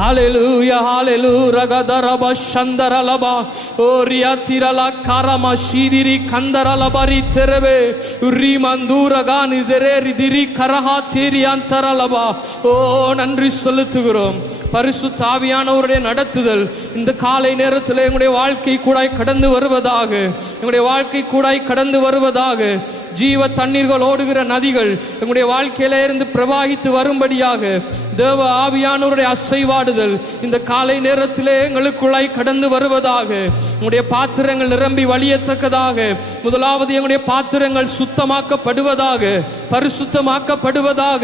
Hallelujah, hallelujah, Ragadharaba Shandaralaba, Oriatirala Karama Shidiri Kandaralabari Terebe, Rimandura Gani Dere Diri Karaha Tiri Antaralaba. Oh, நன்றி செலுத்துகிறோம். பரிசுத்த ஆவியானவருடைய நடத்துதல் இந்த காலை நேரத்தில் எங்களுடைய வாழ்க்கை கூடாய் கடந்து வருவதாக, எங்களுடைய வாழ்க்கை கூடாய் கடந்து வருவதாக. ஜீவ தண்ணீர்கள் ஓடுகிற நதிகள் எங்களுடைய வாழ்க்கையில இருந்து பிரவாகித்து வரும்படியாக தேவ ஆவியானவருடைய அசைவாடுதல் இந்த காலை நேரத்திலே எங்களுக்குள்ளாய் கடந்து வருவதாக. எங்களுடைய பாத்திரங்கள் நிரம்பி வழியத்தக்கதாக. முதலாவது எங்களுடைய பாத்திரங்கள் சுத்தமாக்கப்படுவதாக, பரிசுத்தமாக்கப்படுவதாக.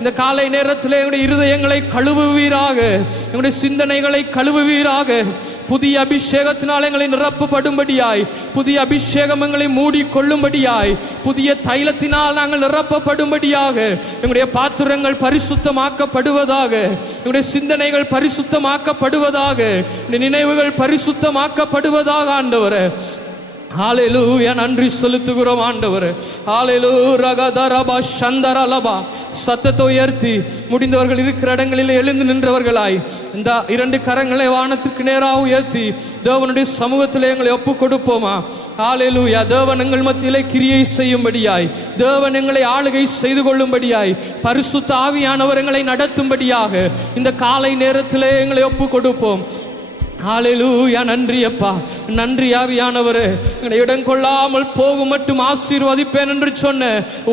இந்த காலை நேரத்திலே எங்களுடைய இருதயங்களை கழுவுவீராக, எங்களுடைய சிந்தனைகளை கழுவுவீராக. புதிய அபிஷேகத்தினால் எங்களை நிரப்பப்படும்படியாய், புதிய அபிஷேகம் எங்களை மூடி கொள்ளும்படியாய், புதிய தைலத்தினால் நாங்கள் நிரப்பப்படும்படியாக எங்களுடைய பாத்திரங்கள் பரிசுத்தமாக்கப்படுவதாக, எங்களுடைய சிந்தனைகள் பரிசுத்தமாக்கப்படுவதாக, நினைவுகள் பரிசுத்தமாக்கப்படுவதாக. ஆண்டவரே ஹalleluya, நன்றி செலுத்துகிறோம் ஆண்டவரே. ஹalleluya, ரகதரபா சந்தரலபா. சத்தத்தை உயர்த்தி முடிந்தவர்கள் இருக்கிற இடங்களில் எழுந்து நின்றவர்களாய் இந்த இரண்டு கரங்களை வானத்திற்கு நேராக உயர்த்தி தேவனுடைய சமூகத்தில் எங்களை ஒப்பு கொடுப்போமா? ஹalleluya. தேவன் எங்கள் மத்தியிலே கிரியை செய்யும்படியாய், தேவன் எங்களை ஆளுகை செய்து கொள்ளும்படியாய், பரிசுத்த ஆவியானவர் எங்களை நடத்தும்படியாக இந்த காலை நேரத்திலே எங்களை ஒப்பு கொடுப்போம். ஹalleluya, நன்றி அப்பா, நன்றி ஆவியானவரே. எங்களை இடம் கொள்ளாமல் போகும் மட்டும் ஆசீர்வதிப்பேன் என்று சொன்ன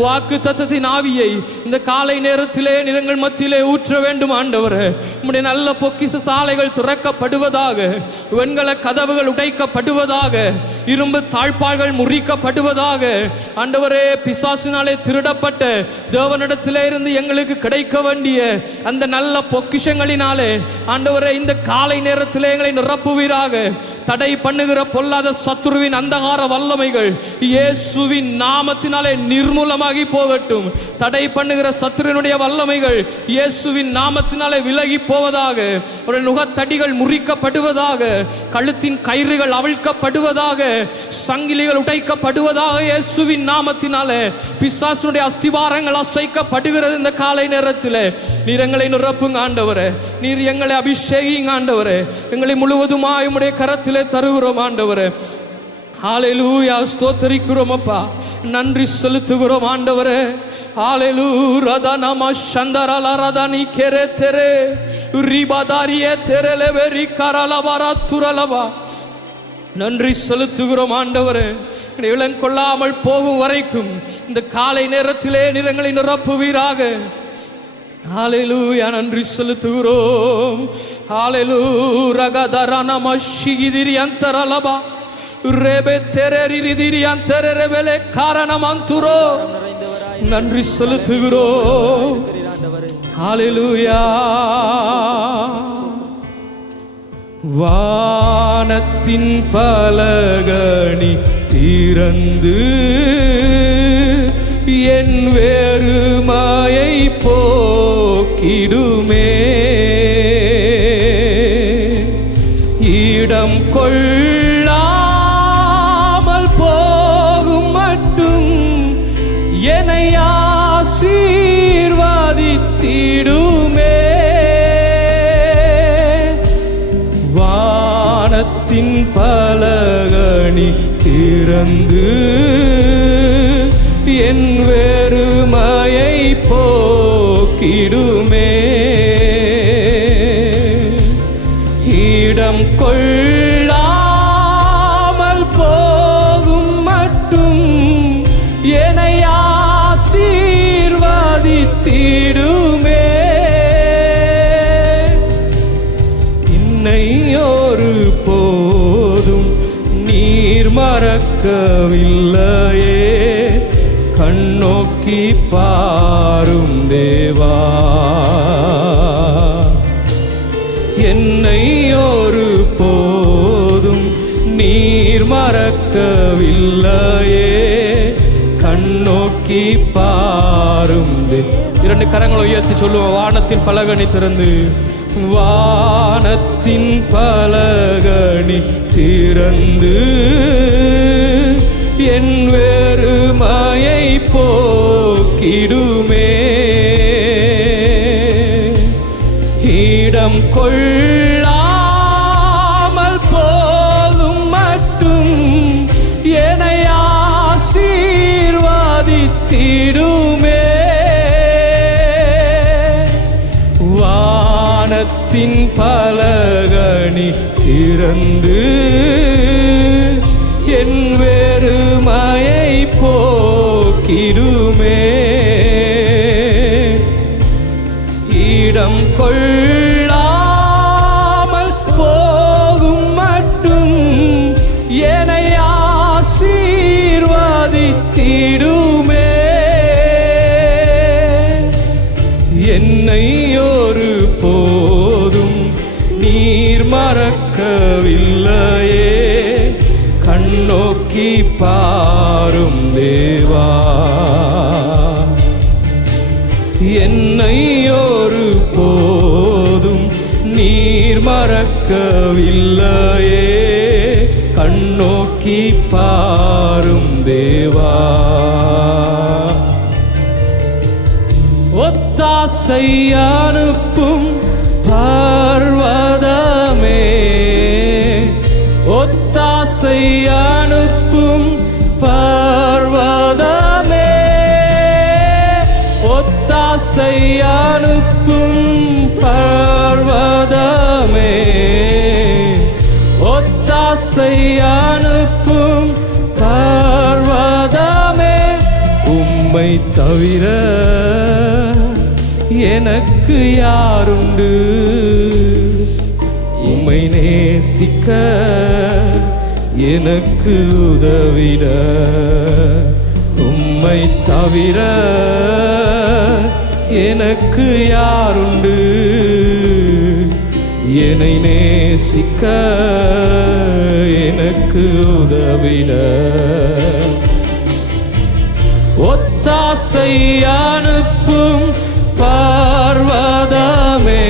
வாக்கு தத்தத்தின் ஆவியை இந்த காலை நேரத்திலே நிறங்கள் மத்தியிலே ஊற்ற வேண்டும் ஆண்டவரே. உம்முடைய நல்ல பொக்கிஷ சாலைகள் திறக்கப்படுவதாக, வெண்கல கதவுகள் உடைக்கப்படுவதாக, இரும்பு தாழ்பாள்கள் முறிக்கப்படுவதாக. ஆண்டவரே, பிசாசினாலே திருடப்பட்ட தேவனிடத்திலே இருந்து எங்களுக்கு கிடைக்க வேண்டிய அந்த நல்ல பொக்கிஷங்களினாலே ஆண்டவரே இந்த காலை நேரத்திலே எங்களை நிரப்புவீராக. தடை பண்ணுகிற பொல்லாத சத்துருவின் அந்தகார வல்லமைகள் இயேசுவின் நாமத்தினாலே நிர்மூலமாகி போகட்டும். தடை பண்ணுகிற சத்துருவினுடைய வல்லமைகள் இயேசுவின் நாமத்தினாலே விலகி போவதாக. ஒரு நுகத்தடிகள் முறிக்கப்படுவதாக, கழுத்தின் கயிறுகள் அவிழ்க்கப்படுவதாக, சங்கிலிகள் உடைக்கப்படுவதாக. இயேசுவின் நாமத்தினாலே பிசாசுடைய அஸ்திவாரங்கள் அசைக்கப்படுகிறது. இந்த காலை நேரத்தில் நீர் எங்களை நிரப்புங்க ஆண்டவரே, நீர் எங்களை அபிஷேகிங்க ஆண்டவரே. எங்களை முழுவதுமாய் உம்முடைய கரத்திலே தருகிறோம் ஆண்டவரே. ஹalleluya, ஸ்தோத்திரிக்கிறோம் அப்பா, நன்றி செலுத்துகிறோம் ஆண்டவரே. ஹalleluya, ரதனம சந்தரல ரதனி கெரே தெரே ரிபதாரியே தெரலெவரி கரலவரா துரலவா. நன்றி செலுத்துகிறோம் ஆண்டவரே. இளம் கொள்ளாமல் போகும் வரைக்கும் இந்த காலை நேரத்திலே நிறங்களை நிரப்புவீராக. ஹalleluya, நன்றி செலுத்துகிறோம். ஹalleluya, ரகதரனம ஷிகிதிரி அந்தரலபா ரெபே தெரரிரிதிரி அந்தரரெபலே காரணமந்துரோ. நன்றி செலுத்துகிறோம். ஹalleluya. வானத்தின் பலகணி திறந்து என் வேறுமாயை போக்கிடுமே. இடம் கொள்ளாமல் போகும் மட்டும் என்னை ஆசீர்வதித்திடுமே. வானத்தின் பலகணி திறந்து என் வெறுமையை போக்கிடுமே. இடம் கொள்ளாமல் போகும் மட்டும் என்னை ஆசீர்வதித்திடுமே. என்னை ஒரு போதும் நீர் மறக்கவில்லையே. கண்ணோக்கி பாரும் தேவா, என்னை ஒரு போதும் நீர் மறக்கவில்லையே. கண்ணோக்கி பாரும். இரண்டு கரங்களை உயர்த்தி சொல்லுவோம். வானத்தின் பலகணி திறந்து, வானத்தின் பலகணி திறந்து என் வெறுமையை போக்கிடுமே. இடம் இடம் கொள்ளாமல் போகும் மட்டும் என்னை ஆசீர்வதித்திடுமே. வானத்தின் பலகணி திறந்து என் வெறுமையை போக்கிடுமே. இடம் கொள்ளாமல் போகும் மட்டும் என்னை ஆசீர்வதித்திடுமே. என்னை ஒரு போதும் நீர் மறக்கவில்லையே. கண்ணோக்கி பாரும் தேவா, என்னை ஒரு போதும் நீர் மறக்கவில்லையே. கண்ணோக்கி பாரும் தேவா. ஒத்தாசை அனுப்பும் பர்வதமே, ஒத்தாசை அனுப்பும் பர்வதமே, ஒத்தாசை அனுப்பும் பர்வதமே, ஒத்தாசை அனுப்பும் பர்வதமே. உம்மை தவிர எனக்கு யாருண்டு? உம்மை நேசிக்க எனக்கு உதவிட. உம்மை தவிர எனக்கு யாருண்டு? என்னை நேசிக்க எனக்கு உதவிட. ஒத்தாசை அனுப்பும் பர்வதமே,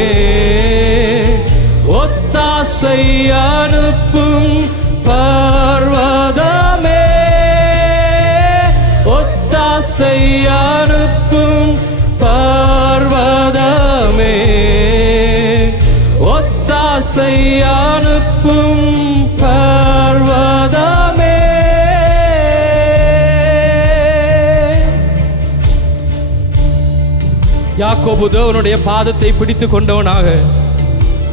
ஒத்தாசை அனுப்பும் பர்வதமே, ஒத்தாசை அனுப்பும் பர்வதமே, ஒத்தாசை அனுப்பும் பர்வதமே. யாக்கோபு தேவனுடைய பாதத்தை பிடித்து கொண்டவனாக,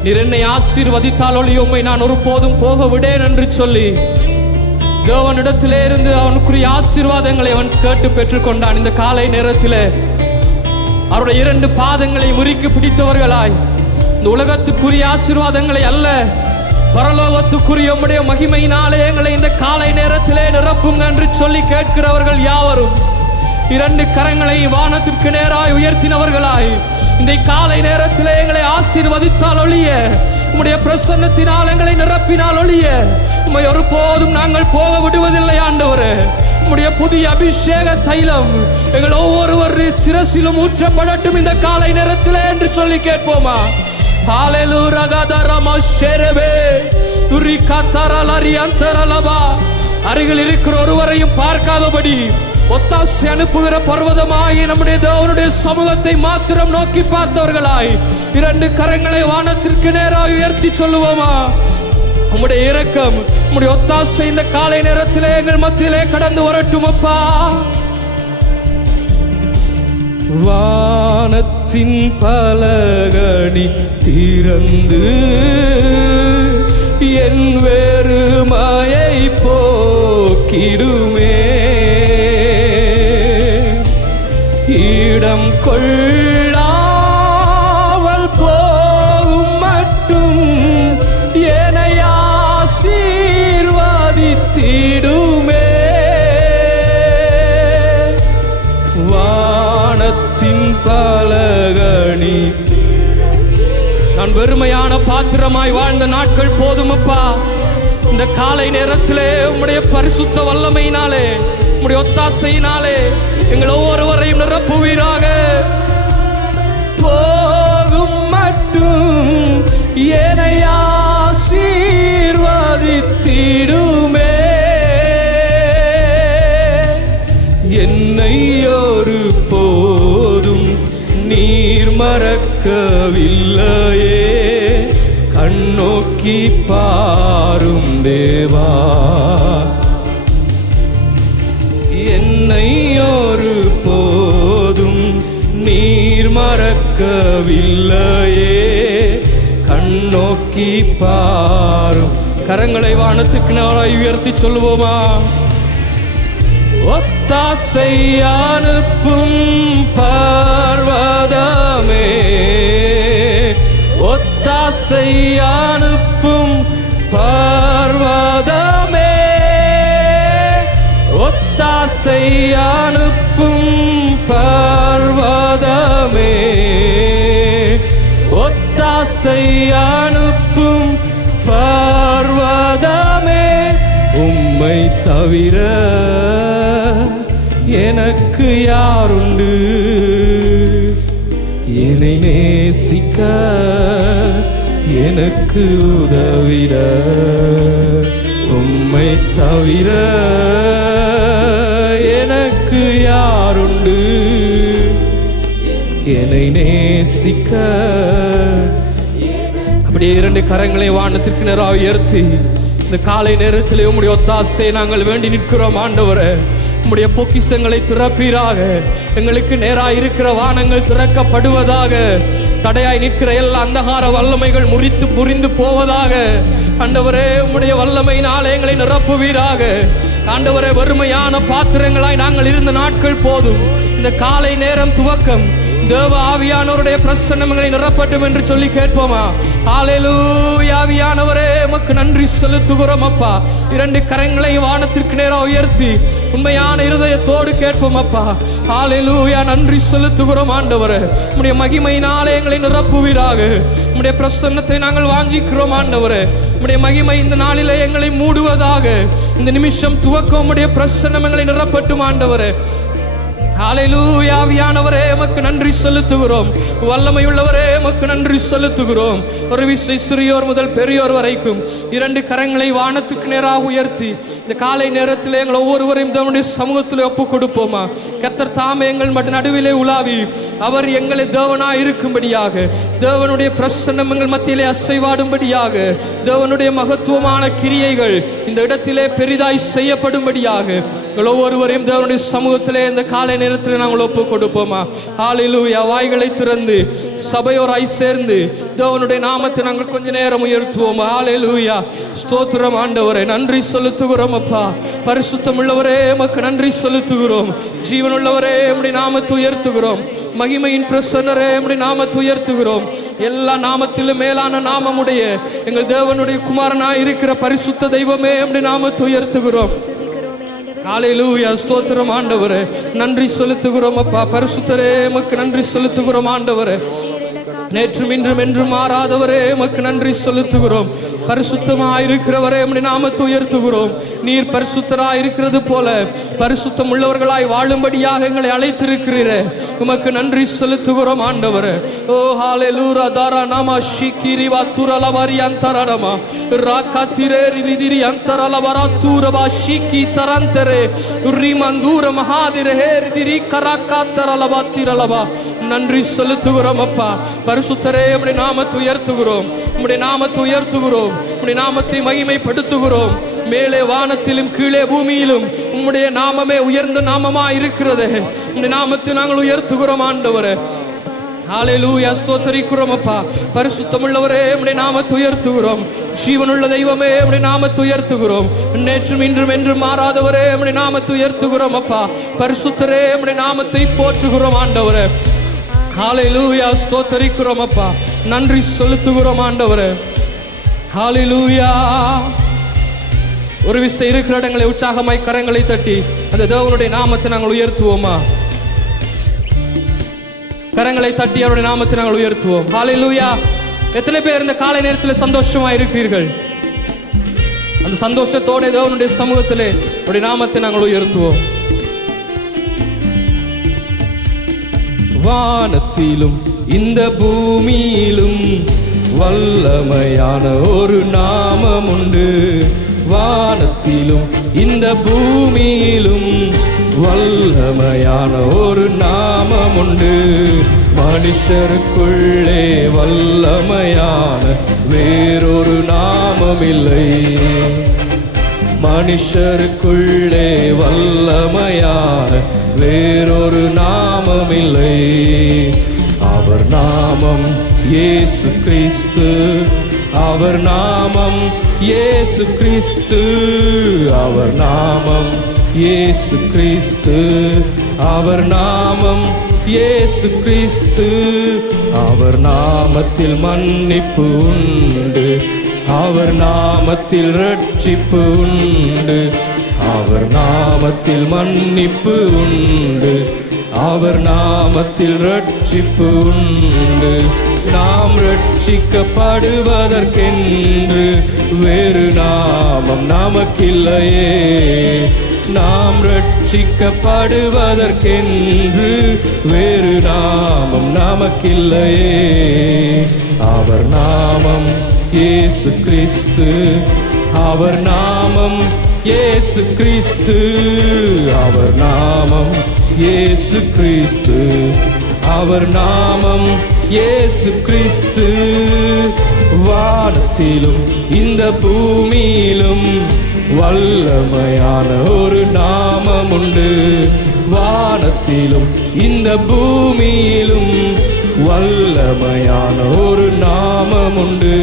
நீர் என்னை ஆசீர்வதித்தால் ஒழிய உம்மை நான் ஒருபோதும் போக விடேன் என்று சொல்லி தேவனிடத்திலே இருந்து அவனுக்குரிய ஆசீர்வாதங்களை அவன் கேட்டு பெற்றுக்கொண்டான். இந்த காலை நேரத்திலே அவருடைய 2 பாதங்களை முறுக்கி பிடித்தவர்களாய், இந்த உலகத்துக்குரிய ஆசீர்வாதங்களை அல்ல, பரலோகத்துக்குரிய உம்முடைய மகிமையினாலே எங்களை இந்த காலை நேரத்திலே நிரப்புங்க என்று சொல்லி கேட்கிறவர்கள் யாவரும் 2 கரங்களை வானத்திற்கு நேராய் உயர்த்தினவர்களாய், இந்த காலை நேரத்திலே எங்களை ஆசீர்வதித்தால் ஒழிய, உம்முடைய பிரசன்னத்தினால் எங்களை நிரப்பினால் ஒழிய உம்மை ஒருபோதும் நாங்கள் போக விடுவதில்லை ஆண்டவரே. உம்முடைய புதிய அபிஷேக தைலம் எங்கள் ஒவ்வொருவர் சிரசிலும் ஊற்றப்படட்டும் இந்த காலை நேரத்திலே என்று சொல்லி கேட்போமா? ஹalleluya ரகதரமா ஷெரவே உரிகதரலரி அந்தரலபா. அருகில் இருக்கிற ஒருவரையும் பார்க்காதபடி ஒத்தாசை அனுப்புகிற பர்வதமாகி நம்முடைய தேவனுடைய சமூகத்தை மாத்திரம் நோக்கி பார்த்தவர்களாய் 2 கரங்களை வானத்திற்கு நேராக உயர்த்தி சொல்லுவோமா? உம்முடைய இரக்கம், உம்முடைய ஒத்தாசை இந்த காலை நேரத்திலே எங்கள் மத்தியிலே கடந்து வரட்டும் அப்பா. வானத்தின் பலகணி திறந்து என் வெறுமையை போக்கிடுமே. இடம் கொள்ளாமல் போகும் மட்டும் என்னை ஆசீர்வதித்திடுமே. வானத்தின் பலகணி நான் வெறுமையான பாத்திரமாய் வாழ்ந்த நாட்கள் போதுமப்பா. இந்த காலை நேரத்திலே உம்முடைய பரிசுத்த வல்லமையினாலே, உம்முடைய ஒத்தாசையினாலே எங்கள் ஒவ்வொருவரையும் நிரப்புவீராக. போகும் மட்டும் என்னை ஆசீர்வதித்திடுமே. என்னை ஒரு போதும் நீர் மறக்கவில்லையே, கண்ணோக்கி பாரும் தேவா. என்னை ஒரு போதும் நீர் மறக்கவில்லையே, கண்ணோக்கி பாரும். கரங்களை வானத்துக்கு நேராய் உயர்த்தி சொல்லுவோமா? ஒத்தாசை அனுப்பும் பர்வதமே, ஒத்தாசை அனுப்பும் பர்வதமே, ஒத்தாசை அனுப்பும் பர்வதமே, ஒத்தாசை அனுப்பும் பர்வதமே. உம்மை தவிர எனக்கு யாருண்டு? என்னை நேசிக்க எனக்கு உதவிட. உம்மை தவிர எனக்கு யாருண்டு? என்னை நேசிக்க. அப்படியே இரண்டு கரங்களை வானத்திற்கு நேராக உயர்த்தி இந்த காலை நேரத்திலே உம்முடைய ஒத்தாசை நாங்கள் வேண்டி நிற்கிறோம். ஆண்டவரே, உம்முடைய பொக்கிஷங்களை திறப்பீராக. எங்களுக்கு நேராக இருக்கிற வானங்கள் திறக்கப்படுவதாக. தடையாய் நிற்கிற எல்லா அந்தகார வல்லமைகள் முறிந்து போவதாக. ஆண்டவரே, உம்முடைய வல்லமையினால் எங்களை நிரப்புவீராக. ஆண்டவரே, வறுமையான பாத்திரங்களாய் நாங்கள் இருந்த நாட்கள் போதும். இந்த காலை நேரம் துவக்கம் தேவ ஆவியானவருடைய பிரசன்னங்களை நிரப்பட்டும் என்று சொல்லி கேட்போமா? ஹல்லேலூயா. ஆவியானவரே, உமக்கு நன்றி செலுத்துகிறோம் அப்பா. இரண்டு கரங்களை வானத்திற்கு நேராக உயர்த்தி உண்மையான இருதயத்தோடு கேட்போம் அப்பா. ஹல்லேலூயா. நன்றி செலுத்துகிறோம் ஆண்டவரே. உம்முடைய மகிமையினாலே எங்களை நிரப்புவீராக. உம்முடைய பிரசன்னத்தை நாங்கள் வாஞ்சிக்கிறோம் ஆண்டவரே. உம்முடைய மகிமை இந்த நாளிலே எங்களை மூடுவதாக. இந்த நிமிஷம் துவக்கம் உம்முடைய பிரசன்னம் எங்களை நிரப்பட்டும் ஆண்டவரே. ஹல்லேலூயா. ஆவியானவரே, உமக்கு நன்றி செலுத்துகிறோம். வல்லமை உள்ளவரே, உமக்கு நன்றி செலுத்துகிறோம். ஒரு விசை சிறியோர் முதல் பெரியோர் வரைக்கும் இரண்டு கரங்களை வானத்துக்கு நேராக உயர்த்தி இந்த காலை நேரத்தில் எங்கள் ஒவ்வொருவரையும் தேவனுடைய சமூகத்தில் ஒப்பு கொடுப்போமா? கர்த்தர் தாமே எங்கள் நடுவிலே உலாவி அவர் எங்களை தேவனாய் இருக்கும்படியாக, தேவனுடைய பிரசன்னம் எங்கள் மத்தியிலே அசைவாடும்படியாக, தேவனுடைய மகத்துவமான கிரியைகள் இந்த இடத்திலே பெரிதாய் செய்யப்படும்படியாக எங்கள் ஒவ்வொருவரையும் தேவனுடைய சமூகத்திலே இந்த காலை நேரத்தில் நாங்கள் ஒப்பு கொடுப்போமா? ஹல்லேலூயா. வாய்களை திறந்து சபையோராய் சேர்ந்து தேவனுடைய நாமத்தை நாங்கள் கொஞ்ச நேரம் உயர்த்துவோம். ஹல்லேலூயா. ஸ்தோத்திரம் ஆண்டவரே, நன்றி செலுத்துகிறோம் அப்பா. பரிசுத்தம் உள்ளவரே, உமக்கு நன்றி செலுத்துகிறோம். ஜீவன் உள்ளவரே, உம்முடைய நாமத்தை உயர்த்துகிறோம். மகிமையின் பிரசன்னரே, உம்முடைய நாமத்தை உயர்த்துகிறோம். எல்லா நாமத்திலும் மேலான நாமமுடைய எங்கள் தேவனுடைய குமாரனாய் இருக்கிற பரிசுத்த தெய்வமே, உம்முடைய நாமத்தை உயர்த்துகிறோம். ஹல்லேலூயா. ஸ்தோத்திரம் ஆண்டவரே, நன்றி செலுத்துகிறோம் அப்பா. பரிசுத்தரே, உமக்கு நன்றி செலுத்துகிறோம் ஆண்டவரே. நேற்றும் இன்றும் என்றும் மாறாதவரே, உமக்கு நன்றி செலுத்துகிறோம். பரிசுத்தமாயிருக்கிறவரே, உம்முடைய நாமத்தை உயர்த்துகிறோம். நீர் பரிசுத்தராய் இருக்கிறது போல பரிசுத்தம் உள்ளவர்களாய் வாழும்படியாக எங்களை அழைத்திருக்கிறீரே, உமக்கு நன்றி செலுத்துகிறோம் ஆண்டவரே. ஓ ஹல்லேலூயா. தாரா நாமா ஷிகிரி வாத்துரலவரி அந்தரடமா ராகதிரே ரிதிரி அந்தரலவரா தூரபா ஷிகி தரந்தரே ரிமந்தூர மகாதிரே ரிதிரி கரகாத்தரலவா திரலவா. நன்றி செலுத்துகிறோம் அப்பா. பரிசுத்தரே, உம்முடைய நாமத்தை உயர்த்துகிறோம். உம்முடைய நாமத்தை உயர்த்துகிறோம். உம்முடைய நாமத்தை மகிமைப்படுத்துகிறோம். மேலே வானத்திலும் கீழே பூமியிலும் உம்முடைய நாமமே உயர்ந்த நாமமா இருக்கிறது. உம்முடைய நாமத்தை நாங்கள் உயர்த்துகிறோம் ஆண்டவரே. ஹல்லேலூயா. ஸ்தோத்திரிக்கிறோம் அப்பா. பரிசுத்தமுள்ளவரே, உம்முடைய நாமத்தை உயர்த்துகிறோம். ஜீவனுள்ள தெய்வமே, உம்முடைய நாமத்தை உயர்த்துகிறோம். நேற்றும் இன்றும் என்றும் மாறாதவரே, உம்முடைய நாமத்தை உயர்த்துகிறோம் அப்பா. பரிசுத்தரே, உம்முடைய நாமத்தை போற்றுகிறோம் ஆண்டவரே. ஹல்லேலூயா. ஸ்தோத்திரிக்கிறோம் அப்பா. நன்றி செலுத்துகிறோம் ஆண்டவரே. ஹல்லேலூயா. ஒரு விசை இருக்கிற இடங்களை உற்சாகமாய் கரங்களை தட்டி அந்த தேவனுடைய நாமத்தை நாங்கள் உயர்த்துவோமா? கரங்களை தட்டி அவருடைய நாமத்தை நாங்கள் உயர்த்துவோம். ஹல்லேலூயா. எத்தனை பேர் இந்த காலை நேரத்தில் சந்தோஷமா இருக்கிறீர்கள்? அந்த சந்தோஷத்தோட தேவனுடைய சமூகத்திலே அவருடைய நாமத்தை நாங்கள் உயர்த்துவோம். வானத்திலும் இந்த பூமியிலும் வல்லமையான ஒரு நாமம் உண்டு. வானத்திலும் இந்த பூமியிலும் வல்லமையான ஒரு நாமம் உண்டு. மனுஷருக்குள்ளே வல்லமையான வேறொரு நாமமில்லை. மனுஷருக்குள்ளே வல்லமையான வேறொரு நாமமில்லை. அவர் நாமம் இயேசு கிறிஸ்து. அவர் நாமம் இயேசு கிறிஸ்து. அவர் நாமம் இயேசு கிறிஸ்து. அவர் நாமம் இயேசு கிறிஸ்து. அவர் நாமத்தில் மன்னிப்பு உண்டு. அவர் நாமத்தில் ரட்சிப்பு உண்டு. அவர் நாமத்தில் மன்னிப்பு உண்டு. அவர் நாமத்தில் ரட்சிப்பு உண்டு. நாம் ரட்சிக்கப்படுவதற்கென்று வேறு நாமம் நமக்கில்லையே. நாம் ரட்சிக்கப்படுவதற்கென்று வேறு நாமம் நமக்கில்லையே. அவர் நாமம் இயேசு கிறிஸ்து. அவர் நாமம் இயேசு கிறிஸ்து. அவர் நாமம் இயேசு கிறிஸ்து. அவர் நாமம் இயேசு கிறிஸ்து. வானத்திலும் இந்த பூமியிலும் வல்லமையான ஒரு நாமம் உண்டு. வானத்திலும் இந்த பூமியிலும் வல்லமையான ஒரு நாமம் உண்டு.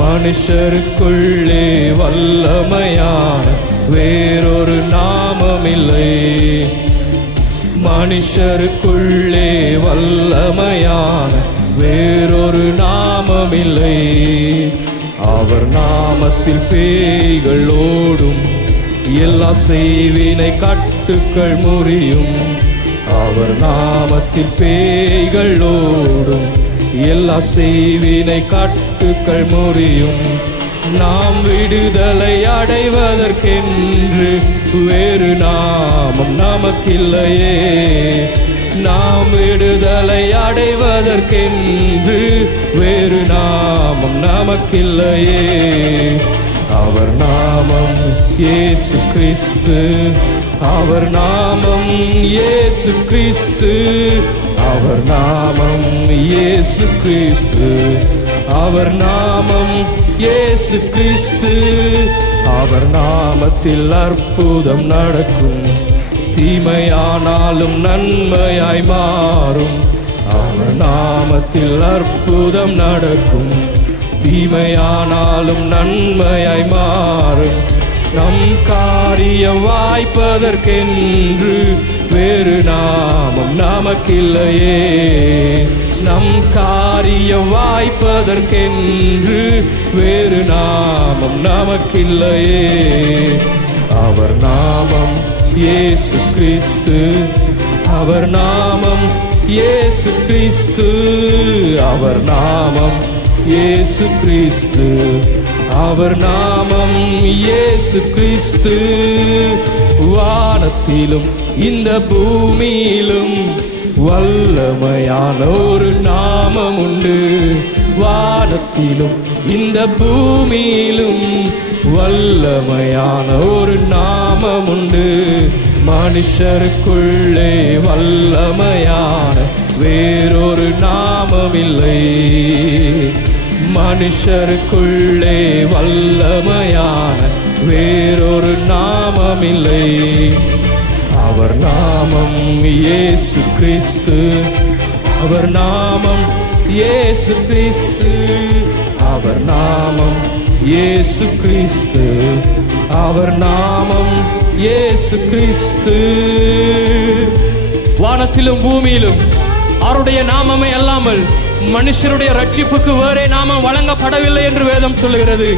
மனுஷருக்குள்ளே வல்லமையான வேறொரு நாமமில்லை. மனுஷருக்குள்ளே வல்லமையான வேறொரு நாமமில்லை. அவர் நாமத்தில் பேய்கள் ஓடும். எல்லா செய்வினை கட்டுக்கள் முறியும். அவர் நாமத்தில் பேய்கள் ஓடும். எல்லா செய்வினை கட்டுக்கள் முறியும். நாம் விடுதலை அடைவதற்கென்று வேறு நாமம் நமக்கில்லையே. நாம் விடுதலை அடைவதற்கென்று வேறு நாமம் நமக்கில்லையே. அவர் நாமம் இயேசு கிறிஸ்து. அவர் நாமம் இயேசு கிறிஸ்து. அவர் நாமம் இயேசு கிறிஸ்து. அவர் நாமம் இயேசு கிறிஸ்து. அவர் நாமத்தில் அற்புதம் நடக்கும். தீமையானாலும் நன்மையாய் மாறும். அவர் நாமத்தில் அற்புதம் நடக்கும். தீமையானாலும் நன்மையாய் மாறும். நம் காரியம் வாய்ப்பதற்கென்று வேறு நாமம் நமக்கில்லையே. நம் காரியம் வாய்ப்பதற்கென்று வேறு நாமம் நமக்கில்லையே. அவர் நாமம் இயேசு கிறிஸ்து. அவர் நாமம் இயேசு கிறிஸ்து. அவர் நாமம் இயேசு கிறிஸ்து. அவர் நாமம் இயேசு கிறிஸ்து. வானத்திலும் இந்த பூமியிலும் வல்லமையான ஒரு நாமம் உண்டு. வானத்திலும் இந்த பூமியிலும் வல்லமையான ஒரு நாமம் உண்டு. மனுஷருக்குள்ளே வல்லமையான வேறொரு நாமமில்லை. மனுஷருக்குள்ளே வல்லமையான வேறொரு நாமமில்லை. அவர் நாமம் இயேசு கிறிஸ்து. அவர் நாமம் இயேசு கிறிஸ்து. அவர் நாமம் இயேசு கிறிஸ்து. அவர் நாமம் இயேசு கிறிஸ்து. வானத்திலும் பூமியிலும் அவருடைய நாமமே அல்லாமல் மனுஷருடைய ரட்சிப்புக்கு வேறே நாமம் வழங்கப்படவில்லை என்று வேதம் சொல்லுகிறது.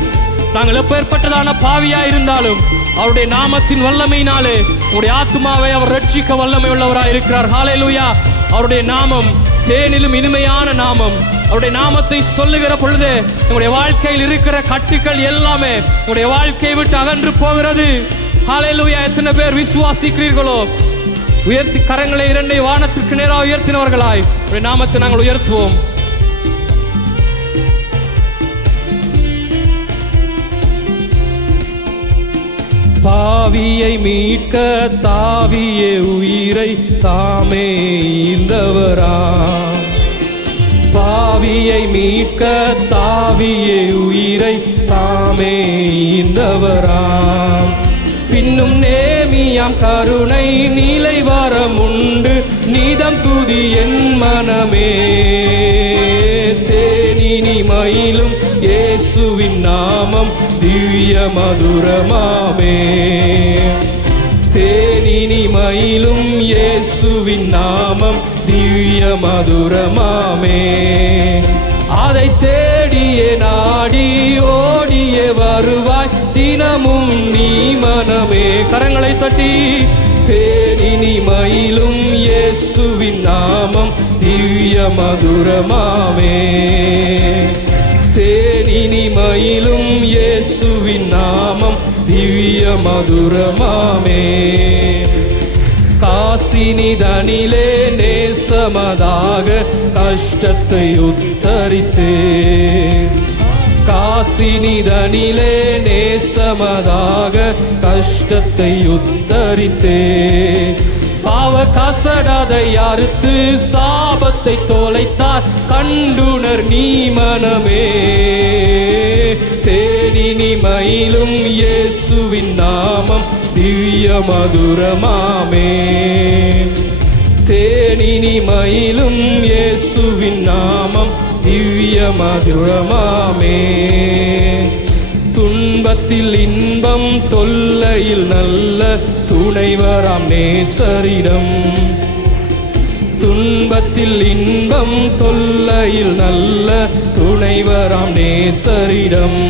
நாங்கள் எப்பேற்பட்டதான பாவியாய் இருந்தாலும் அவருடைய நாமத்தின் வல்லமையினாலே உங்களுடைய ஆத்துமாவை அவர் ரட்சிக்க வல்லமை உள்ளவராய் இருக்கிறார். ஹல்லேலூயா. அவருடைய நாமம் தேனிலும் இனிமையான நாமம். அவருடைய நாமத்தை சொல்லுகிற பொழுது உங்களுடைய வாழ்க்கையில் இருக்கிற கட்டுக்கள் எல்லாமே உங்களுடைய வாழ்க்கையை விட்டு அகன்று போகிறது. ஹல்லேலூயா. எத்தனை பேர் விசுவாசிக்கிறீர்களோ உயர்த்தி கரங்களை இரண்டை வானத்திற்கு நேராக உயர்த்தினவர்களாய் அவருடைய நாமத்தை நாங்கள் உயர்த்துவோம். பாவியை மீட்க தாவிய உயிரை தாமே ஈந்தவரா. பாவியை மீட்க தாவியே உயிரை தாமே ஈந்தவராம். பின்னும் நேமியாம் கருணை நீலை வரம் உண்டு நீதம் துதி என் மனமே. தேனினி மயிலும் இயேசுவின் நாமம் திவ்ய மதுரமாமே. தேனினி மயிலும் இயேசுவின் நாமம் திவ்ய மதுரமாமே. அதை தேடியே நாடி ஓடியே வருவாய் தினமும் நீ மனமே. கரங்களை தட்டி தேனினி மயிலும் இயேசுவின் நாமம் திவ்ய மதுரமாமே. தேனினி மயிலும் இயேசுவின் நாமம் திவ்ய மதுரமாமே. காசினிதனிலே நேசமதாக கஷ்டத்தை உத்தரித்தே. காசினிதனிலே நேசமதாக கஷ்டத்தை உத்தரித்தே. பாவ கசடதை அறுத்து சாபத்தை தோலைத்தார் கண்டுணர் நீ மனமே. தேனினி மயிலும் இயேசுவின் நாமம் திவ்ய மதுரமாமே. தேனினி மயிலும் இயேசுவின் நாமம் திவ்ய மதுரமாமே. துன்பத்தில் இன்பம் தொல்லையில் நல்ல துணைவராம் நேசரிடம். துன்பத்தில் இன்பம் தொல்லையில் நல்ல துணைவராம் நேசரிடம்.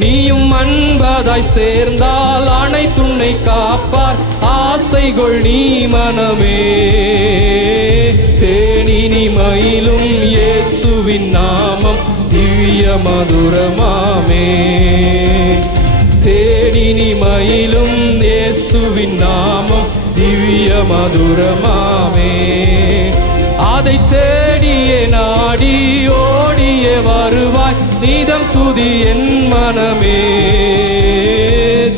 நீயும் அன்பதாய் சேர்ந்தால் அனைத்துன்னை காப்பார் ஆசைகள் நீ மனமே. தேனினி மயிலும் இயேசுவின் நாமம் திவ்ய மதுரமாமே. தேனினி மயிலும் இயேசுவின் நாமம் திவ்ய மதுரமாமே. அதை தேடியே நாடி ஓடியே வருவாய் நீதம் துதி என் மனமே.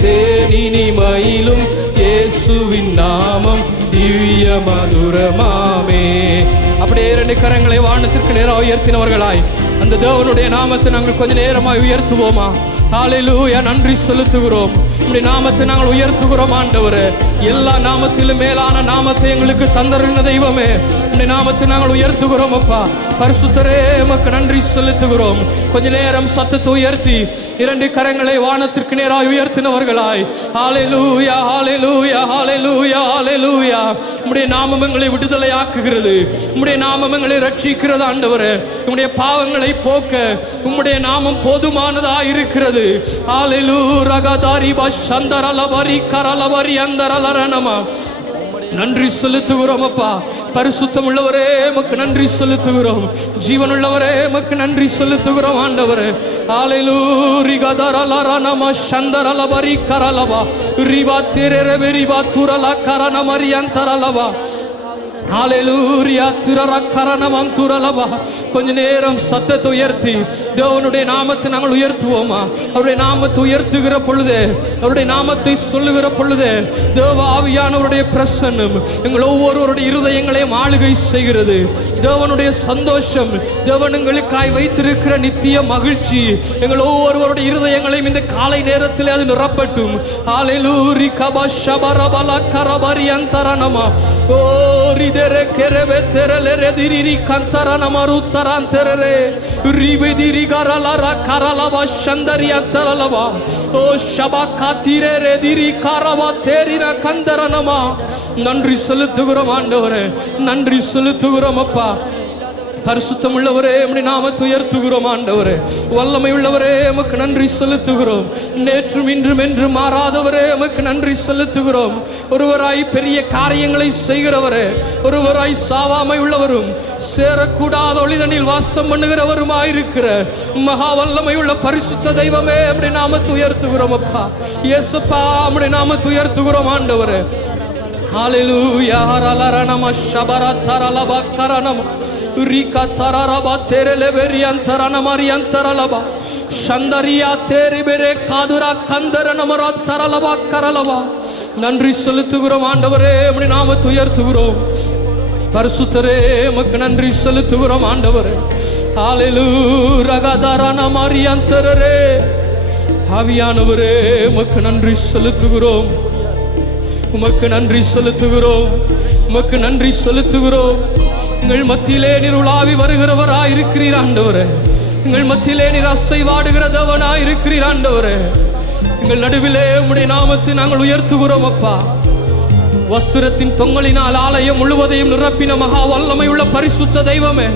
தேனினி மயிலும் இயேசுவின் நாமம் திவ்ய மதுரமாமே. அப்படியே 2 கரங்களை வானத்திற்கு நேராக உயர்த்தினவர்களாய் அந்த தேவனுடைய நாமத்தை நாங்கள் கொஞ்ச நேரமாய் உயர்த்துவோமா? ஹல்லேலூயா. நன்றி செலுத்துகிறோம். உம்முடைய நாமத்தை நாங்கள் உயர்த்துகிறோம் ஆண்டவரே. எல்லா நாமத்திலும் மேலான நாமத்தை எங்களுக்கு தந்தருளின தெய்வமே, உம்முடைய நாமத்தை நாங்கள் உயர்த்துகிறோம் அப்பா. பரிசுத்தரே உமக்கு நன்றி செலுத்துகிறோம். கொஞ்ச நேரம் சத்தத்தை உயர்த்தி 2 கரங்களை வானத்திற்கு நேராக உயர்த்தினவர்களாய் ஹல்லேலூயா ஹல்லேலூயா ஹல்லேலூயா ஹல்லேலூயா. உம்முடைய நாமம் எங்களை விடுதலை ஆக்குகிறது. உம்முடைய நாமம் எங்களை ரட்சிக்கிறது ஆண்டவரே. உம்முடைய பாவங்களை போக்க உம்முடைய நாமம் போதுமானதாக இருக்கிறது. ஹல்லேலூயா. ரகதாரி பஷந்தரலவரி கரலவரி அந்தரலரணமா. நன்றி செலுத்துகிறோம் அப்பா. பரிசுத்தம் உள்ளவரே உமக்கு நன்றி செலுத்துகிறோம். ஜீவன் உள்ளவரே உமக்கு நன்றி செலுத்துகிறோம் ஆண்டவரே. ஹல்லேலூயா. ரிகதரலரணமா சந்தரலவரி கரலவா ரிவா திரரவே ரிவா துரல கரணமரி அந்தரலவா. ஹல்லேலூயா. திரரக்கரணமம் துரலவா. கொஞ்ச நேரம் சத்தத்தை உயர்த்தி தேவனுடைய நாமத்தை நாங்கள் உயர்த்துவோமா? அவருடைய நாமத்தை உயர்த்துகிற பொழுது, அவருடைய நாமத்தை சொல்லுகிற பொழுது தேவ ஆவியானவருடைய பிரசன்னம் எங்கள் ஒவ்வொருவருடைய இருதயங்களையும் ஆளுகை செய்கிறது. தேவனுடைய சந்தோஷம், தேவன் எங்களுக்காய் வைத்திருக்கிற நித்திய மகிழ்ச்சி எங்கள் ஒவ்வொருவருடைய இருதயங்களையும் இந்த காலை நேரத்தில் அது நிரப்பட்டும். ஹல்லேலூயா. கபஷபரபல கரபரி அந்தரணமா. ஓ ரிதெரே கெரவே தெரலெரே திரிரி கந்தரணமரு தரந்தெரே ரிவிதிரி கரலர கரலவ சந்தரி அந்தரலவா. ஓ ஷபகா திரே திரி கரவா தேரின கந்தரணமா. நன்றி செலுத்துகிறோம் ஆண்டவரே. நன்றி செலுத்துகிறோம் அப்பா. பரிசுத்தம் உள்ளவரே உம்முடைய நாமத்தை உயர்த்துகிறோம் ஆண்டவரே. வல்லமை உள்ளவரே உமக்கு நன்றி செலுத்துகிறோம். நேற்றும் இன்றும் என்று மாறாதவரே உமக்கு நன்றி செலுத்துகிறோம். ஒருவராய் பெரிய காரியங்களை செய்கிறவரே, ஒருவராய் சாவாமை உள்ளவரும் சேரக்கூடாத ஒளிதனில் வாசம் பண்ணுகிறவருமாயிருக்கிற மகா வல்லமை உள்ள பரிசுத்த தெய்வமே உம்முடைய நாமத்தை உயர்த்துகிறோம் அப்பா. இயேசுப்பா உம்முடைய நாமத்தை உயர்த்துகிறோம் ஆண்டவரே. ஹல்லேலூயா. ஹரலரணம ஷபரதரலப கரணம ரிகா தரரபா தெரலெபெரி அந்தரணமரி அந்தரலபா சந்தரியா தேரிபெரே காதுரா கந்தரணமர தரலபா கரலபா. நன்றி செலுத்துகிறோம் ஆண்டவரே. உம்முடைய நாமத்தை உயர்த்துகிறோம். பரிசுத்தரே உமக்கு நன்றி செலுத்துகிறோம் ஆண்டவரே. ஹalleluya ரகதரன மரியந்தரரே. ஆவியானவரே உமக்கு நன்றி செலுத்துகிறோம், உமக்கு நன்றி செலுத்துகிறோம், உமக்கு நன்றி செலுத்துகிறோம். எங்கள் மத்தியிலே நீர் உலாவி வருகிறவராய் இருக்கிறீர் ஆண்டவரே. எங்கள் மத்தியிலே நீர் அசைவாடுகிற தேவனாய் இருக்கிறீர் ஆண்டவரே. எங்கள் நடுவிலே உம்முடைய நாமத்தை நாங்கள் உயர்த்துகிறோம் அப்பா. வஸ்திரத்தின் தொங்கலினால் ஆலயம் முழுவதையும் நிரப்பின மகா வல்லமை உள்ள பரிசுத்த தெய்வமே,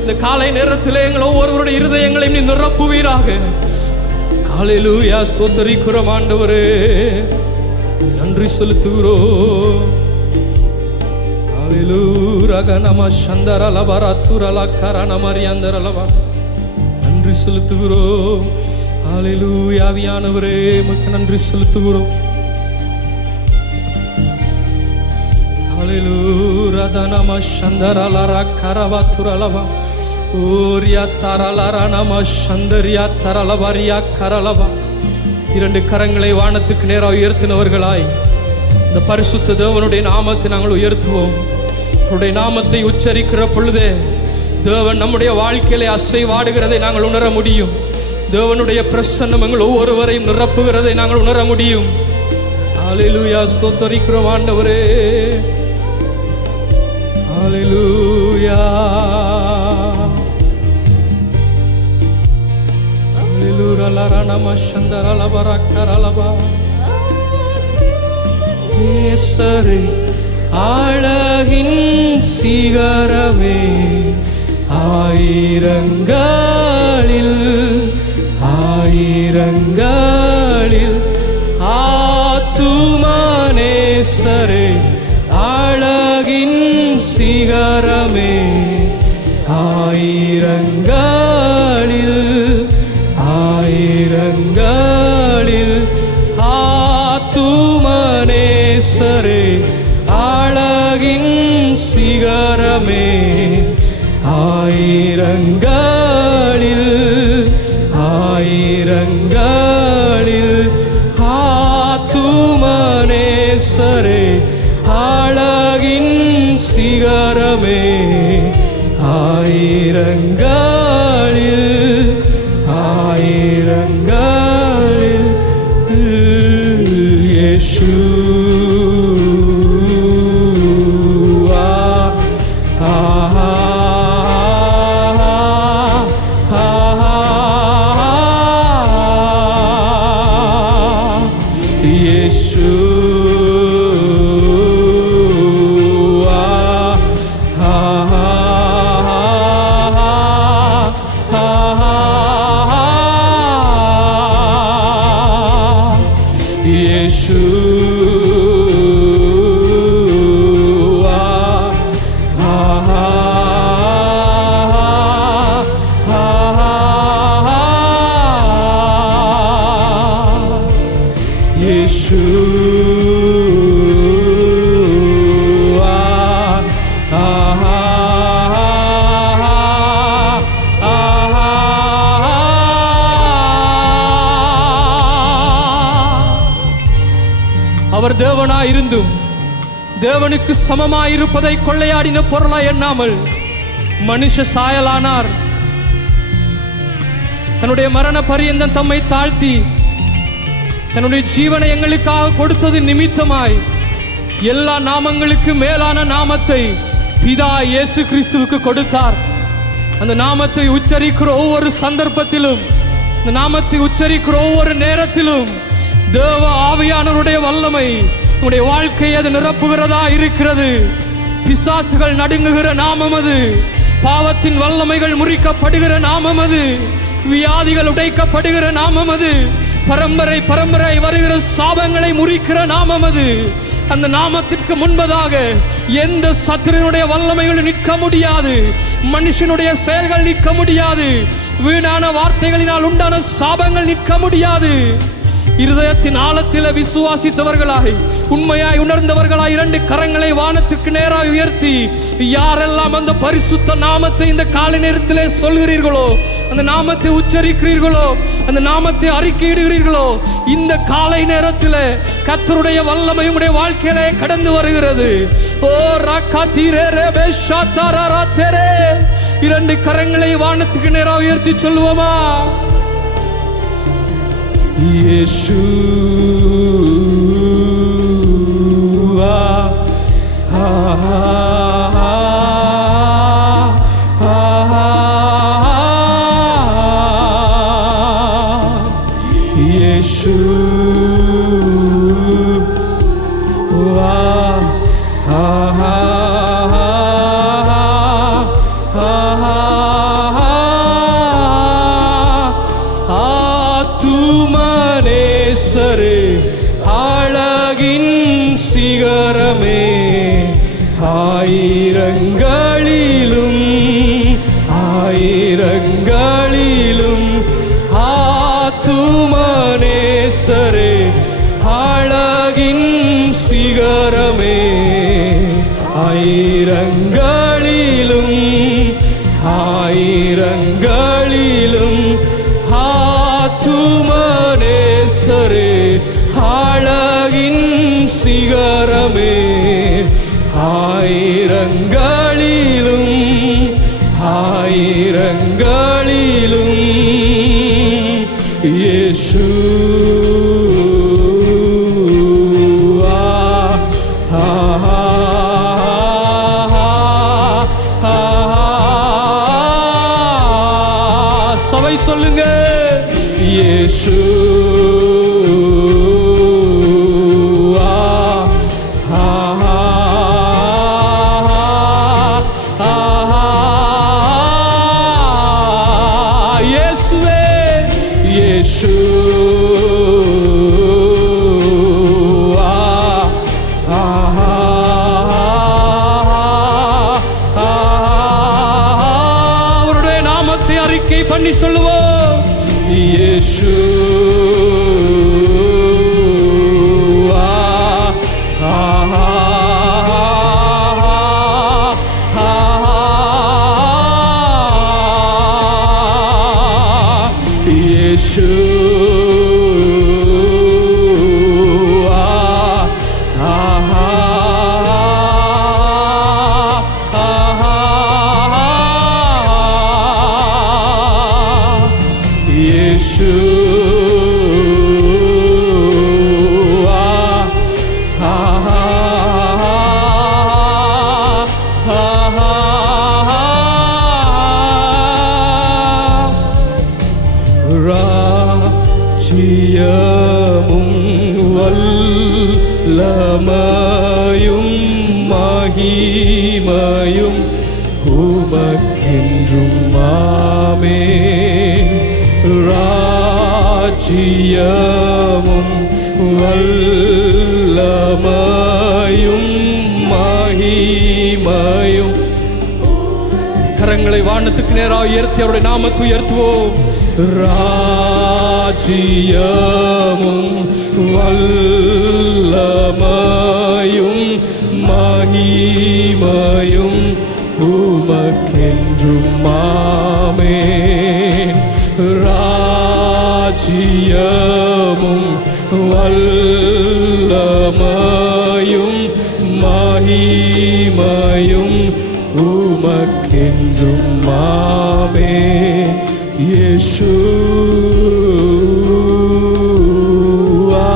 இந்த காலை நேரத்திலே எங்கள் ஒவ்வொருவருடைய இருதயங்களையும் நீ நிரப்புவீராக. ஹalleluya ஸ்தோத்திரிக்கிறோம் ஆண்டவரே, நன்றி செலுத்துகிறோம். ஹalleluya கனம சந்தரலபரத்துரல கரணமரியந்தரலப நன்றி செலுத்துகிறோம். ஹalleluya ஆவியானவரே உமக்கு நன்றி செலுத்துகிறோம். ஹalleluya தனம சந்தரலர கரவத்துரலப ஓரியா தரலர நம சந்தரியா தரலபரியா கரலப. இரண்டு கரங்களை வானத்துக்கு நேராக உயர்த்தினவர்களாய் இந்த பரிசுத்த தேவனுடைய நாமத்தை நாங்கள் உயர்த்துவோம். அவருடைய நாமத்தை உச்சரிக்கிற பொழுதே தேவன் நம்முடைய வாழ்க்கையிலே அசைவாடுகிறதை நாங்கள் உணர முடியும். தேவனுடைய பிரசன்னம் எங்கள் ஒவ்வொருவரையும் நிரப்புகிறதை நாங்கள் உணர முடியும். ஹalleluya ஸ்தோத்திரிக்கிறோம் ஆண்டவரே. ஹalleluya ஹalleluya லரணம சந்தரலபரக்கரலப நேசரே அழகின் சிகரமே ஆயிரங்களில் ஆயிரங்களில் ஆத்துமனேசரே அழகின் சிகரமே ஆயிரங்களில் ஆயிரங்களில் ஆத்துமனேசரே அழகின் சிகரமே ஆயிரங்களில் ஆயிரங்களில் ஆத்துமனேசரே அழகின் சிகரமே ஆயிரங்களில் ஆயிரங்களில் இயேசுவா அவர் தேவனாயிருந்தும் தேவனுக்கு சமமாயிருப்பதை கொள்ளையாடின பொருளாய் எண்ணாமல் மனுஷ சாயலானார். தன்னுடைய மரண பரியந்தம் தம்மை தாழ்த்தி தன்னுடைய ஜீவனை எங்களுக்காக கொடுத்தது நிமித்தமாய் எல்லா நாமங்களுக்கு மேலான நாமத்தை பிதா இயேசு கிறிஸ்துவுக்கு கொடுத்தார். அந்த நாமத்தை உச்சரிக்கிற ஒவ்வொரு சந்தர்ப்பத்திலும், அந்த நாமத்தை உச்சரிக்கிற ஒவ்வொரு நேரத்திலும் தேவ ஆவியானவருடைய வல்லமை உங்களுடைய வாழ்க்கையை அது நிரப்புகிறதா இருக்கிறது. பிசாசுகள் நடுங்குகிற நாமம் அது. பாவத்தின் வல்லமைகள் முறிக்கப்படுகிற நாமம் அது. வியாதிகள் உடைக்கப்படுகிற நாமம் அது. பரம்பரை பரம்பரை வருகிற சாபங்களை முறிக்கிற நாமம் அது. அந்த நாமத்திற்கு முன்பதாக எந்த சத்துருவினுடைய வல்லமைகள் நிற்க முடியாது. மனுஷனுடைய செயல்கள் நிற்க முடியாது. வீணான வார்த்தைகளினால் உண்டான சாபங்கள் நிற்க முடியாது. இருதயத்தின் ஆழத்தில் விசுவாசித்தவர்களாய் உண்மையாய் உணர்ந்தவர்களாய் இரண்டு கரங்களை வானத்திற்கு நேராக உயர்த்தி யாரெல்லாம் அந்த பரிசுத்த நாமத்தை இந்த காலை நேரத்திலே சொல்கிறீர்களோ, அந்த நாமத்தை உச்சரிக்கிறீர்களோ, அந்த நாமத்தை அறிக்கையிடுகிறீர்களோ, இந்த காலை நேரத்தில் கர்த்தருடைய வல்லமை உடைய வாழ்க்கையிலே கடந்து வருகிறது. ஓ ரக்கா தீரே ரே பேஷா தரரா தெரே இரண்டு கரங்களை வானத்துக்கு நேராக உயர்த்தி சொல்லுவோமா? இயேசுவா ஆத்துமனேசரே அழகின் சிகரமே ஆயிரங்களிலும் ஆயிரங்களிலும் ஆத்துமனேசரே அழகின் சிகரமே ஆயிரங்களிலும் ஆயிரங்களிலும் ஆத்துமனேசரே அழகின் சிகரமே ஆயிரங்களிலும் ஆயிரங்களிலும் இயேசுவா சபை சொல்லுங்க. இயேசுவா இயேசுவே இயேசுவா அவருடைய நாமத்தை அறிக்கை பண்ணி சொல்லுவோம். இயேசுவா இயேசுவா ராஜ்யமும் வல்லமையும் மகிமையும் உமக்கென்றும் ஆமென். ராஜ்யமும் வல்லமையும் மகிமையும் கரங்களை வானத்துக்கு நேராக உயர்த்தி அவருடைய நாமத்தை உயர்த்துவோம். ராஜ்யமும் வல்லமையும் மகிமையும் உமக்கென்றும் ஆமென். ராஜ்யமும் வல்லமையும் மகிமையும் உமக்கென்றும் ஆமென். இயேசுவா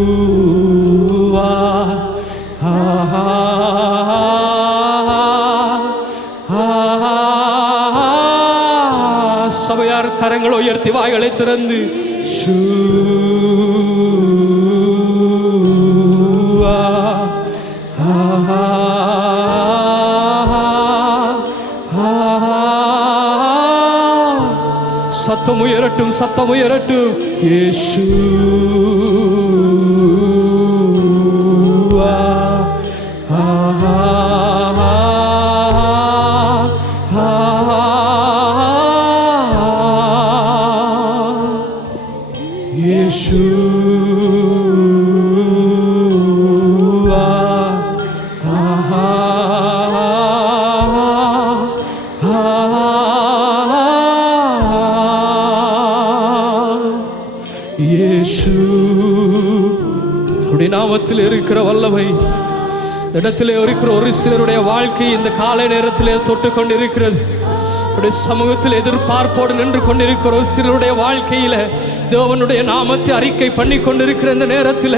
இயேசுவா சபையார் கரங்களை உயர்த்தி வாய்களை திறந்து சத்தம் உயரட்டும், சத்தம் உயரட்டும். இயேசுவா இயேசுவா ஆஹா இயேசு உடைய நாமத்தில் இருக்கிற வல்லமை இடத்திலே இருக்கிற ஒரு சிலருடைய வாழ்க்கை இந்த காலை நேரத்திலே தொட்டு கொண்டிருக்கிறது. சமூகத்தில் எதிர்பார்ப்போடு நின்று கொண்டிருக்கிற ஒரு சிலருடைய வாழ்க்கையில தேவனுடைய நாமத்தை அறிக்கை பண்ணி கொண்டிருக்கிற இந்த நேரத்தில்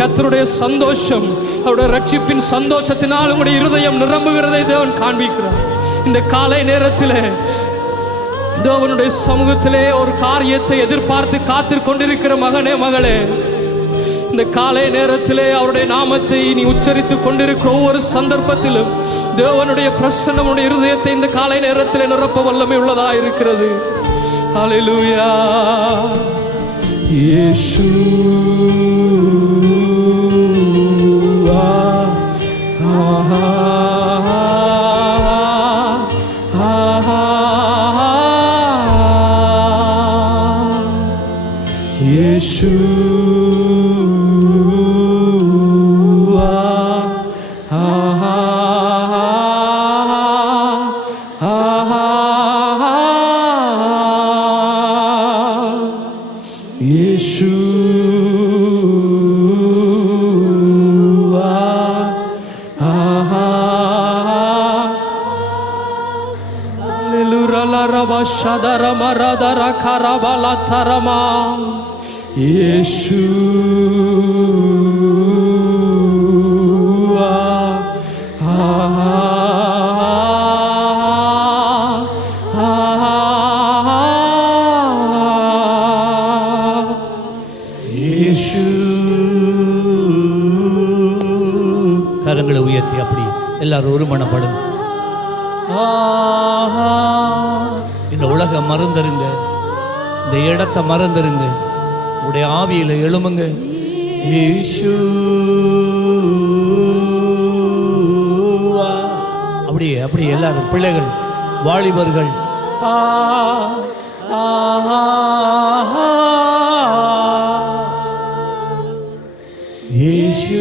கர்த்தருடைய சந்தோஷம், அவருடைய ரட்சிப்பின் சந்தோஷத்தினால் உங்களுடைய இருதயம் நிரம்புகிறதை தேவன் காண்பிக்கிறார். இந்த காலை நேரத்தில் தேவனுடைய சமூகத்திலே ஒரு காரியத்தை எதிர்பார்த்து காத்து கொண்டிருக்கிற மகனே மகளே, இந்த காலை நேரத்திலே அவருடைய நாமத்தை நீ உச்சரித்து கொண்டிருக்கிற ஒவ்வொரு சந்தர்ப்பத்திலும் தேவனுடைய பிரசன்னம் உடைய இருதயத்தை இந்த காலை நேரத்திலே நிரப்ப வல்லமை உள்ளதா இருக்கிறது. ஹல்லேலூயா. இயேசுவா ஆஹா ஆஹா இயேசு Shadaramara karabala tarama Yeshua Yeshu. கரங்களை உயர்த்தி அப்படி எல்லாரும் ஒரு மனப்படுங்க. இந்த உலக மறந்துருங்க, இந்த இடத்தை மறந்துருங்க, உடைய ஆவியில எழுமுங்க. அப்படியே அப்படியே எல்லாரும் பிள்ளைகள் வாலிபர்கள் இயேசு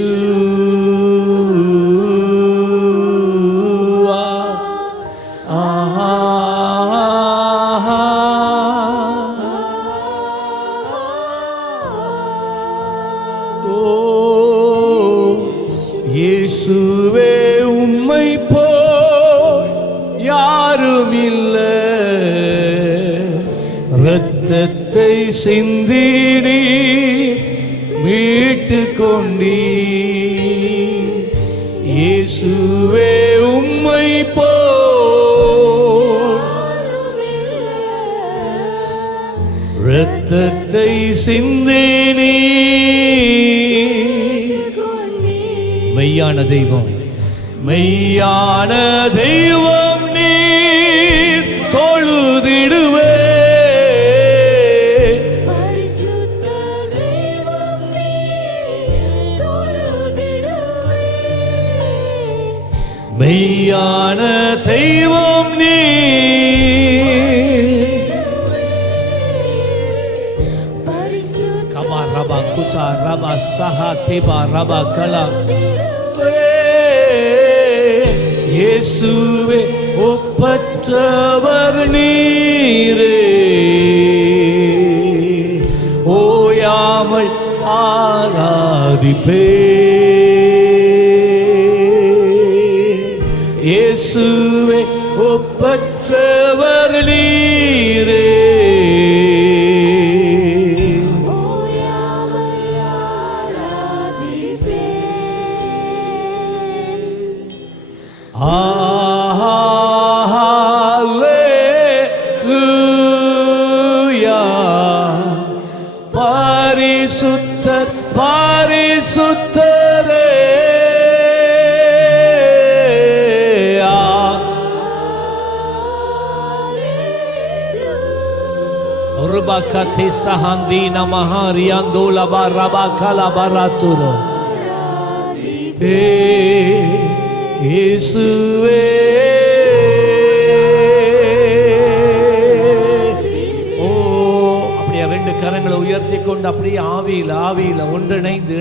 இயேசுவே உம்மை போல் யாரும் இல்லை, இரத்தத்தை சிந்தினி மீட்டு கொண்டீ. இயேசுவே உம்மை போல் இரத்தத்தை சிந்தினி மெய்யான தெய்வம், மெய்யான தெய்வம் நீர் தொழுதிடுவே. மெய்யான தெய்வம் நீர் கபா ரபா குதா ரபா சஹா தேபா ரபா கலா. இயேசுவே ஒப்பற்றவர் நீரே, ஓயாமல் ஆராதிப்பே. இயேசுவே ஒப்பற்றவர் நீரே, பரிசுத்தர் பரிசுத்தரே. ருபகதி சஹந்தி நமஹரி அந்தோல பரபா கலா பராத்துரோ. இயேசுவே 2 கரங்களை உயர்த்தி கொண்டு அப்படியே ஆவியில ஒன்றிணைந்து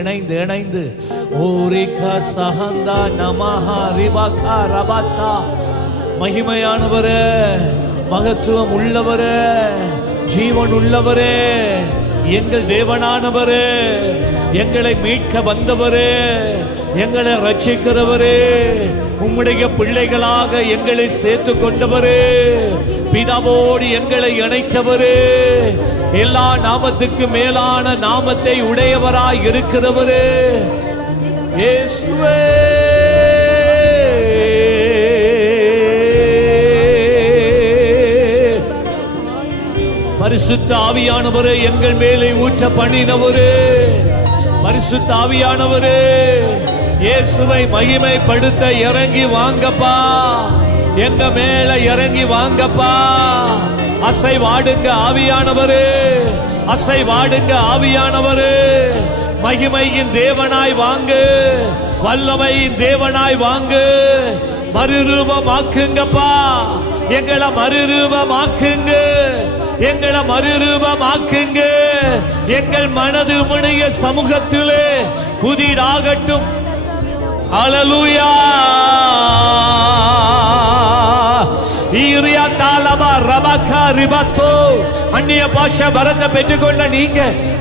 இணைந்து ஓரிகா சஹந்தா நமஹா ரிபகா ரபத்தா. மகிமையானவரே, மகத்துவம் உள்ளவரே, ஜீவன் உள்ளவரே, எங்கள் தேவனானவரே, எங்களை மீட்க வந்தவரே, எங்களை ரட்சிக்கிறவரே, உம்முடைய பிள்ளைகளாக எங்களை சேர்த்து கொண்டவரே, பிதாவோடு எங்களை இணைத்தவரே, எல்லா நாமத்துக்கு மேலான நாமத்தை உடையவராய் இருக்கிறவரே இயேசுவே. பரிசுத்த ஆவியானவரே, எங்கள் மேலே ஊற்ற பண்ணினவரே, பரிசுத்த ஆவியானவரே, இயேசுவை மகிமைப்படுத்த இறங்கி வாங்கப்பா, எங்க மேல இறங்கி வாங்கப்பா. அசைவாடுங்க ஆவியானவரே, அசைவாடுங்க ஆவியானவரே. மகிமையின் தேவனாய் வாங்கு, வல்லமையின் தேவனாய் வாங்கு. மறுரூபமாக்குங்கப்பா, எங்களை மறுரூபமாக்குங்க, எங்களை மறுரூபமாக்குங்க. எங்கள் மனது உம்முடைய சமூகத்திலே புதிதாகட்டும். ஹல்லேலூயா. ஈரியா தாலபா ரபகா ரிபத்தோ. அந்நிய பாஷை வரத்தை பெற்றுக்கொண்ட நீங்க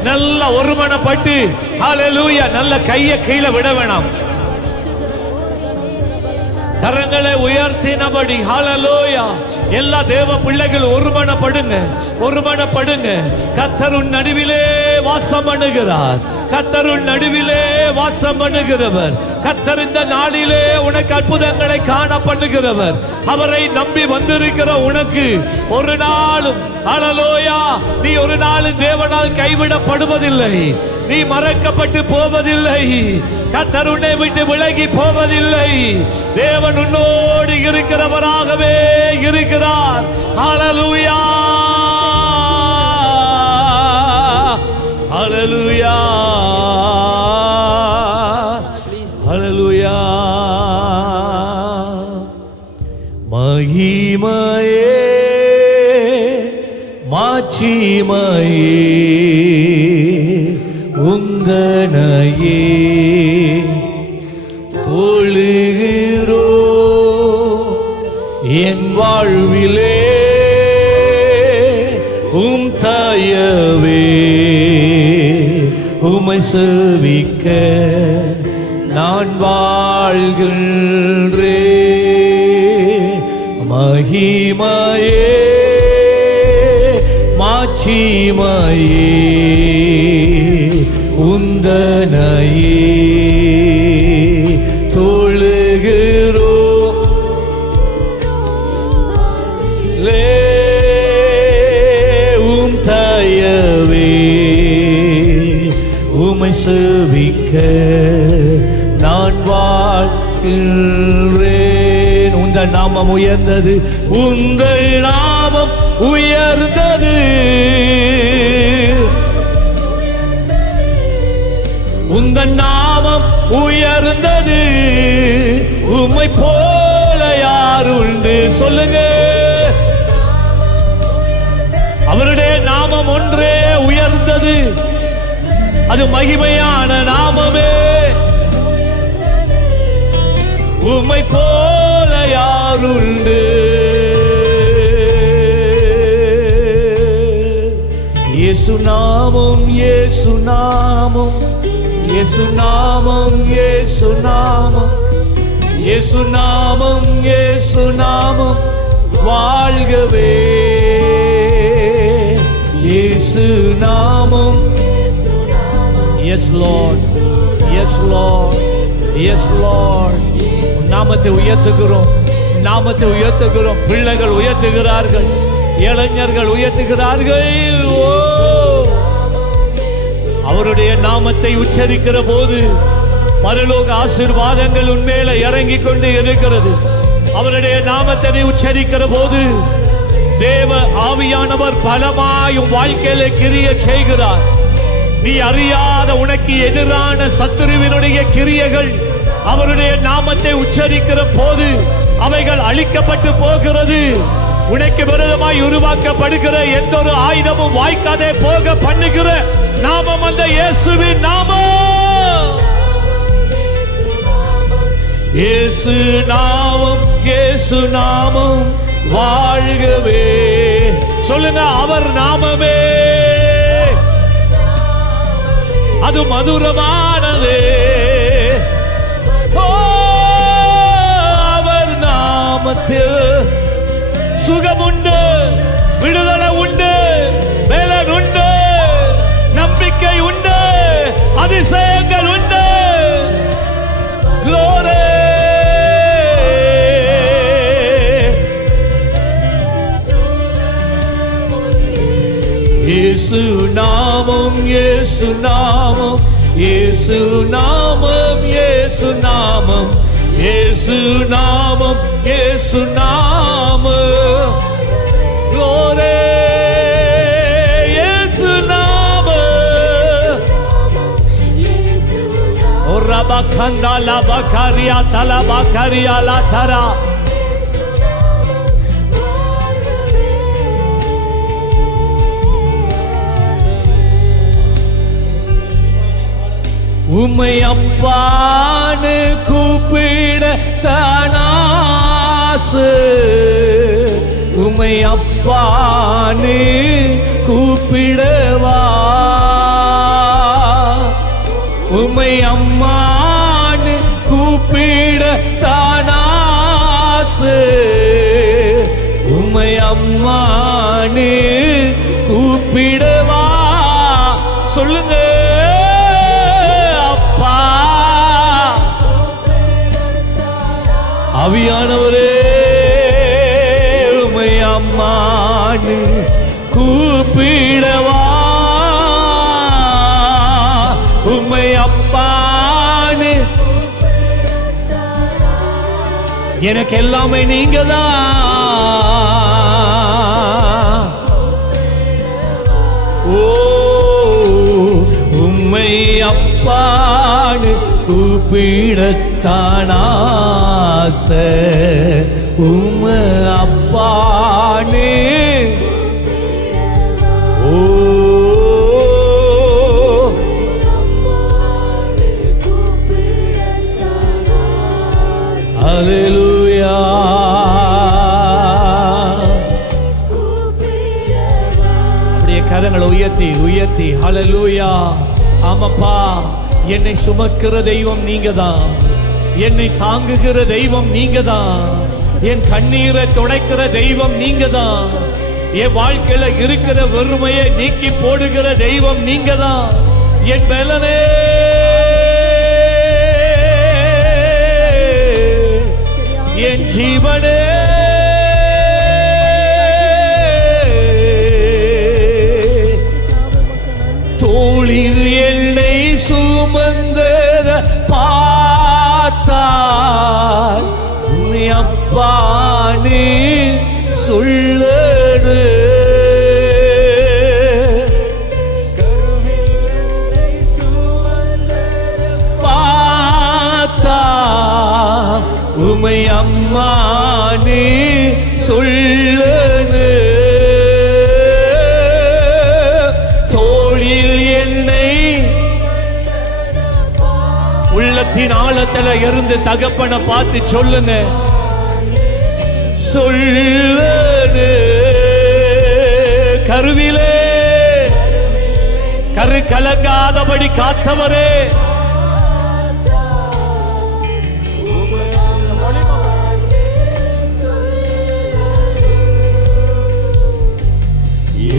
நல்ல ஒருமனப்பட்டு ஹல்லேலூயா, நல்ல கையை கீழே விட வேணாம், கரங்களை உயர்த்தினபடி ஹல்லேலூயா. எல்லா தேவ பிள்ளைகள் ஒருமனப்படுங்க, ஒருமனப்படுங்க. கர்த்தருன் நடுவிலே வாசம் பண்ணுகிறார், கர்த்தருன் நடுவிலே வாசம் பண்ணுகிறவர். கர்த்தர் இந்த நாளிலே உனக்கு அற்புதங்களை காண பண்ணுகிறவர். அவரை நம்பி வந்திருக்கிற உனக்கு ஒரு நாளும் ஹல்லேலூயா, நீ ஒரு நாளும் தேவனால் கைவிடப்படுவதில்லை, நீ மறக்கப்பட்டு போவதில்லை, கர்த்தர் உன்னை விட்டு விலகி போவதில்லை. தேவன் உன்னோடு இருக்கிறவராகவே இருக்கிறார். ஹல்லேலூயா, ஹல்லேலூயா, ஹல்லேலூயா. மகிமையே மாட்சிமையே உந்தனையே தொழுகிறோ என் வாழ்விலே உம் தயவே. உம்மை சேவிக்க நான் வாழ்கின்றே. மகிமையே மாட்சிமையே உந்தனையே தொழுகிறோ உம் தயவே. உம்மை சேவிக்க நான் வாழ்கின்றேன். உந்தன் நாமம் உயர்ந்தது, உங்கள் நாமம் உயர்ந்தது, உந்தன் நாமம் உயர்ந்தது. உம்மை போல யார் உண்டு சொல்லுங்க. அவருடைய நாமம் ஒன்றே உயர்ந்தது, அது மகிமையான நாமமே. உம்மை போல யார் உண்டு. இயேசு நாமம், இயேசு நாமம், இயேசு நாமம், இயேசு நாமம், இயேசு நாமம், இயேசு நாமம் வாழ்கவே. இயேசு நாமம். Yes Lord, yes Lord, yes Lord. நாமத்தை உயர்த்துகிறோம், நாமத்தை உயர்த்துகிறோம். பிள்ளைகள் உயர்த்துகிறார்கள், இளைஞர்கள் உயர்த்துகிறார்கள். அவருடைய நாமத்தை உச்சரிக்கிற போது பரலோக ஆசீர்வாதங்கள் உன்மேல இறங்கி கொண்டு இருக்கிறது. அவருடைய நாமத்தை உச்சரிக்கிற போது தேவ ஆவியானவர் பலமாயும் வாழ்க்கையில கிரிய செய்கிறார். நீ அறியாத உனக்கு எதிரான சத்துருவினுடைய கிரியைகள் அவருடைய நாமத்தை உச்சரிக்கிற போது அவைகள் அழிக்கப்பட்டு போகிறது. உனக்கு விரோதமாய் உருவாக்கப்படுகிற எந்த ஒரு ஆயுதமும் வாய்க்காதே போக பண்ணுகிற நாமம் அந்த இயேசுவின் நாமம். இயேசு நாமம், இயேசு நாமம் வாழ்கவே. சொல்லுங்க, அவர் நாமமே அது மதுரமானது. அவர் நாமத்தில் சுகம் உண்டு, விடுதலை உண்டு, பலன் உண்டு, நம்பிக்கை உண்டு, அதிசயங்கள் உண்டு. Glory. இயேசு நாமம், இயேசு நாமம், இயேசு நாமம், இயேசு நாமம், இயேசு நாமம், இயேசு நாமம். Glory. இயேசு நாமம். ஓ ரபகந்தா லபகரியா தலபகரியா லதரா. உம்மை அப்பான்னு கூப்பிட தானாசு, உம்மை அப்பான்னு கூப்பிடவா, உம்மை அம்மான்னு கூப்பிட தானாசு, உம்மை அம்மான்னு கூப்பிடவா. சொல்லுங்க, ஆவியானவரே உம்மை அம்மான்னு கூப்பிடவா, உம்மை அப்பான்னு. எனக்கு எல்லாமே நீங்கதான். ஓ உம்மை அப்பான்னு கூப்பிடத்தானாச, உம்ம அப்பானே. ஓ ஹல்லேலூயா. அப்படியே கரங்களை உயர்த்தி உயர்த்தி ஹல்லேலூயா. ஆமாப்பா, என்னை சுமக்கிற தெய்வம் நீங்கதான், என்னை தாங்குகிற தெய்வம் நீங்கதான், என் கண்ணீரை துடைக்கிற தெய்வம் நீங்கதான், என் வாழ்க்கையில இருக்கிற வெறுமையை நீக்கி போடுகிற தெய்வம் நீங்கதான், என் பலனே. என் ஜீவனே தோளில் என்னை சுமந்தத பார்த்தால் உன்னை அப்பானே சொல்லடு. பார்த்தா உமை அம்மானே சொல்லடு. உள்ளத்தின் ஆழத்துல இருந்து தகப்பனை பார்த்து சொல்லுங்க, சொல்லு. கருவிலே கரு கலங்காதபடி காத்தவரே,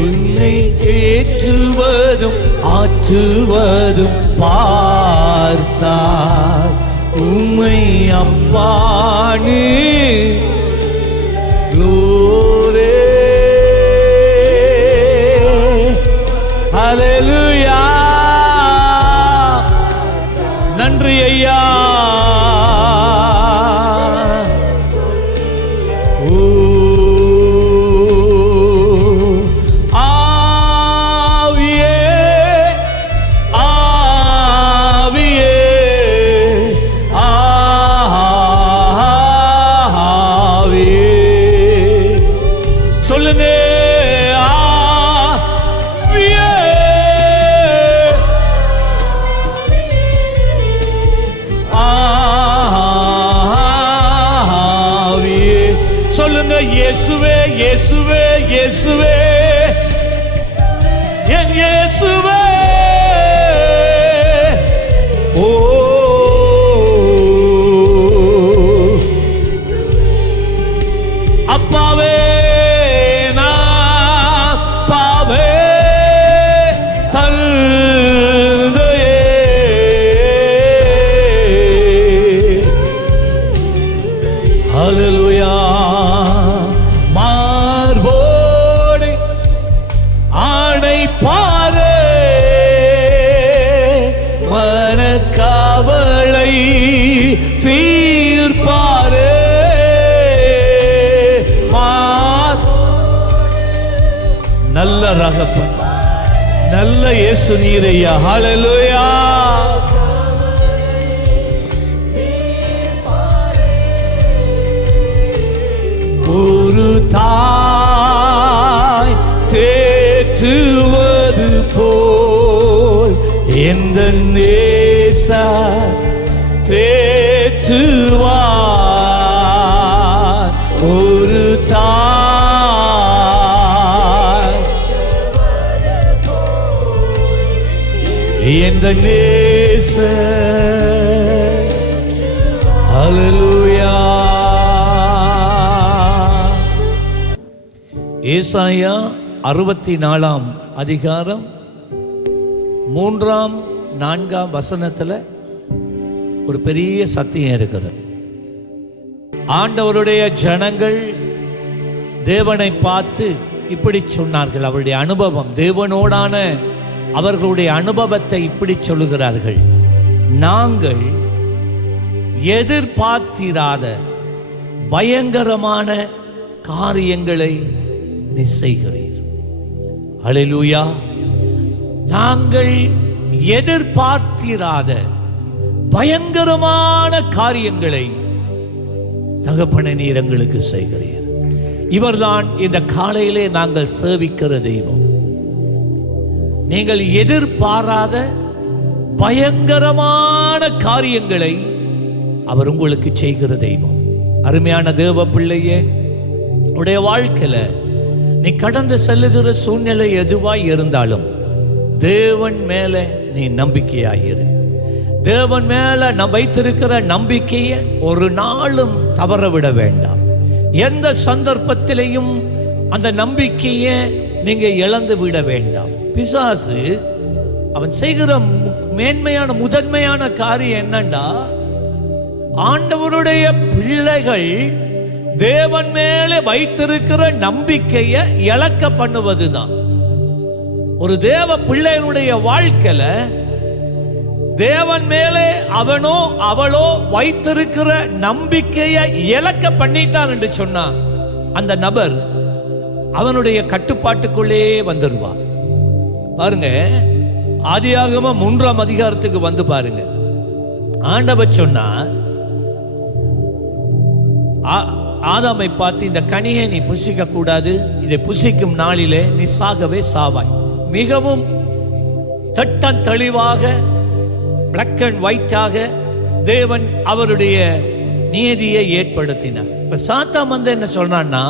என்னை ஏற்றுவதும் ஆற்றுவதும் பார்த்தார் உம்மை அப்பானே. glory hallelujah. நன்றி ஐயா. இயேசுவே இயேசுவே என் இயேசுவே. ஓ அப்பாவே நான் பாவே தந்தையே, ஹல்லேலூயா. மார்போடு ஆணைப்பாரே, மனக்காவலை தீர்ப்பாரே. நல்ல ரகப்பன், நல்ல இயேசு நீரையா. ஹல்லேலூயா. ஒரு தாய் தேற்றுவது போல் எந்த நேசா தேற்றுவார். ஒரு தாய் எந்த நேச. ஹல்லேலூயா. ஏசாயா 64 அதிகாரம் 3, 4 வசனத்துல ஒரு பெரிய சத்தியம் இருக்கிறது. ஆண்டவருடைய ஜனங்கள் தேவனை பார்த்து இப்படி சொன்னார்கள். அவருடைய அனுபவம், தேவனோடான அவர்களுடைய அனுபவத்தை இப்படி சொல்லுகிறார்கள். நாங்கள் எதிர்பார்த்திராத பயங்கரமான காரியங்களை நீ செய்கிறீர். ஹல்லேலூயா. நாங்கள் எதிர்பார்த்திராத பயங்கரமான காரியங்களை தகப்பனே நீர் எங்களுக்கு செய்கிறீர். இவர்தான் இந்த காலையிலே நாங்கள் சேவிக்கிற தெய்வம். நீங்கள் எதிர்பாராத பயங்கரமான காரியங்களை அவர் உங்களுக்கு செய்கிற தெய்வம். அருமையான தேவ பிள்ளையே, உடைய வாழ்க்கையில நீ கடந்து செல்லுகிற சூழ்நிலை எதுவாய் இருந்தாலும் தேவன் மேல நீ நம்பிக்கையாயிரு. தேவன் மேல நாம் வைத்திருக்கிற நம்பிக்கையை ஒரு நாளும் தவற விட வேண்டாம். எந்த சந்தர்ப்பத்திலையும் அந்த நம்பிக்கையை நீங்க இழந்து விட வேண்டாம். பிசாசு அவன் செய்கிற மேன்மையான முதன்மையான காரியம் என்னண்டா, ஆண்டவருடைய பிள்ளைகள் தேவன் மேலே வைத்திருக்கிற நம்பிக்கையை இழக்க பண்ணுவதுதான். ஒரு தேவ பிள்ளைகளுடைய வாழ்க்கையில தேவன் மேலே அவனோ அவளோ வைத்திருக்கிற நம்பிக்கையை இழக்க பண்ணிட்டான் என்று சொன்னா அந்த நபர் அவனுடைய கட்டுப்பாட்டுக்குள்ளே வந்துடுவார். பாருங்க, ஆதியாகமம் 3 அதிகாரத்துக்கு வந்து பாருங்க. ஆண்டவர் சொன்னார், ஆதாமை பார்த்து இந்த கனியை நீ புசிக்க கூடாது, இதை புசிக்கும் நாளிலே நீ சாகவே சாவாய். மிகவும் தட்டன் தெளிவாக பிளாக் அண்ட் ஒயிட்டாக தேவன் அவருடைய நீதியை ஏற்படுத்தினார். இப்ப சாத்தான் வந்து என்ன சொல்றான்னா,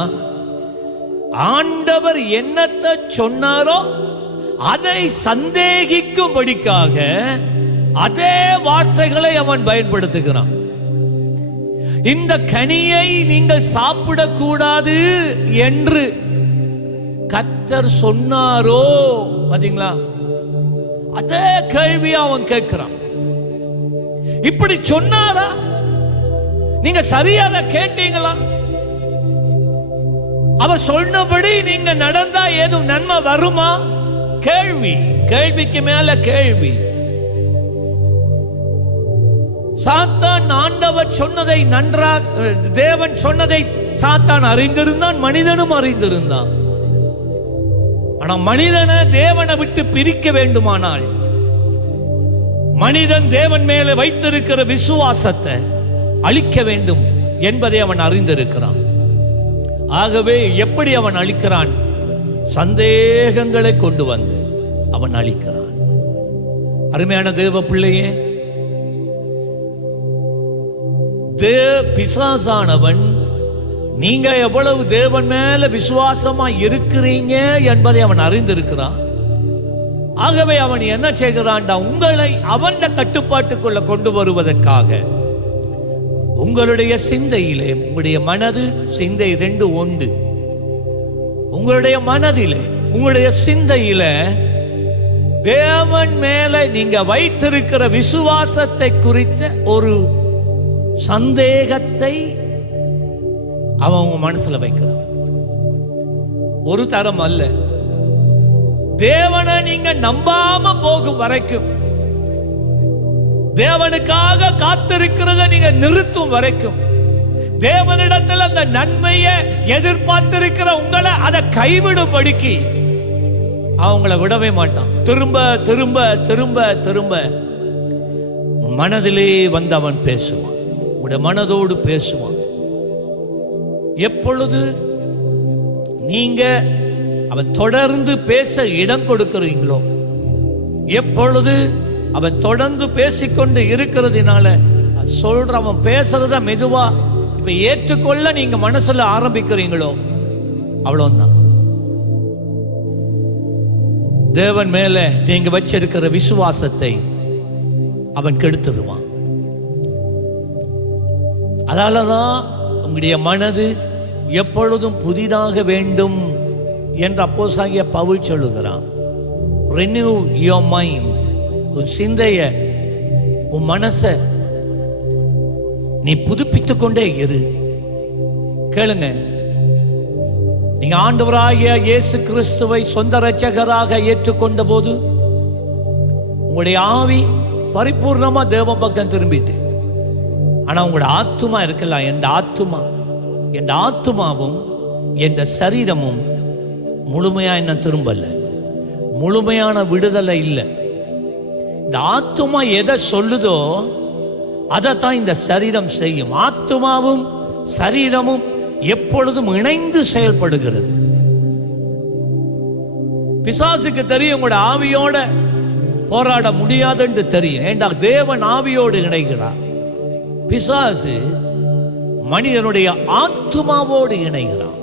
ஆண்டவர் என்னத்தை சொன்னாரோ அதை சந்தேகிக்கும்படிக்காக அதே வார்த்தைகளை அவன் பயன்படுத்துகிறான். இந்த கனியை நீங்கள் சாப்பிடக்கூடாது என்று கர்த்தர் சொன்னாரோ, பாத்தீங்களா, அதே கேள்வியை அவன் கேட்கிறான். இப்படி சொன்னாரா? நீங்க சரியாக கேட்டீங்களா? அவர் சொன்னபடி நீங்க நடந்தா ஏதும் நன்மை வருமா? கேள்வி, கேள்விக்கு மேல கேள்வி. சாத்தான் ஆண்டவர் சொன்னதை நன்றாக, தேவன் சொன்னதை சாத்தான் அறிந்திருந்தான், மனிதனும் அறிந்திருந்தான். ஆனா மனிதனை தேவனை விட்டு பிரிக்க வேண்டுமானால் மனிதன் தேவன் மேலே வைத்திருக்கிற விசுவாசத்தை அழிக்க வேண்டும் என்பதை அவன் அறிந்திருக்கிறான். ஆகவே எப்படி அவன் அழிக்கிறான்? சந்தேகங்களை கொண்டு வந்து அவன் அழிக்கிறான். அருமையான தேவ பிள்ளையே, பிசாசானவன் நீங்க எவ்வளவு தேவன் மேல விசுவாசமா இருக்கிறீங்க என்பதை அவன் அறிந்திருக்கிறான். ஆகவே அவன் என்ன செய்கிறான்டா, உங்களை அவன் கட்டுப்பாட்டுக்குள்ள கொண்டு வருவதற்காக உங்களுடைய சிந்தையிலே, உங்களுடைய மனது சிந்தை ரெண்டு ஒன்று, உங்களுடைய மனதிலே உங்களுடைய சிந்தையில தேவன் மேல நீங்க வைத்திருக்கிற விசுவாசத்தை குறித்த ஒரு சந்தேகத்தை அவன் உங்க மனசுல வைக்கிறான். ஒரு தரம் அல்ல, தேவனை நீங்க நம்பாம போகும் வரைக்கும், தேவனுக்காக காத்திருக்கிறத நீங்க நிறுத்தும் வரைக்கும், தேவனிடத்தில் அந்த நன்மையை எதிர்பார்த்திருக்கிற உங்களை அதை கைவிடும்படிக்கு அவங்கள விடவே மாட்டான். திரும்ப திரும்ப திரும்ப திரும்ப மனதிலே வந்து அவன் பேசுவான், உடைய மனதோடு பேசுவான். எப்பொழுது நீங்க அவன் தொடர்ந்து பேச இடம் கொடுக்கிறீங்களோ, எப்பொழுது அவன் தொடர்ந்து பேசிக்கொண்டு இருக்கிறதுனால சொல்ற அவன் பேசுறத மெதுவா இப்ப ஏற்றுக்கொள்ள நீங்க மனசுல ஆரம்பிக்கிறீங்களோ, அவ்வளவுதான். தேவன் மேல நீங்க வச்சிருக்கிற விசுவாசத்தை அவன் கெடுத்துடுவான். அதனாலதான் உங்களுடைய மனது எப்பொழுதும் புதிதாக வேண்டும் என்று அப்போஸ்தலனாகிய பவுல் சொல்லுகிறான். Renew your mind. உன் சிந்தைய, உன் மனசை நீ புதுப்பித்துக் கொண்டே இரு. கேளுங்க, நீங்க ஆண்டவராகிய இயேசு கிறிஸ்துவை சொந்த இரட்சகராக ஏற்றுக்கொண்ட போது உங்களுடைய ஆவி பரிபூர்ணமா தேவன் பக்கம் திரும்பிட்டு, ஆனா உங்களோட ஆத்துமா இருக்கலாம், என் ஆத்துமாவும் என் சரீரமும் முழுமையா என்ன திரும்பல, முழுமையான விடுதலை இல்லை. இந்த ஆத்துமா எதை சொல்லுதோ அதைத்தான் இந்த சரீரம் செய்யும். ஆத்துமாவும் சரீரமும் எப்பொழுதும் இணைந்து செயல்படுகிறது. பிசாசுக்கு தெரியும் உங்களோட ஆவியோட போராட முடியாதுன்னு தெரியும். ஏண்டா தேவன் ஆவியோடு இணைகிறார். பிசாசு மனிதனுடைய ஆத்துமாவோடு இணைகிறான்,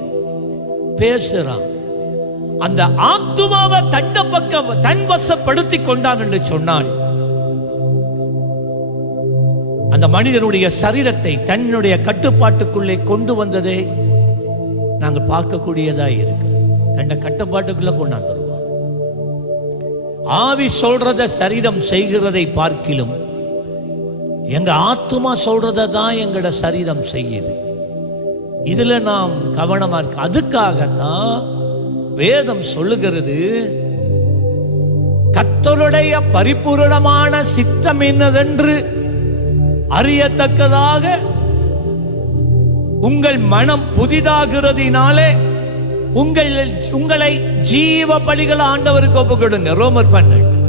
பேசுறான். அந்த ஆத்துமாவை தண்ட பக்கம் தன் வசப்படுத்தி கொண்டான் என்று சொன்னான். அந்த மனிதனுடைய சரீரத்தை தன்னுடைய கட்டுப்பாட்டுக்குள்ளே கொண்டு வந்ததே நாங்கள் பார்க்கக்கூடியதா இருக்கிறது. தன்னை கட்டுப்பாட்டுக்குள்ள கொண்டாந்துருவான். ஆவி சொல்றத சரீரம் செய்கிறதை பார்க்கிலும் எங்க ஆத்துமா சொல்றதை தான் எங்களோட சரீரம் செய்யுது. இதுல நாம் கவனமா இருக்கு. அதுக்காகத்தான் வேதம் சொல்லுகிறது, கர்த்தருடைய பரிபூரணமான சித்தம் என்னதென்று அறியத்தக்கதாக உங்கள் மனம் புதிதாகிறதினாலே உங்களை ஜீவ பலிகள் ஆண்டவருக்கு ஒப்பு கொடுங்க. ரோமர் 12.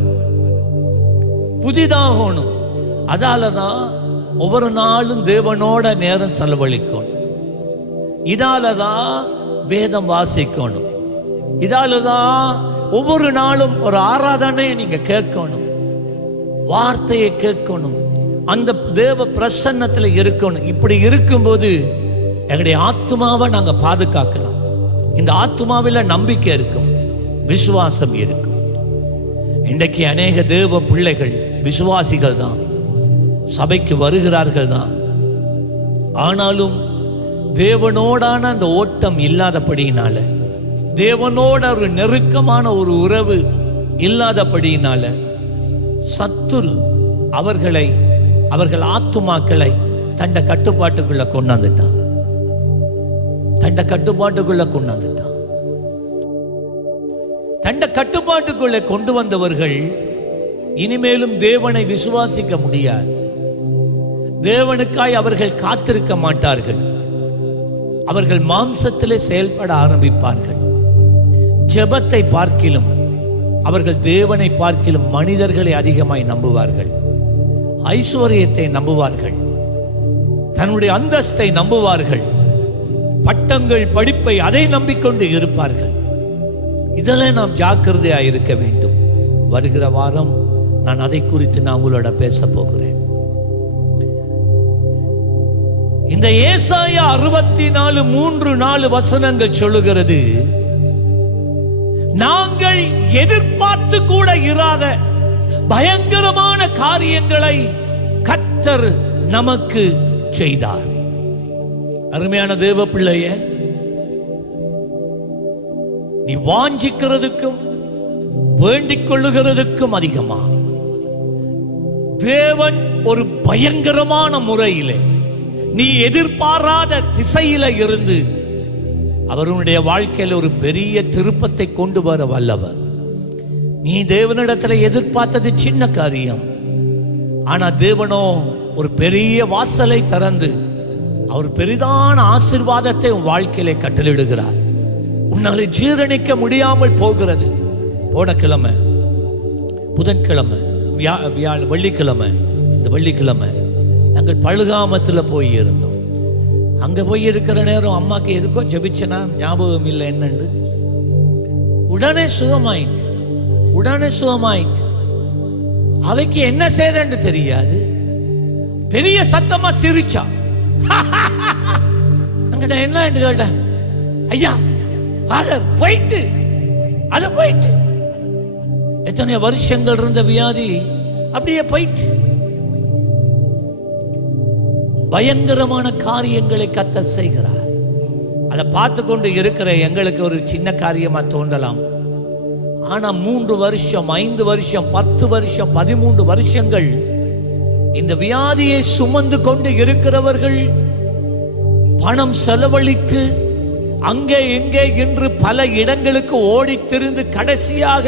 புதிதாகணும். அதாலதான் ஒவ்வொரு நாளும் தேவனோட நேரம் செலவழிக்கணும். இதாலதான் வேதம் வாசிக்கணும். இதாலதான் ஒவ்வொரு நாளும் ஒரு ஆராதனையை நீங்க கேட்கணும், வார்த்தையை கேட்கணும், அந்த தேவ பிரசன்னத்தில் இருக்கணும். இப்படி இருக்கும்போது எங்களுடைய ஆத்துமாவை நாங்க பாதுகாக்கலாம். இந்த ஆத்துமாவில் நம்பிக்கை இருக்கும், விசுவாசம் இருக்கும். இன்றைக்கு அநேக தேவ பிள்ளைகள் விசுவாசிகள் தான், சபைக்கு வருகிறார்கள் தான், ஆனாலும் தேவனோடான அந்த ஓட்டம் இல்லாதபடியினால, தேவனோட ஒரு நெருக்கமான ஒரு உறவு இல்லாதபடியினால சத்துரு அவர்கள் ஆத்துமாக்களை தண்ட கட்டுப்பாட்டுக்குள்ள கொண்டாந்துட்டான். தண்ட கட்டுப்பாட்டுக்குள்ள கொண்டு வந்தவர்கள் இனிமேலும் தேவனை விசுவாசிக்க முடியாது. தேவனுக்காய் அவர்கள் காத்திருக்க மாட்டார்கள். அவர்கள் மாம்சத்திலே செயல்பட ஆரம்பிப்பார்கள். ஜெபத்தை பார்க்கிலும் அவர்கள் தேவனை பார்க்கிலும் மனிதர்களை அதிகமாய் நம்புவார்கள். ஐஸ்வர்யத்தை நம்புவார்கள், தன்னுடைய அந்தஸ்தை நம்புவார்கள், பட்டங்கள் படிப்பை அதை நம்பிக்கொண்டு இருப்பார்கள். இதெல்லாம் நாம் ஜாக்கிரதையாக இருக்க வேண்டும். வருகிற வாரம் நான் அதை குறித்து நான் உங்களோட பேச போகிறேன். இந்த ஏசாயா 64:3-4 வசனங்கள் சொல்லுகிறது, நாங்கள் எதிர்பார்த்து கூட இராத பயங்கரமான காரியங்களை கர்த்தர் நமக்கு செய்தார். அருமையான தேவ பிள்ளைய, நீ வாஞ்சிக்கிறதுக்கும் வேண்டிக் கொள்ளுகிறதுக்கும் அதிகமா தேவன் ஒரு பயங்கரமான முறையிலே நீ எதிர்பாராத திசையில இருந்து அவருடைய வாழ்க்கையில் ஒரு பெரிய திருப்பத்தை கொண்டு வர வல்லவர். நீ தேவனிடத்துல எதிர்பார்த்தது சின்ன காரியம், ஆனா தேவனோ ஒரு பெரிய வாசலை திறந்து அவர் பெரிதான ஆசீர்வாதத்தை உன் வாழ்க்கையிலே கட்டளிடுகிறார். உன்னால ஜீரணிக்க முடியாமல் போகிறது. போன கிழமை புதன்கிழமை வெள்ளிக்கிழமை, இந்த வெள்ளிக்கிழமை நாங்கள் பழுகாமத்தில் போய் இருந்தோம். அங்கே போய் இருக்கிற நேரம் அம்மாக்கு எதுக்கோ ஜபிச்சனா ஞாபகம் இல்லை என்னண்டு. உடனே சுகமாயிட்டு, உடனே சுகமாயிட்டு. அவைக்கு என்ன செய்யறன்னு தெரியாது, பெரிய சத்தமா சிரிச்சா. அங்கிட்ட என்ன கேட்ட, ஐயா அத போயிட்டு, அத போயிட்டு. எத்தனை வருஷங்கள் இருந்த வியாதி அப்படியே போயிட்டு. பயங்கரமான காரியங்களை கர்த்தர் செய்கிறார். அதை பார்த்து கொண்டு இருக்கிற எங்களுக்கு ஒரு சின்ன காரியமா தோன்றலாம். ஆனா 3 வருஷம், 5 வருஷம், 10 வருஷம், 13 வருஷங்கள் இந்த வியாதியை சுமந்து கொண்டு இருக்கிறவர்கள் பணம் செலவழித்து அங்கே எங்கே என்று பல இடங்களுக்கு ஓடி திரிந்து கடைசியாக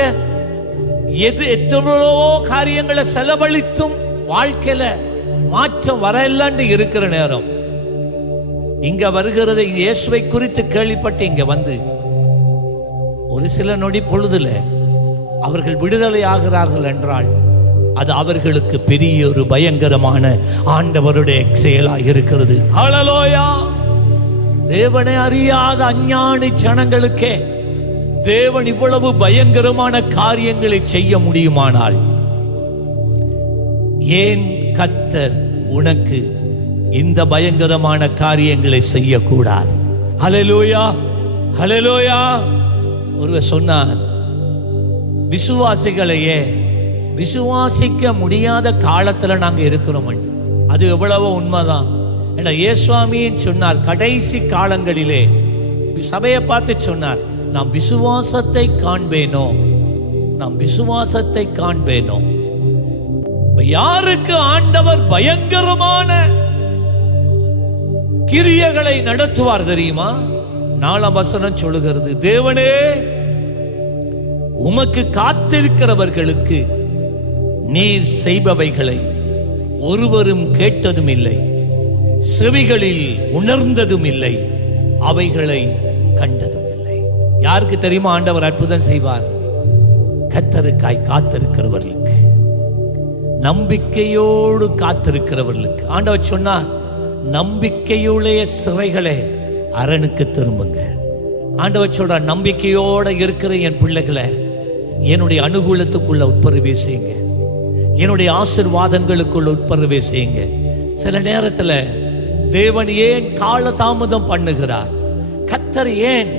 எத்தனையோ காரியங்களை செலவழித்தும் வாழ்க்கையில மாற்றம் வரலன்னு இருக்கிற நேரம் இங்க வருகிறது. இயேசுவை குறித்து கேள்விப்பட்டு இங்க வந்து ஒரு சில நொடி பொழுதுல அவர்கள் விடுதலை ஆகிறார்கள் என்றால் அது அவர்களுக்கு பெரிய ஒரு பயங்கரமான ஆண்டவருடைய செயலாக இருக்கிறது. ஹல்லேலூயா! தேவனை அறியாத அஞ்ஞானி ஜனங்களுக்கே தேவன் இவ்வளவு பயங்கரமான காரியங்களை செய்ய முடியுமானால் ஏன் கர்த்தர் உனக்கு இந்த பயங்கரமான காரியங்களை செய்யக்கூடாது? ஹல்லேலூயா! ஹல்லேலூயா! ஒருவர் சொன்னார், விசுவாசிகளையே விசுவாசிக்க முடியாத காலத்துல நாங்க இருக்கிறோம். அது எவ்வளவோ உண்மைதான். இயேசுவாமின்னு சொன்னார், கடைசி காலங்களிலே சபையை பார்த்து சொன்னார், நாம் விசுவாசத்தை காண்பேனோ, நாம் விசுவாசத்தை காண்பேனோ. யாருக்கு ஆண்டவர் பயங்கரமான கிரியைகளை நடத்துவார் தெரியுமா? 4ஆம் வசனம் சொல்லுகிறது, தேவனே உமக்கு காத்திருக்கிறவர்களுக்கு நீர் செய்பவைகளை ஒருவரும் கேட்டதும் இல்லை, செவிகளில் உணர்ந்ததும் இல்லை, அவைகளை கண்டதும் இல்லை. யாருக்கு தெரியுமா ஆண்டவர் அற்புதம் செய்வார்? கர்த்தருக்காய் காத்திருக்கிறவர்களுக்கு, நம்பிக்கையோடு காத்திருக்கிறவர்களுக்கு. ஆண்டவர் சொன்னார், நம்பிக்கையுடைய சிறைகளே அரணுக்கு திரும்புங்க. ஆண்டவர் சொல்றார், நம்பிக்கையோட இருக்கிற என் பிள்ளைகளை என்னுடைய அனுகூலத்துக்குள்ள உட்பிரவேசிங்க, என்னுடைய ஆசீர்வாதங்களுக்குள்ள உட்பிரவேசிங்க. சில நேரத்தில் தேவன் ஏன் கால தாமதம் பண்ணுகிறார்? கர்த்தர் ஏன்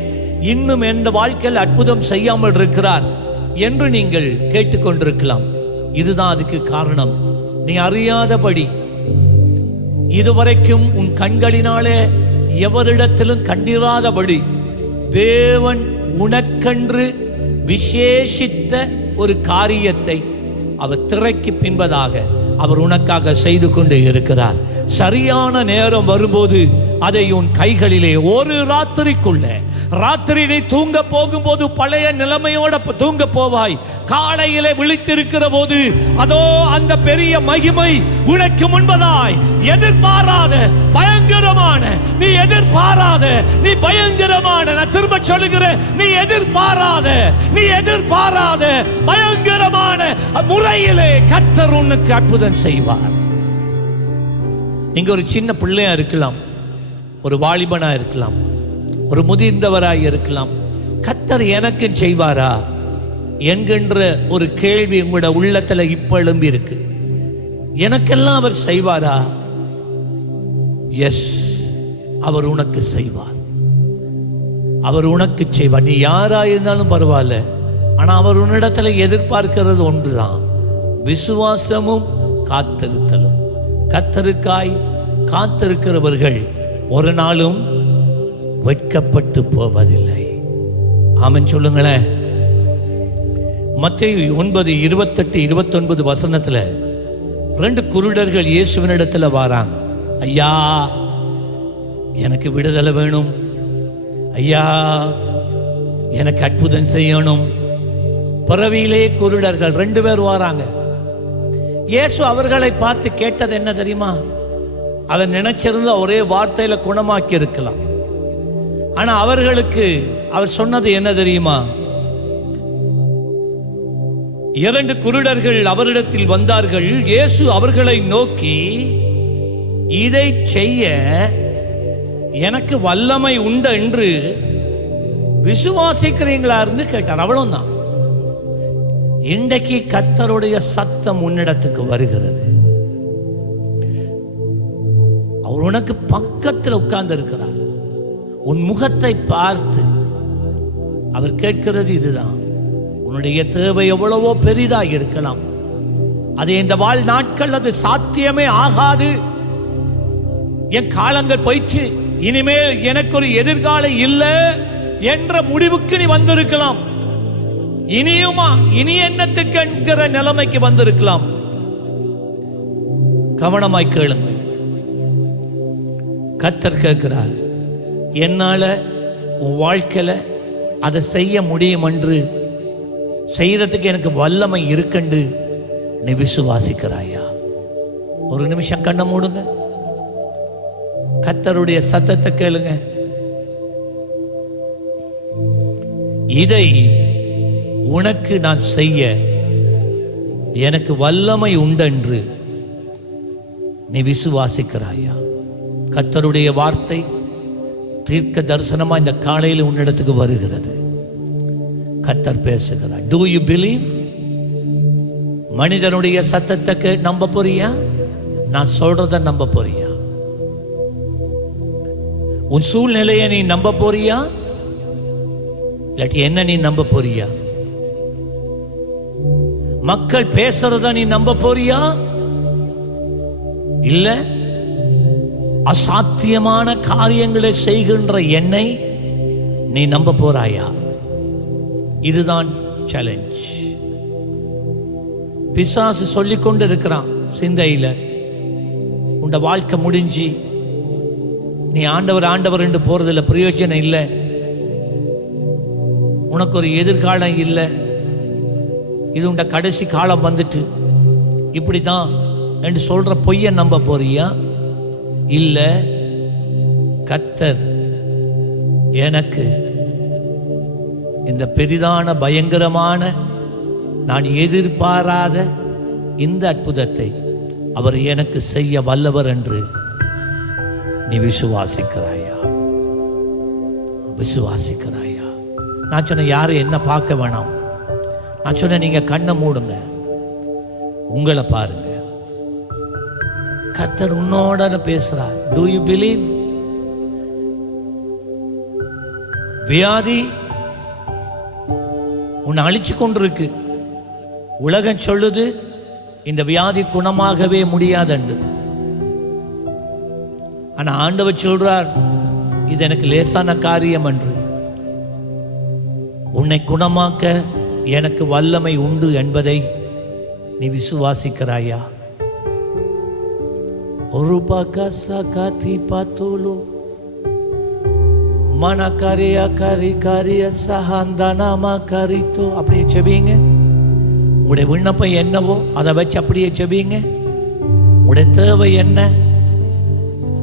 இன்னும் எந்த வாழ்க்கையில் அற்புதம் செய்யாமல் இருக்கிறார் என்று நீங்கள் கேட்டுக்கொண்டிருக்கலாம். இதுதான் அதுக்கு காரணம். நீ அறியாதபடி இதுவரைக்கும் உன் கண்களினாலே எவரிடத்திலும் கண்டிராதபடி தேவன் உனக்கென்று விசேஷித்த ஒரு காரியத்தை அவர் திரைக்கு பின்பதாக அவர் உனக்காக செய்து கொண்டு இருக்கிறார். சரியான நேரம் வரும்போது அதை உன் கைகளிலே ஒரு ராத்திரிக்குள்ள, ராத்திரி நீ தூங்க போகும்போது பழைய நிலைமையோட தூங்க போவாய். காலையிலே விழித்திருக்கிற போது அதோ அந்த பெரிய மகிமை உனக்கு முன்பதாய் எதிர்பாராத பயங்கரமான, நீ எதிர்பாராத, நீ பயங்கரமான, நான் திரும்ப சொல்லுகிறேன், நீ எதிர்பாராத பயங்கரமான முறையிலே கர்த்தர் உனக்கு அற்புதம் செய்வார். நீங்க ஒரு சின்ன பிள்ளையா இருக்கலாம், ஒரு வாலிபனா இருக்கலாம், ஒரு முதிர்ந்தவராய் இருக்கலாம். கர்த்தர் எனக்கு செய்வாரா என்கின்ற ஒரு கேள்வி உங்களோட உள்ளத்துல இப்ப எழும்பி இருக்கு. எனக்கெல்லாம் அவர் செய்வாரா? எஸ், அவர் உனக்கு செய்வார். அவர் உனக்கு செய்வார். நீ யாரா இருந்தாலும் பரவாயில்ல, ஆனா அவர் உன்னிடத்துல எதிர்பார்க்கிறது ஒன்றுதான், விசுவாசமும் காத்திருத்தலும். கர்த்தருக்காய் காத்திருக்கிறவர்கள் ஒரு நாளும் வெட்கப்பட்டு போவதில்லை. ஆமென் சொல்லுங்களேன். மத்தேயு 9:28-29 வசனத்துல 2 குருடர்கள் இயேசுவினிடத்துல வராங்க. ஐயா, எனக்கு விடுதலை வேணும், ஐயா எனக்கு அற்புதம் செய்யணும். பிறவியிலே குருடர்கள் 2 பேர் வராங்க. இயேசு அவர்களை பார்த்து கேட்டது என்ன தெரியுமா? அவர் நினைச்சிருந்தா ஒரே வார்த்தையில குணமாக்கி இருக்கலாம். ஆனா அவர்களுக்கு அவர் சொன்னது என்ன தெரியுமா? 2 குருடர்கள் அவரிடத்தில் வந்தார்கள். இயேசு அவர்களை நோக்கி, இதை செய்ய எனக்கு வல்லமை உண்டு என்று விசுவாசிக்கிறீங்களா இருந்து கேட்டார். அவ்வளவுதான். இன்றைக்கு கர்த்தருடைய சத்தம் உன்னிடத்துக்கு வருகிறது. அவர் உனக்கு பக்கத்தில் உட்கார்ந்து இருக்கிறார். உன் முகத்தை பார்த்து அவர் கேட்கிறது இதுதான். உன்னுடைய தேவை எவ்வளவோ பெரிதாக இருக்கலாம், அது இந்த வாழ்நாட்கள் அது சாத்தியமே ஆகாது, என் காலங்கள் போயிடுச்சு, இனிமேல் எனக்கு ஒரு எதிர்காலம் இல்லை என்ற முடிவுக்கு நீ வந்திருக்கலாம். இனியுமா, இனி என்னத்துக்கு என்கிற நிலைமைக்கு வந்திருக்கலாம். கவனமாய் கேளுங்கள். கர்த்தர் கேட்கிறார், என்னால உன் வாழ்க்கையில அதை செய்ய முடியும் என்று செய்யறதுக்கு எனக்கு வல்லமை இருக்குண்டு நீ விசுவாசிக்கிறாயா? ஒரு நிமிஷம் கண்ணை மூடுங்க. கர்த்தருடைய சத்தத்தை கேளுங்க. இதை உனக்கு நான் செய்ய எனக்கு வல்லமை உண்டென்று நீ விசுவாசிக்கிறாயா? கர்த்தருடைய வார்த்தை தீர்க்க தரிசனமா இந்த காலையில் உன்னிடத்துக்கு வருகிறது. கர்த்தர் பேசுகிறார். Do you believe? மனிதனுடைய சத்தத்தை நம்ப போறியா? நான் சொல்றத நம்ப போறியா? உன் சூழ்நிலையை நீ நம்ப போறியா? இல்லாட்டி என்ன நீ நம்ப போறியா? மக்கள் பேசுறத நீ நம்ப போறியா? இல்ல அசாத்தியமான காரியங்களை செய்கின்ற என்னை நீ நம்ப போறாயா? இதுதான் சேலஞ்ச். பிசாசு சொல்லிக் கொண்டு இருக்கிறான் சிந்தையில, உண்ட வாழ்க்கை முடிஞ்சு நீ ஆண்டவர் ஆண்டவர் என்று போறதில்ல, பிரயோஜனம் இல்லை, உனக்கு ஒரு எதிர்காலம் இல்லை, இது உண்ட கடைசி காலம் வந்துட்டு இப்படிதான் என்று சொல்ற பொய்யை நம்ப போறியா? இல்ல, கர்த்தர் எனக்கு இந்த பெரிதான பயங்கரமான நான் எதிர்பாராத இந்த அற்புதத்தை அவர் எனக்கு செய்ய வல்லவர் என்று நீ விசுவாசிக்கிறாயா? விசுவாசிக்கிறாயா? நான் சொன்ன யாரும் என்ன பார்க்க வேணாம். நான் சொன்ன நீங்க கண்ணை மூடுங்க, உங்களை பாருங்க. கர்த்தர் உன்னோட பேசுறார். Do you believe? வியாதி உன்னை அழிச்சு கொண்டிருக்கு. உலகம் சொல்லுது இந்த வியாதி குணமாகவே முடியாதுண்டு. ஆனா ஆண்டவர் சொல்றார், இது எனக்கு லேசான காரியம் என்று. உன்னை குணமாக்க எனக்கு வல்லமை உண்டு என்பதை நீ விசுவாசிக்கிறாயா? ஒரு பக்கசா காத்தி பாத்தோலோ மன கரியா கரி கரிய சஹாந்தனாமா கரித்தோ. அப்படியே செபிங்க. உங்களுடைய விண்ணப்பம் என்னவோ அதை வச்சு அப்படியே செபிங்க. உங்களுடைய தேவை என்ன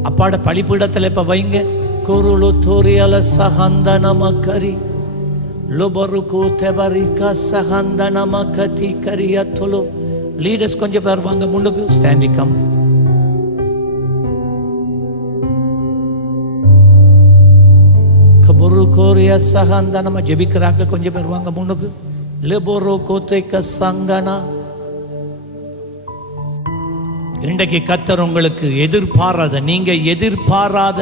அப்பாட பழிப்பிடத்தில் இப்ப வைங்க. கொருளோ தோரியால சஹாந்தனாமா கரி லோபருக்கு தெபரிகா சஹாந்தனாமா கதி கரியா தொலோ. லீடர்ஸ் கொஞ்சம் பேர் வாங்க முன்னுக்கு. ஸ்டாண்டி கம். கபரு கோரியா சஹாந்தனாமா ஜெபிக்கிறாங்க கொஞ்சம் பேர் வாங்க முன்னுக்கு. லெபோரோ கோத்தைக்க சங்கனா. இன்றைக்கு கர்த்தர் உங்களுக்கு எதிர்பாராத, நீங்க எதிர்பாராத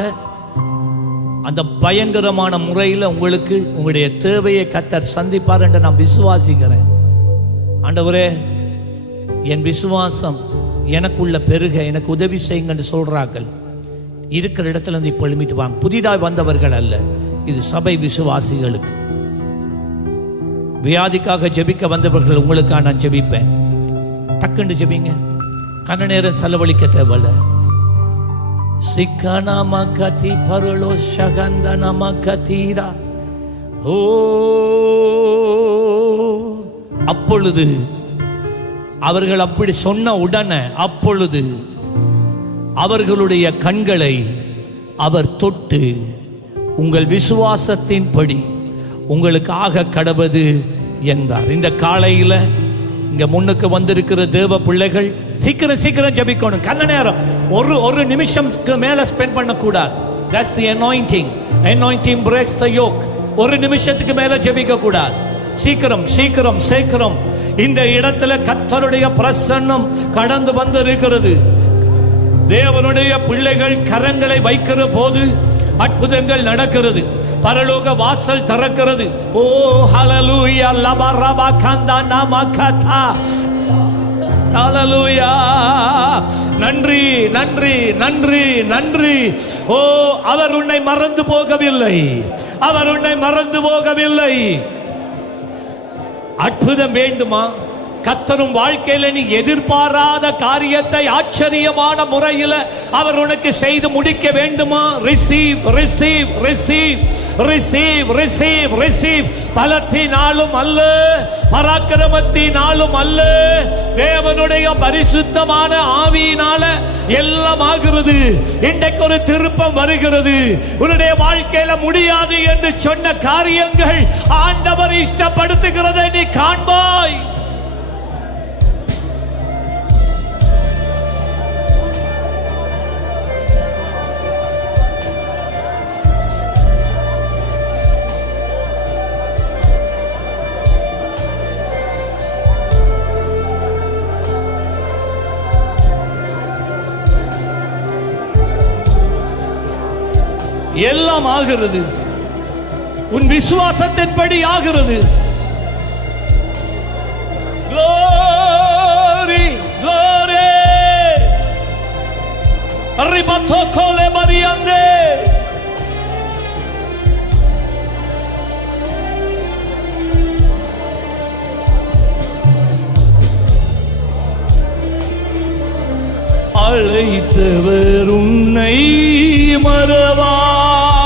அந்த பயங்கரமான முறையில் உங்களுக்கு உங்களுடைய தேவையை கர்த்தர் சந்திப்பார் என்று நான் விசுவாசிக்கிறேன். ஆண்டவரே, என் விசுவாசம் எனக்குள்ள பெருக எனக்கு உதவி செய்யுங்கன்னு சொல்றார்கள். இருக்கிற இடத்துல இருந்து இப்போ எழுமிட்டு வாங்க. புதிதாக வந்தவர்கள் அல்ல, இது சபை விசுவாசிகளுக்கு. வியாதிக்காக ஜெபிக்க வந்தவர்கள் உங்களுக்காக நான் ஜெபிப்பேன். டக்குன்னு ஜெபிங்க, கண்ண நேரம் செலவழிக்க தேவையில்ல. சிக்கனமகதி பரலோ சகந்தனமகதீரா. ஓ, அப்பொழுது அவர்கள் அப்படி சொன்ன உடனே அப்பொழுது அவர்களுடைய கண்களை அவர் தொட்டு, உங்கள் விசுவாசத்தின்படி உங்களுக்கு ஆக கடவது என்றார். இந்த காலையில் இங்க முன்னுக்கு வந்திருக்கிற தேவ பிள்ளைகள் சீக்கிரம் சீக்கிரம் ஜெபிக்கணும். கண்ண நேரம் ஒரு நிமிஷம்க்கு மேல ஸ்பெண்ட் பண்ணக்கூடாது. That's the anointing. Anointing breaks the yoke. ஒரு நிமிஷத்துக்கு மேல ஜெபிக்க கூடாது. சீக்கிரம் சீக்கிரம் சீக்கிரம். இந்த இடத்துல கர்த்தருடைய பிரசன்னம் கடந்து வந்திருக்கிறது. தேவனுடைய பிள்ளைகள் கரங்களை வைக்கிற போது அற்புதங்கள் நடக்கிறது. பரலோக வாசல் திறக்கிறது. ஓ ஹalleluya லபரபா கந்தா நமகதா. ஹalleluya. நன்றி நன்றி நன்றி நன்றி. ஓ, அவர் உன்னை மறந்து போகவில்லை, அவர் உன்னை மறந்து போகவில்லை. அற்புதம் வேண்டுமா? கர்த்தரும் வாழ்க்கையில நீ எதிர்பாராத காரியத்தை ஆச்சரியமான முறையில் அவர் உனக்கு செய்து முடிக்க வேண்டுமா? Receive receive receive receive receive receive. பலத்தினாலும் அல்ல, பராக்கிரமத்தினாலும் அல்ல, தேவனுடைய பரிசுத்தமான ஆவியினால எல்லாம் ஆகிறது. இன்றைக்கு ஒரு திருப்பம் வருகிறது. உன்னுடைய வாழ்க்கையில முடியாது என்று சொன்ன காரியங்கள் ஆண்டவர் இஷ்டப்படுத்துகிறதை நீ காண்பாய். எல்லாம் ஆகிறது, உன் விசுவாசத்தின்படி ஆகிறது. Glory, glory. Arribato cole mariande. அழைத்தவர் உன்னை மறவார்,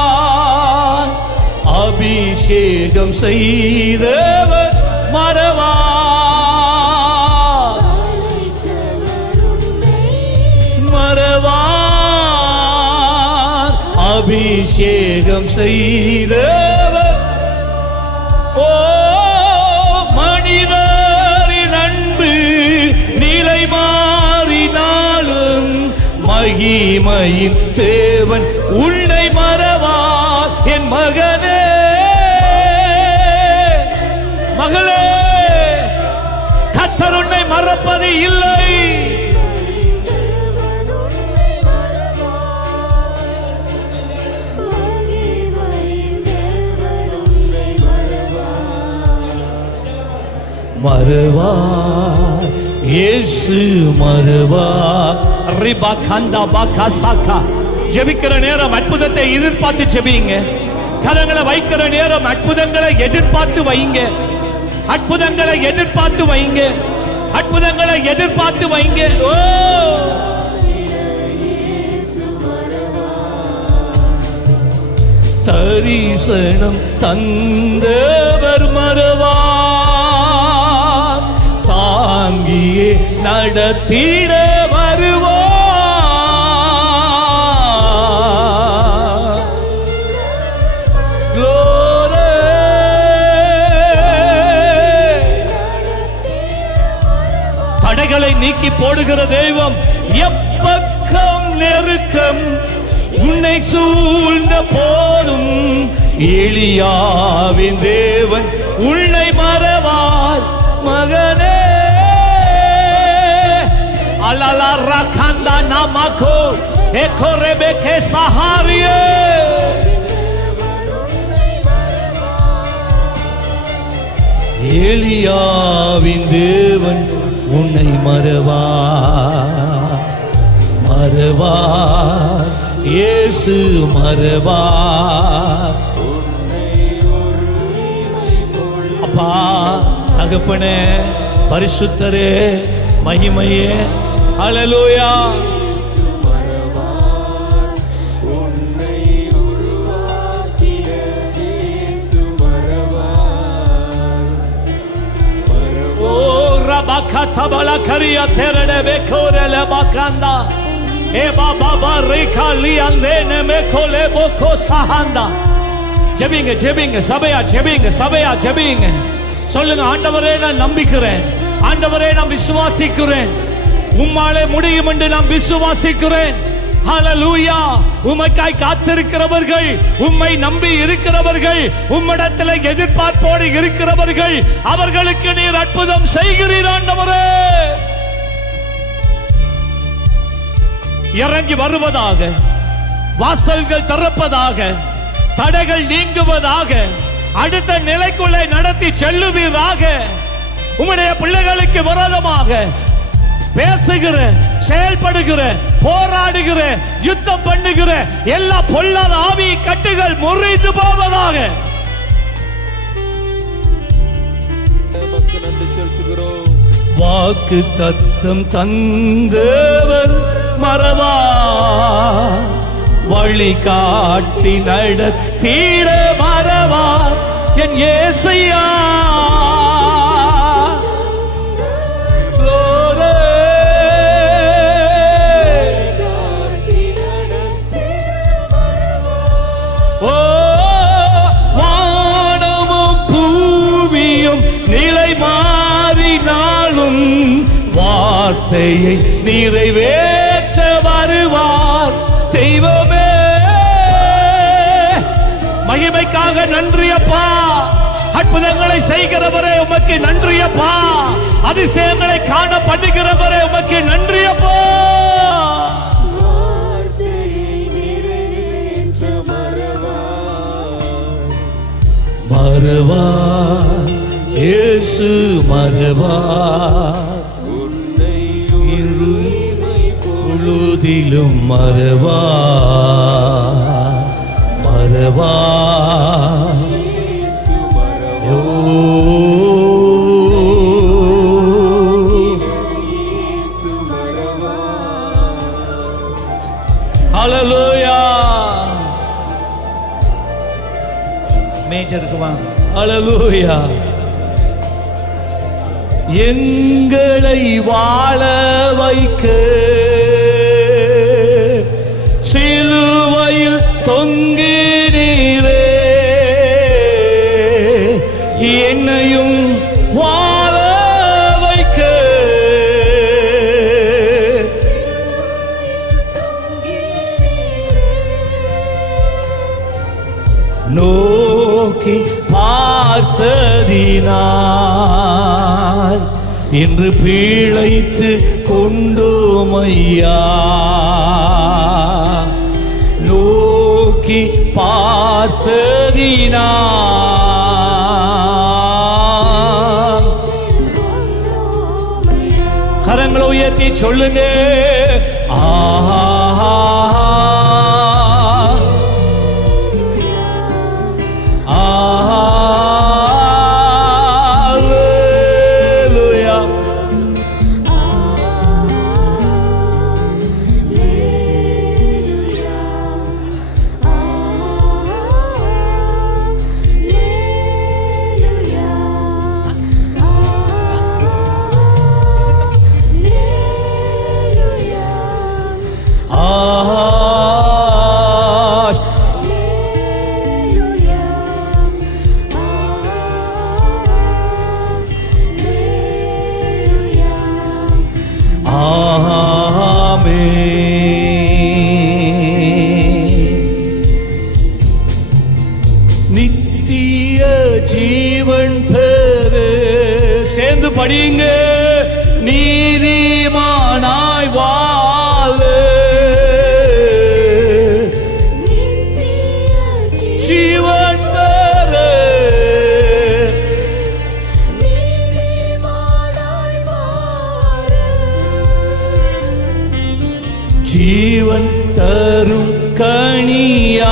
அபிஷேகம் செய்தவர் மறவார், மறவார், அபிஷேகம் செய்தவர். ஓ, மனிதரின் அன்பு நிலை மாறினாலும் மகிமையின் தேவன் உன்னை மறவார். என் மகனே, மகளே, கர்த்தர் உன்னை மறப்பது இல்லை. மறவார், இயேசு மறவார். ரிபா கந்தா பாகா சாகா. ஜெபிக்கிற நேரம் அற்புதத்தை எதிர்பார்த்து ஜெபிங்க. கரங்களை வைக்கிற நேரம் அற்புதங்களை எதிர்பார்த்து வைங்க. அற்புதங்களை எதிர்பார்த்து வைங்க. அற்புதங்களை எதிர்பார்த்து வைங்க. ஓ, தரிசனம் தந்தவர் மறவார், தாங்கியே நடத்திட வருவார். தடைகளை நீக்கி போடுகிற தெய்வம். எப்பக்கம் நெருக்கம் உன்னை சூழ்ந்த போதும் எலியாவின் தேவன் உன்னை மறவார். மகனே, அலலா ரகந்தா நமகோ எகோரெபெகே சஹாரியே. எலியாவின் தேவன் உன்னை மறவார், மறவார், இயேசு மறவார். அப்பா தகப்பனே, பரிசுத்தரே, மகிமையே, ஹல்லேலூயா. Bakataba kariya terede bekorele bakanda e baba barika liandene mekole boko sahanda. ஜெபிங்க ஜெபிங்க சபையா, ஜெபிங்க சபையா, ஜெபிங்க. சொல்லுங்க, ஆண்டவரே நான் நம்பிக்கிறேன், ஆண்டவரே நான் விசுவாசிக்கிறேன், உம்மாலே முடியும் என்று நான் விசுவாசிக்கிறேன். ஹல்லேலூயா. உம்மைக்காய் காத்திருக்கிறவர்கள், உம்மை நம்பி இருக்கிறவர்கள், உம்மிடத்தில் எதிர்பார்ப்போடு இருக்கிறவர்கள், அவர்களுக்கு நீர் அற்புதம் செய்கிறீர் ஆண்டவரே. இறங்கி வருவதாக, வாசல்கள் திறப்பதாக, தடைகள் நீங்குவதாக, அடுத்த நிலைக்குள்ளே நடத்தி செல்லுவீராக. உம்முடைய பிள்ளைகளுக்கு விரோதமாக பேசுகிற, செயல்படுகிற, போராடுகிற, யுத்தம் பண்ணுகிற எல்லா பொல்லாத ஆவி கட்டுகள் முறிந்து போவதாக. வாக்கு தத்தம் தந்தவர் மறவார், வழி காட்டி நடத்தீர மறவார் என் இயேசையா. வார்த்தையை நிறைவேற்ற வருவார் தெய்வமே. மகிமைக்காக நன்றியப்பா. அற்புதங்களை செய்கிறவரே உமக்கு நன்றியப்பா. அதிசயங்களை காண பண்ணுகிறவரே உமக்கு நன்றியப்பா. மறவார் இயேசு மறவார், முழுதிலும் மறவார், மறவார். ஹல்லேலூயா. மேஜர் இருக்குமா? ஹல்லேலூயா. எங்களை வாழ வைக்க சிலுவையில் தொங்கினீரே, என்னையும் வாழ வைக்க நோக்கி பார்த்ததினார் இன்று பிழைத்து கொண்டோமையா. நோக்கி பார்த்ததினார். கரங்களை உயர்த்தி சொல்லுங்க. நித்திய ஜீவன் பெறு. சேர்ந்து படியுங்க. நீதிமானாய் வாழ ஜீவன் பெறு. ஜீவன் தரும் கனியாய்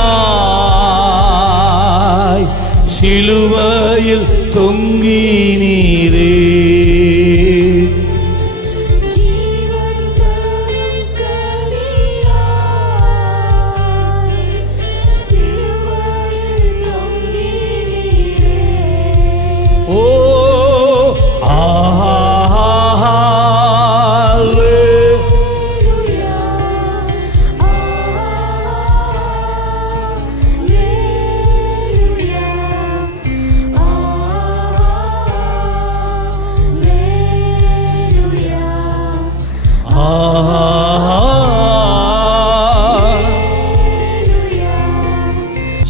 சிலுவையில் தொங்கினீரே.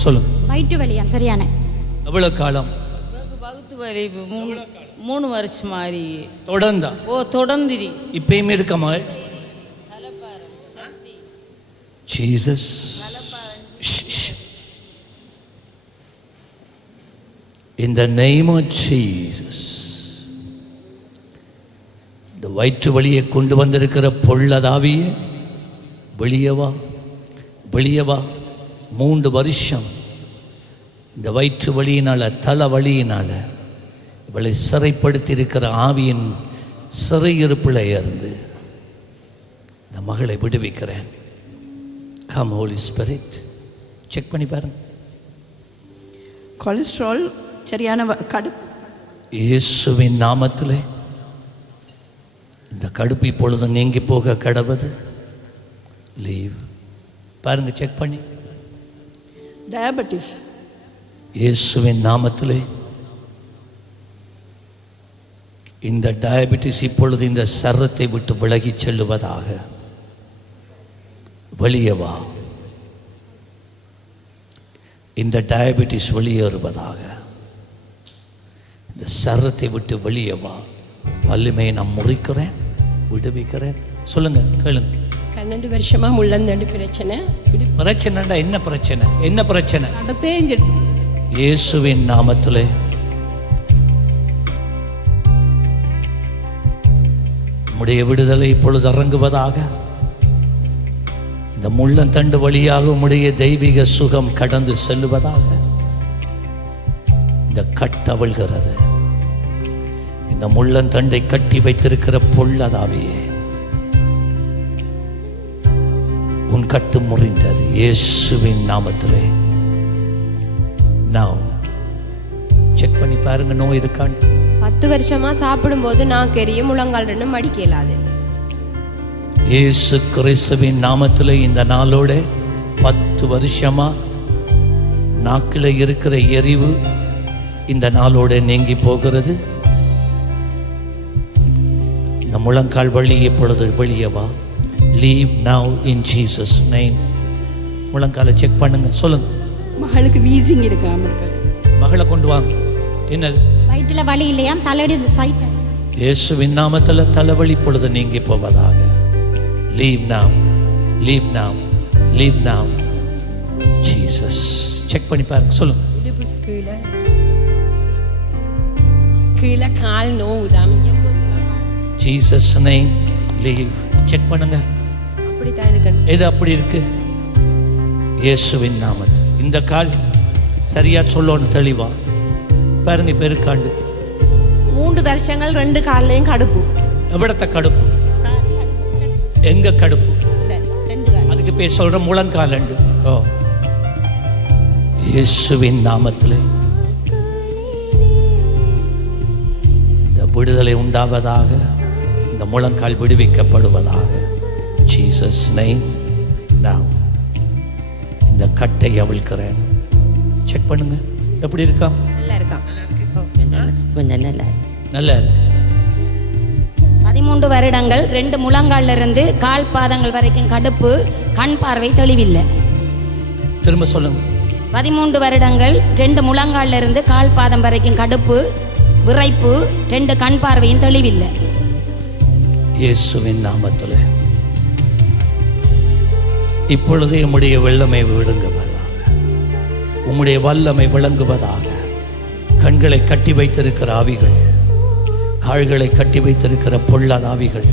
சொல்லுங்க. வயிற்று வலியா? சரியான எவ்வளவு காலம்? வகுத்து வலி 3 வருஷம் மாதிரி தொடர்ந்தா? ஓ தொடர்ந்துரி. இப்பயுமே இருக்க மகள்? Jesus. In the name of Jesus, இந்த வயிற்று வலியை கொண்டு வந்திருக்கிற பொள்ளதாவியே வெளியவா, வெளியவா. 3 வருஷம் இந்த வயிற்று வலியினால, தலை வலியினால இவளை சிறைப்படுத்தி இருக்கிற ஆவியின் சிறையிருப்பில் இருந்து இந்த மகளை விடுவிக்கிறேன். Come holy spirit. செக் பண்ணி பாருங்க. கொலஸ்ட்ரால் சரியான கடுப்பு. இயேசுவின் நாமத்திலே இந்த கடுப்பு இப்பொழுது நீங்கி போக கடவுது. லீவ். பாருங்க, செக் பண்ணி. டயபெட்டிஸ் இயேசுவின் நாமத்திலே இந்த டயபெட்டிஸ் இப்பொழுது இந்த சரத்தை விட்டு விலகி செல்லுவதாக. வெளியே வா. இந்த டயபெட்டிஸ் வெளியேறுவதாக. இந்த சரத்தை விட்டு வெளியே வா. வலிமையை நான் முறிக்கிறேன், விடுவிக்கிறேன். சொல்லுங்க, கேளுங்க. 12 வருஷமா முள்ளந்தண்டு பிரச்சனை. பிரச்சனைடா? என்ன பிரச்சனை? என்ன பிரச்சனை? அந்த பேஞ்சிட்டு இயேசுவின் நாமத்திலே உம்முடைய விடுதலை இப்பொழுது இறங்குவதாக. இந்த முள்ளந்தண்டு வழியாக உம்முடைய தெய்வீக சுகம் கடந்து செல்லுவதாக. இந்த கட்டவிழ்கிறது. இந்த முள்ளந்தண்டை கட்டி வைத்திருக்கிற பொள்ளதாவியே, உன் கட்டு முறிந்தது இயேசுவின் நாமத்திலே. நான் செக் பண்ணி பாருங்க, நோய் இருக்கான்னு. 10 வருஷமா சாப்பிடும்போது நான் கெரிய முழங்கால் 2 மடிக்க இயலாது. இயேசு கிறிஸ்துவின் நாமத்திலே இந்த நாளோட 10 வருஷமா நாக்கில் இருக்கிற எரிவு இந்த நாளோட நீங்கி போகிறது. இந்த முழங்கால் வழி இப்பொழுது வெளியே வா. Leave now in Jesus name. முழங்காலை செக் பண்ணுங்க. சொல்லுங்க. மகளுக்கு வீசிங் இருக்காம இருக்கு. மகளை கொண்டு வாங்க. என்னது? வயிற்றுல வலி இல்லையா? தலையடி சைட். இயேசுவின் நாமத்தில் தலைவலி பொழுது நீங்கி போவதாக. Leave now, leave now, leave now. Jesus. Check பண்ணி பாருங்க. சொல்லுங்க. இடுப்பு கீழே கால் நோவுதாம். Jesus name. லீவ். செக் பண்ணுங்க. அப்படித்தான் இருக்கணும். எது அப்படி இருக்கு? இயேசுவின் நாமத்தில் இந்த கால் சரியா சொல்லணும், தெளிவா பாருங்க. இப்ப இருக்காண்டு 3 வருஷங்கள் 2 கால்லையும் கடுப்பு. எவ்வளத்த கடுப்பு? எங்க கடுப்பு? அதுக்கு பேர் சொல்ற முழங்காலண்டு. ஓ, இயேசுவின் நாமத்தில் இந்த விடுதலை உண்டாவதாக. இந்த முழங்கால் விடுவிக்கப்படுவதாக. Jesus name. நான் இந்த கட்டை அவிழ்க்கிறேன். செக் பண்ணுங்க. எப்படி இருக்கா? நல்லா இருக்கான். கொஞ்சம் நல்லா இருக்கு. 13 வருடங்கள் 2 முழங்கால்ல இருந்து கால் பாதங்கள் வரைக்கும் கடுப்பு, கண் பார்வை தெளிவில்லை. திரும்ப சொல்லுங்க. 13 வருடங்கள் 2 முழங்கால்ல இருந்து கால் பாதம் வரைக்கும் கடுப்பு, விரைப்பு, 2 கண் பார்வையும் தெளிவில்லை. இயேசுவின் நாமத்தில் இப்பொழுதே உம்முடைய வெள்ளமை விழுங்குவதாக, உம்முடைய வல்லமை விளங்குவதாக. கண்களை கட்டி வைத்திருக்கிற ஆவிகள், கால்களை கட்டி வைத்திருக்கிற பொல்லாத ஆவிகள்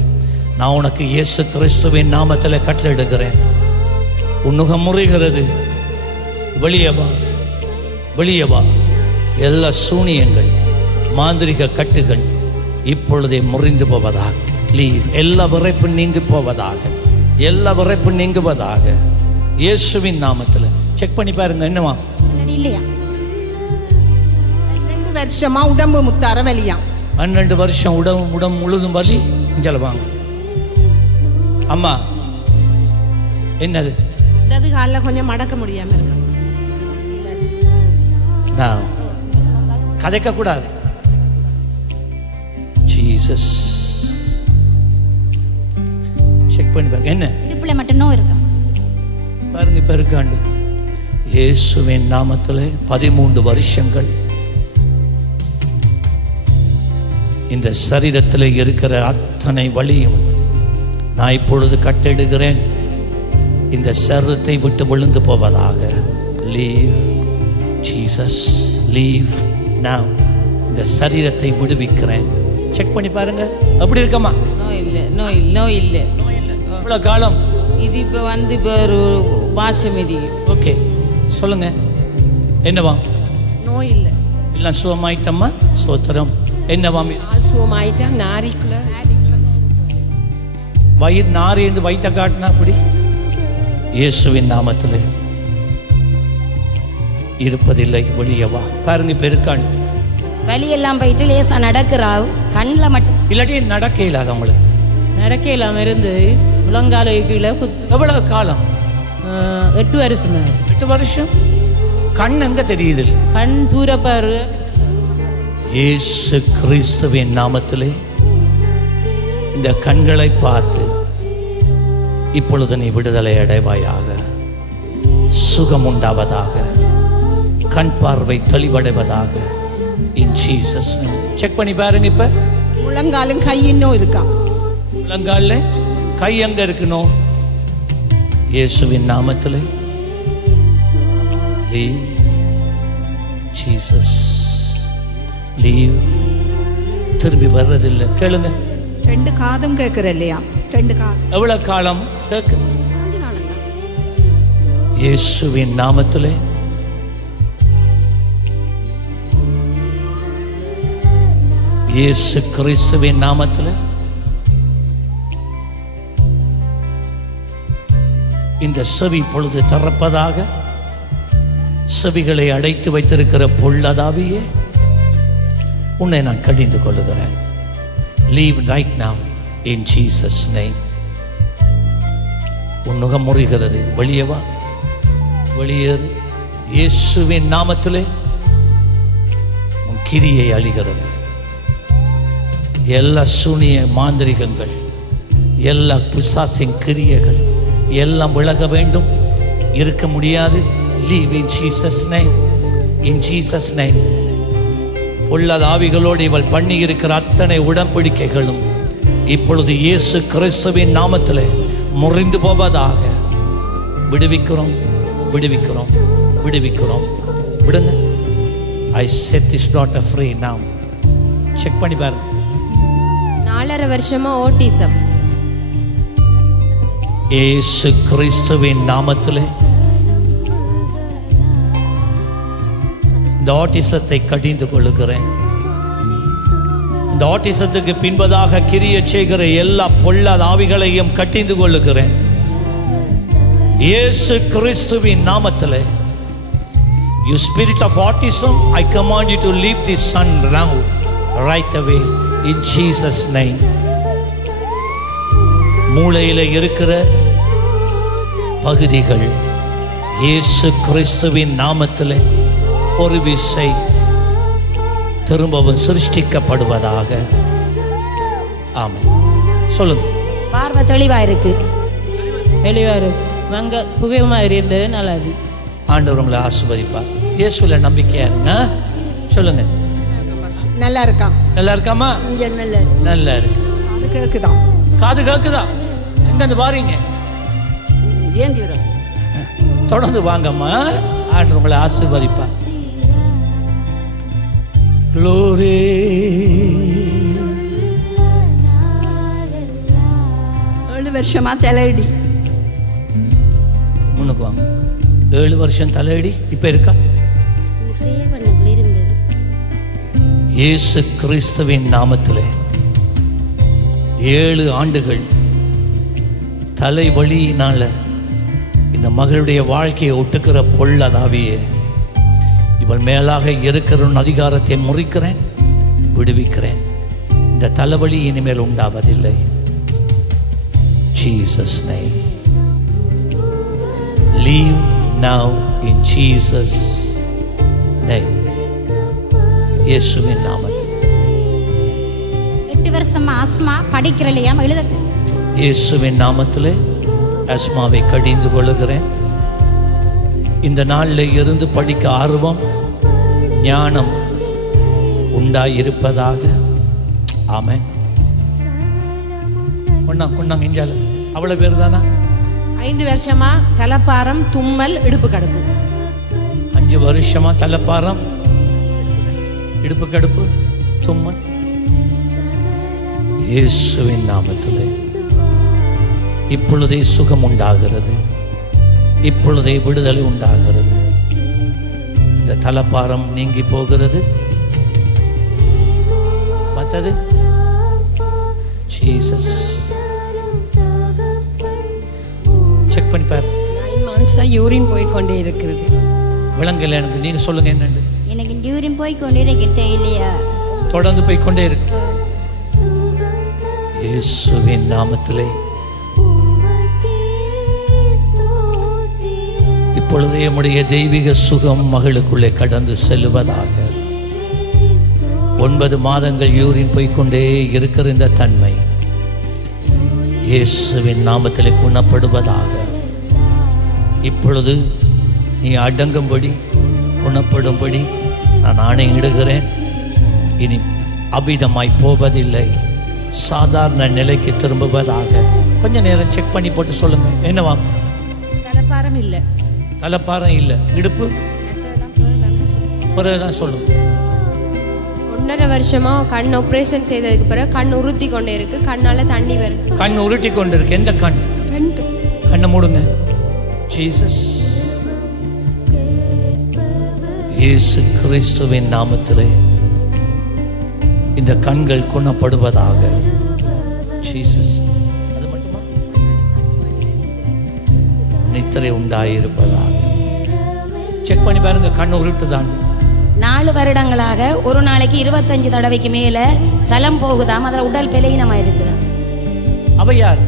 நான் உனக்கு இயேசு கிறிஸ்துவின் நாமத்தில் கட்டளையிடுகிறேன். உன்னுகம் முறிகிறது, வெளியே வா, வெளியே வா. எல்லா சூனியங்கள், மாந்திரிக கட்டுகள் இப்பொழுதே முறிந்து போவதாக. லீவ். எல்லா விரைப்பு நீங்கி போவதாக, எல்லா விரைப்பு நீங்குவதாக இயேசுவின் நாமத்தில். செக் பண்ணி பாருங்க. என்னவா? இல்லையா? 12 வருஷமா உடம்பு முத்தார வலியா. 12 வருஷம் உடம்பு முழுதும் வலி. இஞ்சல வாங்க அம்மா. என்னது? இடது காலில் கொஞ்சம் மடக்க முடியாம இருக்கு. நான் கதைக்க கூடாது. ஜீசஸ். செக் பண்ணி பாருங்க. என்ன? இடுப்புல மட்டும் நோய் இருக்கா பாருங்க. இப்ப இருக்காண்டு இயேசுவின் நாமத்தில் 13 வருஷங்கள் இந்த சரீரத்தில் இருக்கிற அத்தனை வலியும் நான் இப்பொழுது கட்டிடுகிறேன். இந்த சரீரத்தை விட்டு விழுந்து போவதாக. Leave Jesus, leave now. இந்த சரீரத்தை விடுவிக்கிறேன். செக் பண்ணி பாருங்க. அப்படி இருக்கமா? நோய் இல்லை. இவ்வளோ காலம் இது இப்போ வந்து இப்போ ஒரு மாசம் இது. ஓகே, சொல்லுங்க. என்னவா? நோய் இல்லை. எல்லாம் சுகமாயிட்டம்மா. சோத்திரம். என்னவாம்? ஆள் சுகமாயிட்டா நாரிக்குள்ள வயிறு நாரி என்று வைத்த காட்டினா அப்படி. இயேசுவின் நாமத்தில் இருப்பதில்லை, வெளியே வா. பாருங்க. இப்ப இருக்கான். வலியெல்லாம் போயிட்டு லேசா நடக்கிறாவு, கண்ணில் மட்டும். இல்லாட்டி நடக்க இல்லாத அவங்களுக்கு. நடக்க இல்லாமல் இருந்து முழங்கால கீழே குத்து. எவ்வளவு காலம்? 8 வருஷம். 8 வருஷம். கண் எங்க தெரியுது? கண் தூரப்பாரு. இயேசு கிறிஸ்துவின் நாமத்திலே இந்த கண்களை பார்த்து இப்பொழுது நீ விடுதலை அடைவாயாக. சுகம் உண்டாவதாக, கண் பார்வை தெளிவடைவதாக. In Jesus name. செக் பண்ணி பாருங்க. இப்ப முழங்காலும் கையின்னும் இருக்கா. முழங்கால கை எங்க இருக்கணும்? இயேசுவின் நாமத்தில் லீவ் ஜீசஸ், லீவ். திரும்பி வர்றதில்லை. கேளுங்க. 2 காதும் கேட்குற இல்லையா? 2 காது. எவ்வளவு காலம் கேட்க? இயேசுவின் நாமத்தில் இயேசு கிறிஸ்துவின் நாமத்தில் இந்த செவி பொழுது திறப்பதாக. செவிகளை அடைத்து வைத்திருக்கிற பொல்லதாவியே, உன்னை நான் கடிந்து கொள்ளுகிறேன். Leave right now in Jesus name. உன் நுகம் முறிகிறது, வெளியே வா, வெளியேறு. இயேசுவின் நாமத்திலே உன் கிரியை அழிகிறது. எல்லா சூனிய மாந்திரிகங்கள், எல்லா பிசாசின் கிரியைகள் எல்லாம் விலக வேண்டும். இருக்க முடியாது. Leave in Jesus name, in Jesus name. பொல்லாத ஆவிகளோடு இவள் பண்ணி இருக்கிற அத்தனை உடன்படிக்கைகளும் இப்பொழுது இயேசு கிறிஸ்துவின் நாமத்தில் முறிந்து போவதாக. விடுவிக்கிறோம், விடுவிக்கிறோம், விடுவிக்கிறோம். விடுங்க. ஐ set this daughter free now. Check பண்ணி பாருங்க. 4.5 வருஷமா ஓட்டிசம். இயேசு கிறிஸ்துவின் நாமத்தில் இந்த ஆட்டிசத்தை கடிந்து கொள்ளுகிறேன். இந்த ஆட்டிசத்துக்கு பின்பதாக கிரியை செய்கிற எல்லா பொல்லாத ஆவிகளையும் கட்டிந்து கொள்ளுகிறேன். இயேசு கிறிஸ்துவின் நாமத்தில். You spirit of autism, I command you to leave this son now, right away, in Jesus' name. மூளையில் இருக்கிற பகுதிகள் இயேசு கிறிஸ்துவின் நாமத்தில் ஒரு விசை திரும்பவும் சிருஷ்டிக்கப்படுவதாக. ஆமென். சொல்லுங்க. பார்வை தெளிவா இருக்கு. தெளிவாக இருக்கு. வங்க புகை மாதிரி இருந்தது, நல்லா இருக்கு. ஆண்டவர் உங்களை ஆசீர்வதிப்பார். இயேசுல நம்பிக்கையா இருங்க. சொல்லுங்க. நல்லா இருக்கான். நல்லா இருக்காமா? கொஞ்சம் நல்லா இருக்கு. நல்லா இருக்கு. அது கேட்குதான். காது கேக்குதா? எங்க பாருங்க. ஏந்தி வரும். தொடர்ந்து வாங்கம்மா. ஆண்டவர் உங்களை ஆசீர்வதிப்பார். Glory, 4 வருஷமா தலையடி. முன்னுக்கு வாங்க. 7 வருஷம் தலையடி இப்ப இருக்கா? இயேசு கிறிஸ்துவின் நாமத்திலே 7 ஆண்டுகள் தலைவலியினால இந்த மகளுடைய வாழ்க்கையை ஒட்டுக்கிற பொல்லாதாவியே, இவள் மேலாக இருக்கிற அதிகாரத்தை முறிக்கிறேன், விடுவிக்கிறேன். இந்த தலைவலி இனிமேல் உண்டாவதில்லை. Jesus name. Leave now in Jesus name. இயேசுவின் நாமத்தில். 8 வருஷமா ஆஸ்மா படிக்கிறலையாம் எழுத. இயேசுவின் நாமத்திலே ஆஸ்மாவை கடிந்து கொள்ளுகிறேன். இந்த நாளில் இருந்து படிக்க ஆர்வம், ஞானம் உண்டாயிருப்பதாக. ஆமென். கொண்டாங்க இஞ்சால அவ்வளவு பேர் தானா? 5 வருஷமா தலைப்பாரம், தும்மல், இடுப்பு கடுப்பு. 5 வருஷமா தலைப்பாரம், இடுப்பு கடுப்பு, தும்மல். இயேசுவின் நாமத்திலே இப்பொழுதே சுகம் உண்டாகிறது, இப்பொழுதே விடுதலை உண்டாகிறது. இந்த தலைப்பாரம் நீங்கி போகிறது. மற்றது ஜீசஸ் செக் பண்ணி பாரு. 9 months யூரின் போய் கொண்டே இருக்கிறது. விளங்கல எனக்கு. நீங்க சொல்லுங்க என்னண்டு. எனக்கு யூரின் போய் கொண்டே இருக்கு இல்லையா? தொடர்ந்து போய் கொண்டே இருக்கு. இயேசுவின் நாமத்திலே இப்பொழுதே உம்முடைய தெய்வீக சுகம் மகளுக்குள்ளே கடந்து செல்வதாக. 9 மாதங்கள் யூரின் போய்கொண்டே இருக்கிற இந்த தன்மை இயேசுவின் நாமத்திலே குணப்படுவதாக. இப்பொழுது நீ அடங்கும்படி, குணப்படும்படி நான் ஆணையிடுகிறேன். இனி அபிதமாய் போவதில்லை, சாதாரண நிலைக்கு திரும்புவதாக. கொஞ்ச நேரம் செக் பண்ணி போட்டு சொல்லுங்க. என்னவா? தலைப்பாரம் இல்லை, தலைப்பாரம் இல்லை, இடுப்பு பிறகுதான் சொல்லுங்க. 1.5 வருஷமா கண் ஆப்ரேஷன் செய்ததுக்கு பிறகு கண் உறுத்தி கொண்டே இருக்கு, கண்ணால தண்ணி வருது. கண் உருட்டி கொண்டு இருக்கு. எந்த கண்? கண்ணை மூடுங்க. ஜீசஸ், இயேசு கிறிஸ்துவின் நாமத்திலே இந்த கண்கள் குணப்படுவதாக. ஜீசஸ். அது மட்டுமா? நித்திரை உண்டாயிருப்பதாக. செக் பண்ணி பாருங்க. கண் உருட்டுதான். 4 வருடங்களாக ஒரு நாளைக்கு 25 தடவைக்கு மேல சலம் போகுதாம். அதில் உடல் பலவீனமா இருக்குதா? அவ யார்?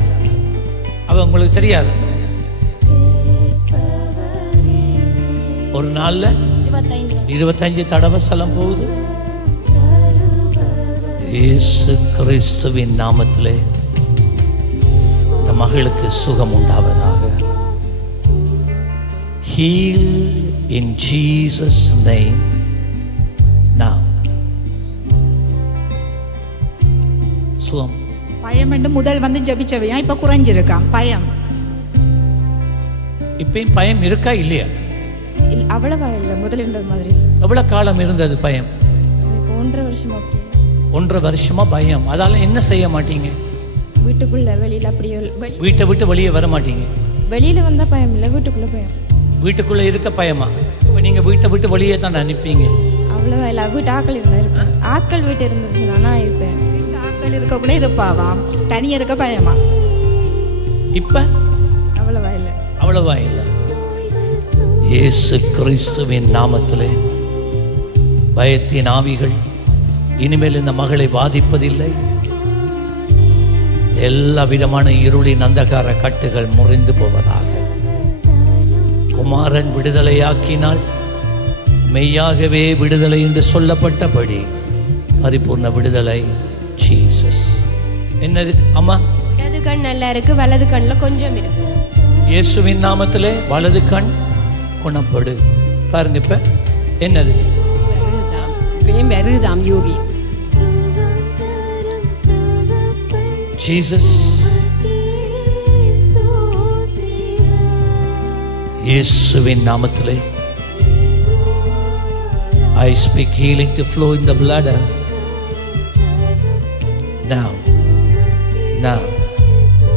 அவ உங்களுக்கு தெரியாது. ஒரு நாள்ல 25 தடவை சலம் போகுது. இயேசு கிறிஸ்துவின் நாமத்திலே இந்த மகளுக்கு சுகம் உண்டாவதாக. Heal in Jesus name now. சுகம். பயம் என்று முதல் வந்து ஜபிச்சவையா இப்ப குறைஞ்சிருக்கான் பயம். இப்பயும் பயம் இருக்கா இல்லையா? அவ்வளவா இல்லை, முதல் இருந்தது மாதிரி. எவ்வளவு காலம் இருந்தது பயம்? 1.5 வருஷமா. 1.5 வருஷமா பயம். அதால என்ன செய்ய மாட்டீங்க? வீட்டுக்குள்ள வெளியில அப்படியே வீட்டை விட்டு வெளியே வர மாட்டீங்க. வெளியில வந்தா பயம் இல்லை, வீட்டுக்குள்ள பயம். வீட்டுக்குள்ள இருக்க பயமா? இப்போ நீங்க வீட்டை விட்டு வெளியே தான் அனுப்பிங்க. அவ்வளவா இல்லை, வீட்டு ஆக்கள் இருந்தா இருப்பேன். ஆக்கள் வீட்டு இருந்துச்சுன்னா நான் இருப்பேன். ஆக்கள் இருக்கக்குள்ளே இருப்பாவாம், தனியா இருக்க பயமா? இப்ப அவ்வளவா இல்லை, அவ்வளவா இல்லை. இயேசு கிறிஸ்துவின் நாமத்திலே பயத்தின் ஆவிகள் இனிமேல் இந்த மகளை பாதிப்பதில்லை. எல்லா விதமான இருளின் அந்தகார கட்டுகள் முறிந்து போவதாக. குமாரன் விடுதலையாக்கினால் மெய்யாகவே விடுதலை என்று சொல்லப்பட்டபடி பரிபூர்ண விடுதலை. ஜீசஸ். என்னது அம்மா? இடது கண் நல்லா இருக்கு, வலது கண்ணுல கொஞ்சம் இருக்கு. இயேசுவின் நாமத்திலே வலது கண் குணப்படு. பாருங்க. இப்ப என்னது? வருதாம் யூரின். ஜீசஸ். இயேசுவின் நாமத்திலே I speak healing to flow in the bladder now.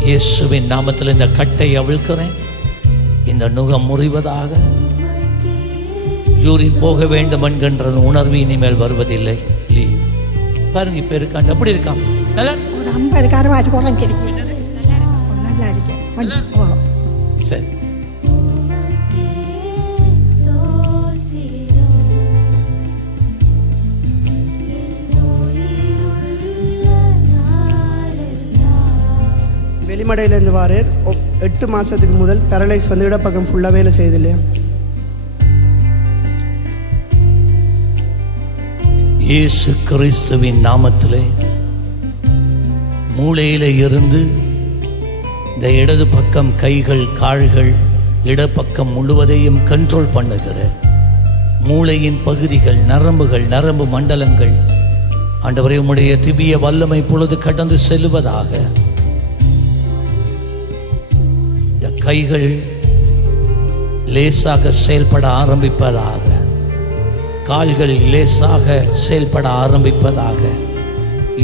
இயேசுவின் நாமத்தில் இந்த கட்டை அவிழ்க்கிறேன். இந்த நுகம் முறிவதாக. யூரின் போக வேண்டும் என்கின்ற உணர்வு இனிமேல் வருவதில்லை. லீவ். பாருங்க இப்ப இருக்காண்டு அப்படி இருக்கான். நல்லா ஒரு 50 கருவாச்சு குறைஞ்சிருக்கு. நல்லா இருக்கு. சரி. வெளிமடையிலேருந்து வாரேர் 8 மாதத்துக்கு முதல் பேரலைஸ் வந்து இடப்பக்கம் ஃபுல்லாக வேலை செய்யுது இல்லையா? இயேசு கிறிஸ்துவின் நாமத்திலே மூளையில இருந்து இந்த இடது பக்கம் கைகள் கால்கள் இடப்பக்கம் முழுவதையும் கண்ட்ரோல் பண்ணுகிற மூளையின் பகுதிகள் நரம்புகள் நரம்பு மண்டலங்கள் ஆண்டவரே உம்முடைய திவ்ய வல்லமை பொழுது கடந்து செல்லுவதாக. இந்த கைகள் லேசாக செயல்பட ஆரம்பிப்பதாக. கால்கள் லேசாக செயல்பட ஆரம்பிப்பதாக.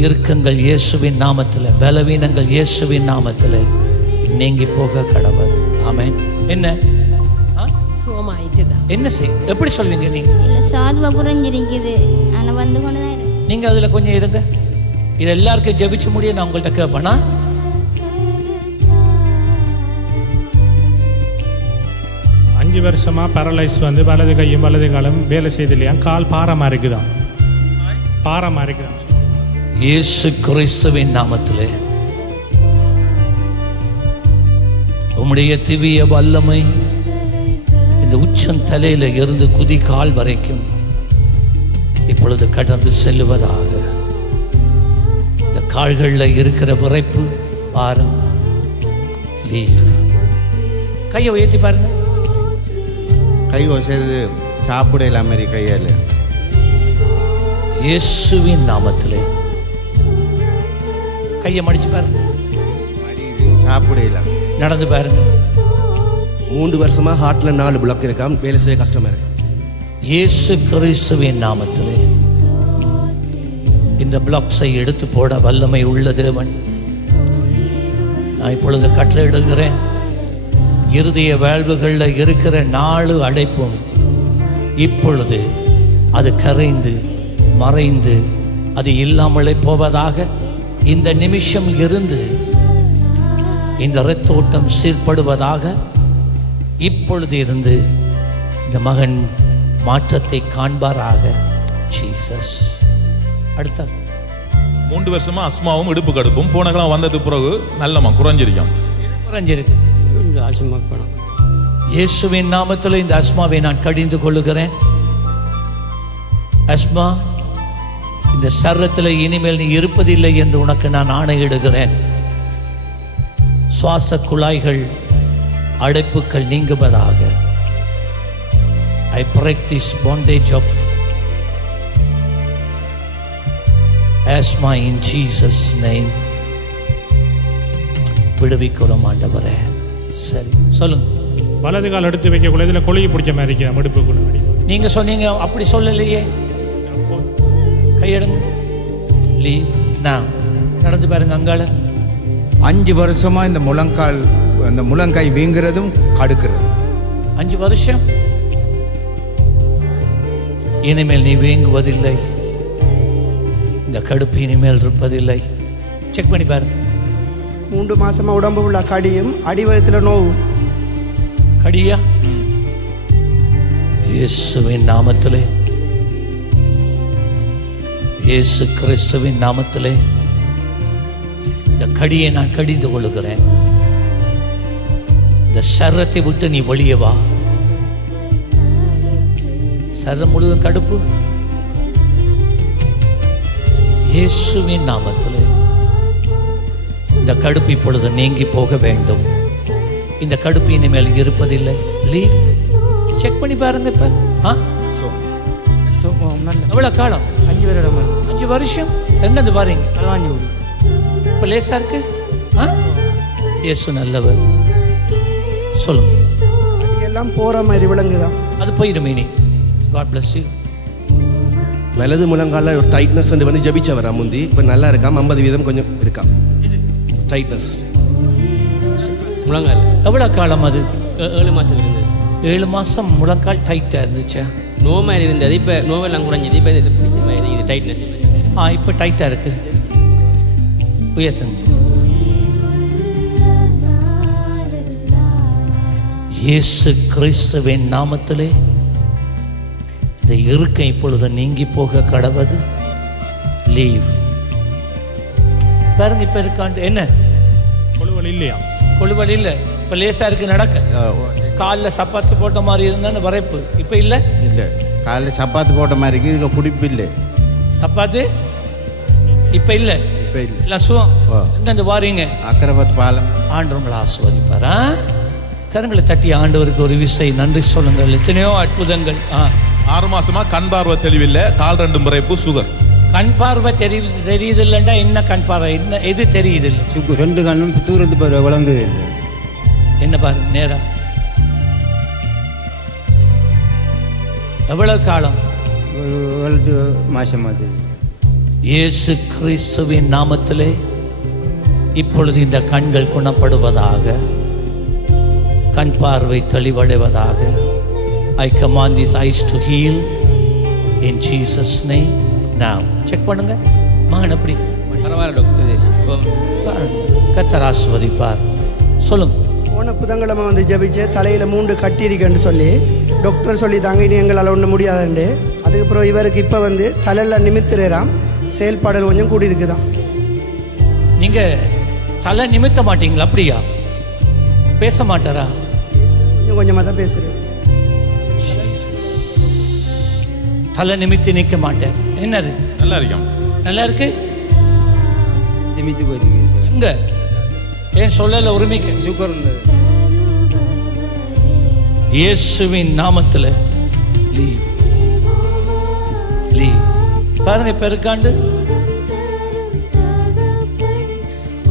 இறுக்கங்கள் இயேசுவின் நாமத்தில், பலவீனங்கள் இயேசுவின் நாமத்தில் நீங்கி போக கடவுது. ஆமென். என்ன சுகமாயிட்டுதான். என்ன செய் எப்படி சொல்வீங்க நீங்க? இல்லை சாதுவா குறைஞ்சிருக்குது ஆனால் வந்து கொண்டு தான் இருக்கு. நீங்க அதுல கொஞ்சம் இருங்க. இது எல்லாருக்கும் ஜெபிச்சு முடிய நான் உங்கள்கிட்ட கேட்பேனா? 5 வருஷமா பேரலைஸ் வந்து வலது கையும் வலது காலும் வேலை செய்தில்லையா? கால் பாரமா இருக்குதான். பாரமா இருக்குதான். இயேசு கிறிஸ்துவின் நாமத்திலே உம்முடைய திவ்ய வல்லமை இந்த உச்சம் தலையில இருந்து குதி கால் வரைக்கும் இப்பொழுது கடந்து செல்லுவதாக. இந்த கால்களில் இருக்கிற விரைப்பு பாரம் லீவ். கையை உயர்த்தி பாருங்க. கை ஒசைது சாப்பிடல மாதிரி கையால் இயேசுவின் நாமத்திலே கையை மடிச்சு பாருங்க. சாப்பிடல நடந்து பாருங்க. 3 வருஷமா ஹார்ட்ல 4 பிளாக் இருக்காம். வேலை செய்ய கஷ்டமா இருக்கு. இயேசு கிறிஸ்துவின் நாமத்திலே இந்த பிளாக்ஸை எடுத்து போட வல்லமை உள்ள தேவன். நான் இப்பொழுது கட்டளையிடுகிறேன். இருதய வாழ்வுகளில் இருக்கிற 4 அடைப்பும் இப்பொழுது அது கரைந்து மறைந்து அது இல்லாமலே போவதாக. இந்த நிமிஷம் இருந்து இந்த இரத்தோட்டம் சீர்படுவதாக. இப்பொழுது இருந்து இந்த மகன் மாற்றத்தை காண்பாராக. ஜீசஸ். அடுத்த 3 வருஷமா அஸ்மாவும் இடுப்பு கடுப்பும் போனகலாம் வந்தது பிறகு நல்லமா குறைஞ்சிருக்கான். குறைஞ்சிருக்கு. இயேசுவின் நாமத்தில் இந்த அஸ்மாவை நான் கடிந்து கொள்ளுகிறேன். அஸ்மா, இந்த சரத்தில் இனிமேல் நீ இருப்பதில்லை என்று உனக்கு நான் ஆணையிடுகிறேன். சுவாச குழாய்கள் அடைப்புகள் நீங்குவதாக. I break this bondage of asthma in Jesus name. விடுவிக்கிறோம் ஆண்டவரே. சரி சொல்லுங்க. வலது கால் எடுத்து வைக்கக்குள்ள இதில் கொழுகி பிடிச்ச மாதிரி இருக்கா இடுப்புக்குள்ள. நீங்க சொன்னீங்க அப்படி சொல்லலையே. கையெடுங்க. லீவ். நான் நடந்து பாருங்க. அங்கால 5 வருஷமா இந்த முழங்கால் இந்த முழங்கை வீங்குறதும் கடுக்கிறதும். 5 வருஷம். இனிமேல் நீ வீங்குவதில்லை. இந்த கடுப்பு இனிமேல் இருப்பதில்லை. செக் பண்ணி பாருங்க. 3 மாசமா உடம்பு உள்ள கடியும் அடிவயத்தில் நோவும். கடியா? இயேசுவின் நாமத்திலே, இயேசு கிறிஸ்துவின் நாமத்திலே இந்த கடியை நான் கடிந்து கொள்ளுகிறேன். இந்த சரத்தை விட்டு நீ வெளியே வா. சரம் முழுவதும் கடுப்பு இயேசுவின் நாமத்திலே இந்த கடுப்பு இப்பொழுது நீங்கி போக வேண்டும். இந்த கடுப்பு இனிமேல் இருப்பதில்லை. லீவ். செக் பண்ணி பாருங்க. இப்ப எவ்வளவு காலம்? 5 வருடம். 5 வருஷம். எங்கிருந்து பாருங்க. இப்ப லேசா இருக்கு. இயேசு நல்லவர். சொல்லுங்க. எல்லாம் போற மாதிரி விளங்குதான். அது போயிடும் இனி. God bless you. வலது முழங்கால ஒரு டைட்னஸ் வந்து ஜபிச்சவரா முந்தி. இப்போ நல்லா இருக்காம். 50% கொஞ்சம் இருக்காம் டைட்னஸ். முழங்கால். எவ்வளோ காலம் அது? 7 மாதம் இருந்தது. 7 மாதம் முழங்கால் டைட்டாக இருந்துச்சா? நோமல் இருந்தது. இப்போ நோவெல்லாம் குறைஞ்சது. இப்போ இது டைட்னஸ். இப்போ டைட்டாக இருக்கு. உயர்த்துங்க. இயேசு கிறிஸ்துவின் நாமத்திலே இந்த இறுக்கம் இப்பொழுது நீங்கி போக கடவது. லீவ். பாருங்க இப்போ இருக்காண்டு என்ன கொழுவல் இல்லையா? கொழுவல் இல்லை. இப்போ லேசாக இருக்கு நடக்க. காலில் சப்பாத்து போட்ட மாதிரி இருந்தான்னு வரைப்பு. இப்போ இல்லை. இல்லை, காலையில் சப்பாத்து போட்ட மாதிரி இருக்குது. இதுக்கு பிடிப்பு இல்லை. சப்பாத்து இப்போ இல்லை. இப்போ இல்லை. எல்லாம் சுகம். எங்கேருந்து வாரீங்க? அக்கரபத் பாலம். ஆண்டவங்களை ஆசீர்வதிப்பாரா? கரங்களை தட்டி ஆண்டவருக்கு ஒரு விசை நன்றி சொல்லுங்கள். எத்தனையோ அற்புதங்கள். 6 மாசமா கண் பார்வை தெளிவில்லை. கால் 2 முறைப்பு சுகர். கண் பார்வை தெரியுது இல்லைண்டா என்ன கண் பார்வை? என்ன எது தெரியுது இல்லை? 2 கண்ணும் தூரத்து விளங்குது இல்லை. என்ன பாரு நேரா. எவ்வளவு காலம்? ஒரு 7 மாசம் மாதிரி. இயேசு கிறிஸ்துவின் நாமத்திலே இப்பொழுது இந்த கண்கள் குணப்படுவதாக, கண் பார்வை தெளிவடைவதாக. I command these eyes to heal in Jesus name now. Check பண்ணுங்க. மகன் எப்படி? பரவாயில்ல டாக்டர். கர்த்தர் ஆசீர்வதிப்பார். சொல்லுங்க. போன புதன்கிழமை வந்து ஜெபிச்சு தலையில் 3 கட்டி இருக்குன்னு சொல்லி டாக்டர் சொல்லித்தாங்க, இனி எங்களால் ஒன்றும் முடியாதுண்டு. அதுக்கப்புறம் இவருக்கு இப்போ வந்து தலையில் நிமித்துறாம், செயல்பாடுகள் கொஞ்சம் கூடி இருக்குதான். நீங்கள் தலை நிமித்த மாட்டீங்களா? அப்படியா? பேச மாட்டாரா? இன்னும் கொஞ்சமாக தான் பேசுகிறேன். தலை நிமித்தி நிற்க மாட்டேன். என்னது? நல்லா இருக்கும். நல்லா இருக்கு. நிமித்து போயிருக்கு சார். எங்க ஏன் சொல்லல? உரிமைக்கு சுகர் இல்லை. இயேசுவின் நாமத்தில் லீவ். லீவ். பாருங்க பெருக்காண்டு.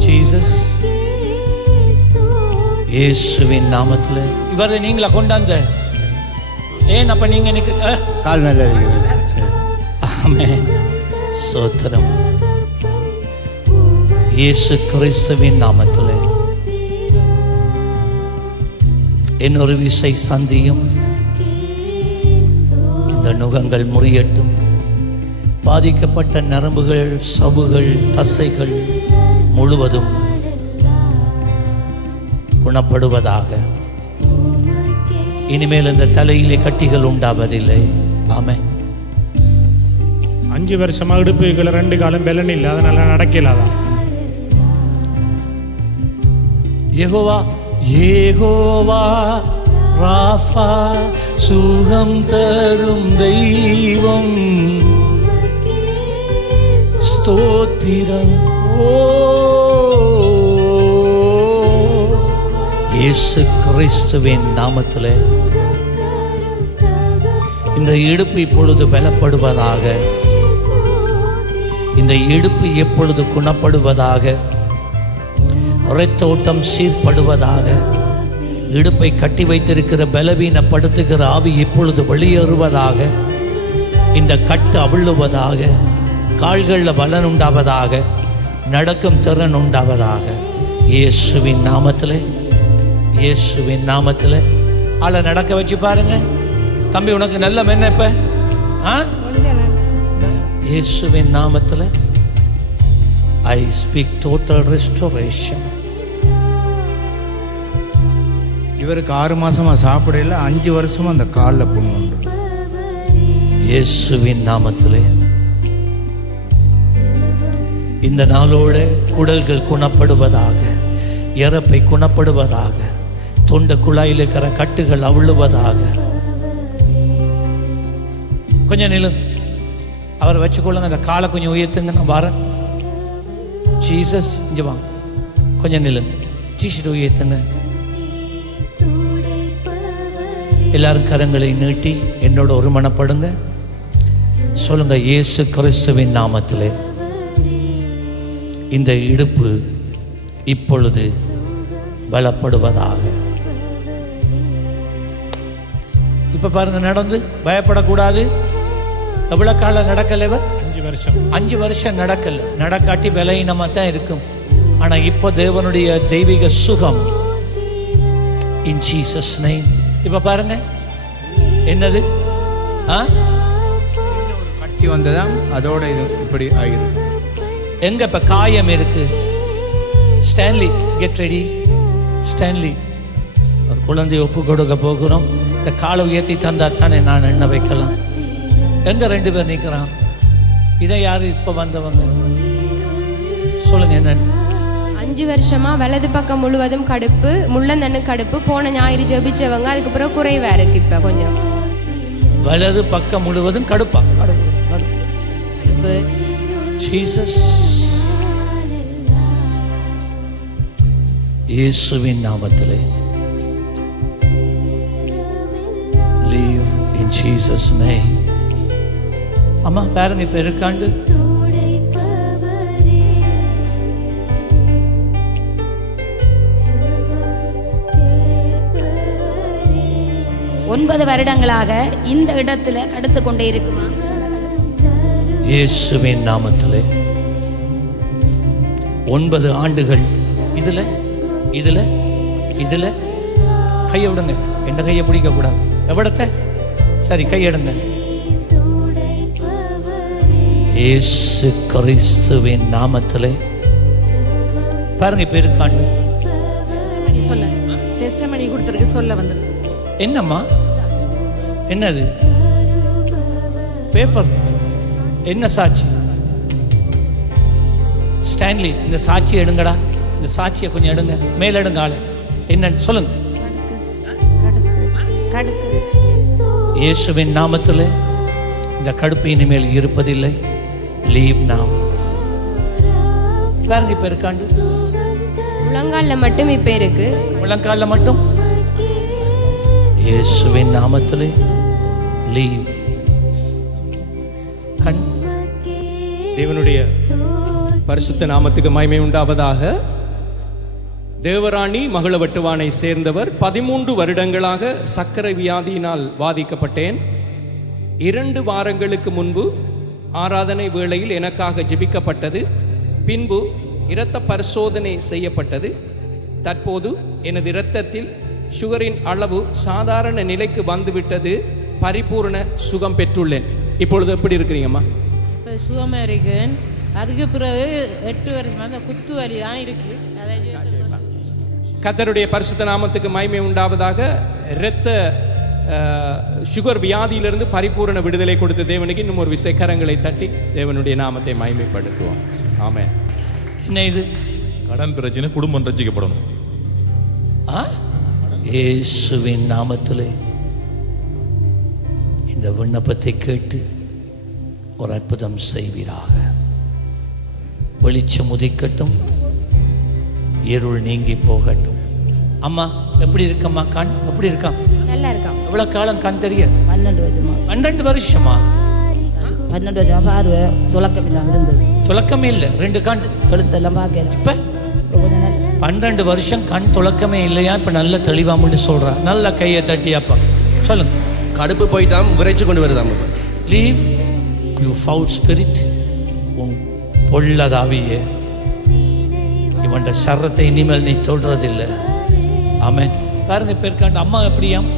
ஜீசஸ் இயேசுவின் நாமத்தில் இவரை நீங்களா கொண்டாந்த? ஏன் அப்ப நீங்க நிக்க கால் நல்லா இருக்கு. ஆமென். சோத்திரம். இயேசு கிறிஸ்துவின் நாமத்தில் இன்னொரு விசை சந்தியும். இந்த நுகங்கள் முறியட்டும். பாதிக்கப்பட்ட நரம்புகள், சவ்வுகள், தசைகள் முழுவதும் குணப்படுவதாக. இனிமேல் இந்த தலையிலே கட்டிகள் உண்டாவதில்லை. ஆமென். 5 வருஷமா இடுப்புகளை 2 காலம் பெலன் இல்லை, அதனால நடக்கலாதான். யெகோவா யெகோவா ராஃபா, சுகம் தரும் தெய்வம், ஸ்தோத்திரம். ஓ இயேசு கிறிஸ்துவின் நாமத்தில் இந்த இடுப்பு இப்பொழுது பலப்படுவதாக. இந்த இடுப்பு எப்பொழுது குணப்படுவதாக. இரத்த ஓட்டம் சீர்படுவதாக. இடுப்பை கட்டி வைத்திருக்கிற பலவீனப்படுத்துகிற ஆவி இப்பொழுது வெளியேறுவதாக. இந்த கட்டு அவிழுவதாக. கால்களில் பலன் உண்டாவதாக. நடக்கும் திறன் உண்டாவதாக. இயேசுவின் நாமத்தில், இயேசுவின் நாமத்தில். ஆளை நடக்க வச்சு பாருங்க. தம்பி உனக்கு நல்ல மென்ன இப்ப இயேசுவின் நாமத்தில் ஐ ஸ்பீக் டோட்டல் ரெஸ்டோரேஷன். இவருக்கு 6 மாசமா சாப்பிடல, 5 வருஷமா அந்த காலில் புண்ணு உண்டு. இயேசுவின் நாமத்திலே இந்த நாளோட குடல்கள் குணப்படுவதாக. இறப்பை குணப்படுவதாக. தொண்டை குழாயில் இருக்கிற கட்டுகள் அவிழுவதாக. கொஞ்சம் நிலுங்க. அவரை வச்சுக்கொள்ளுங்க. அந்த காலை கொஞ்சம் உயர்த்துங்க. நான் வரேன். ஜீசஸ் இங்கே வாங்க. கொஞ்சம் நிலுங்க. ஜீசஸ் உயர்த்துங்க. எல்லாரும் கரங்களை நீட்டி என்னோட ஒருமனப்படுங்க. சொல்லுங்க. இயேசு கிறிஸ்துவின் நாமத்திலே இந்த இடுப்பு இப்பொழுது பலப்படுவதாக. இப்ப பாருங்க, நடந்து பயப்படக்கூடாது. எவ்வளவு காலம் நடக்கல? 5 வருஷம். 5 வருஷம் நடக்கல. நடக்காட்டி பலவீனமா தான் இருக்கும். ஆனா இப்போ தேவனுடைய தெய்வீக சுகம் இன் ஜீசஸ் நேம். இப்ப பாருங்க என்னது கட்டி வந்ததாம், அதோட இது இப்படி ஆகிருக்கு. எங்க இப்ப காயம் இருக்கு? Stanley get ready. ஸ்டான்லி ஒரு குழந்தையை ஒப்பு கொடுக்க போகிறோம். இந்த காலை உயர்த்தி தந்தா தானே நான் எண்ண வைக்கலாம். எங்க 2 பேர் நிற்கிறான்? இதை யாரு இப்ப வந்தவங்க சொல்லுங்க என்ன? 5 வருஷமா வலது பக்கம் முழுவதும் கடுப்பு, முள்ளந்தண்ணு கடுப்பு. போன ஞாயிறு ஜெபிச்சவங்க, அதுக்கப்புறம் குறைவா இருக்கு. இப்ப கொஞ்சம் வலது பக்கம் முழுவதும் கடுப்பா? கடுப்பு. ஜீசஸ் இயேசுவின் நாமத்திலே லீவ் இன் ஜீசஸ் நேம். அம்மா பாருங்க இப்ப இருக்காண்டு. ஒன்பது வருடங்களாக இந்த இடத்துல கடுத்து கொண்டே இருக்குமா? இயேசுவின் நாமத்திலே 9 ஆண்டுகள். இதுல இதுல இதுல கையை விடுங்க. எந்த கையை பிடிக்க கூடாது. எவ்வளத்த சரி கையெடுங்க. இயேசு கிறிஸ்துவின் நாமத்திலே பாருங்க இப்ப இருக்காண்டு. சொல்ல டெஸ்டமனி கொடுத்துருக்கு, சொல்ல வந்துருக்கு. என்னம்மா என்னது? பேப்பர் என்ன சாட்சி? ஸ்டான்லி இந்த சாட்சி எடுங்கடா. இந்த சாட்சியை கொஞ்சம் எடுங்க, மேல எடுங்க ஆளு. என்னன்னு சொல்லுங்க. இயேசுவின் நாமத்தில் இந்த கடுப்பு இனிமேல் இருப்பதில்லை. Leave now. பாருங்க இப்ப இருக்காண்டு. முழங்கால்ல மட்டும் இப்ப இருக்கு. முழங்கால்ல மட்டும். இயேசுவின் நாமத்தில் லீவ். கண். தேவனுடைய பரிசுத்த நாமத்துக்கு மகிமை உண்டாவதாக. தேவராணி மகளவட்டுவானை சேர்ந்தவர். 13 வருடங்களாக சர்க்கரை வியாதியினால் பாதிக்கப்பட்டேன். 2 வாரங்களுக்கு முன்பு ஆராதனை வேளையில் எனக்காக ஜெபிக்கப்பட்டது. பின்பு இரத்த பரிசோதனை செய்யப்பட்டது. தற்போது எனது இரத்தத்தில் சுகரின் அளவு சாதாரண நிலைக்கு வந்துவிட்டது. பரிபூர்ண சுகம் பெற்றுள்ளேன். இப்பொழுது எப்படி இருக்கிறீங்கம்மா? இப்போ சுகமாக இருக்கேன். அதுக்கு பிறகு 8 வருஷமா அந்த குத்து வலி தான் இருக்கு. கர்த்தருடைய பரிசுத்த நாமத்துக்கு மகிமை உண்டாவதாக. இரத்த சுகர் வியாதியிலிருந்து பரிபூரண விடுதலை கொடுத்த தேவனுக்கு இன்னும் ஒரு விசை கரங்களை தட்டி தேவனுடைய நாமத்தை மகிமைப்படுத்துவோம். ஆமென். என்ன இது? கடன் பிரச்சனை, குடும்பம் ரட்சிக்கப்படணும். இயேசுவின் நாமத்திலே இந்த விண்ணப்பத்தை கேட்டு ஒரு அற்புதம் செய்வீராக. வெளிச்சம் உதிக்கட்டும், இருள் நீங்கி போகட்டும். அம்மா எப்படி இருக்கம்மா? கண் எப்படி இருக்கான்? நல்லா இருக்கான். எவ்வளவு காலம் கண் தெரிய? 12 வருஷமா. 12 வருஷமா? 12 வருஷமா பார்வை துலக்கம் இல்லாமல் இருந்தது. துலக்கமே இல்லை. 2 கண் கழுத்தெல்லாம் பார்க்கல. இப்ப 12 வருஷம் கண் துலக்கமே இல்லையா? இப்ப நல்ல தெளிவாமட்டு சொல்றா. நல்ல கையை தட்டி அப்பா சொல்லுங்க. கடுப்பு போயிட்டாம், விரைச்சு கொண்டு வருதாம். Leave you foul spirit. உன் பொல்லதாவியே, இவன் சரத்தை இனிமேல் நீ தொடுறதில்லை. ஆமென். பாருங்க பேர்காண்டு. அம்மா எப்படியாம்?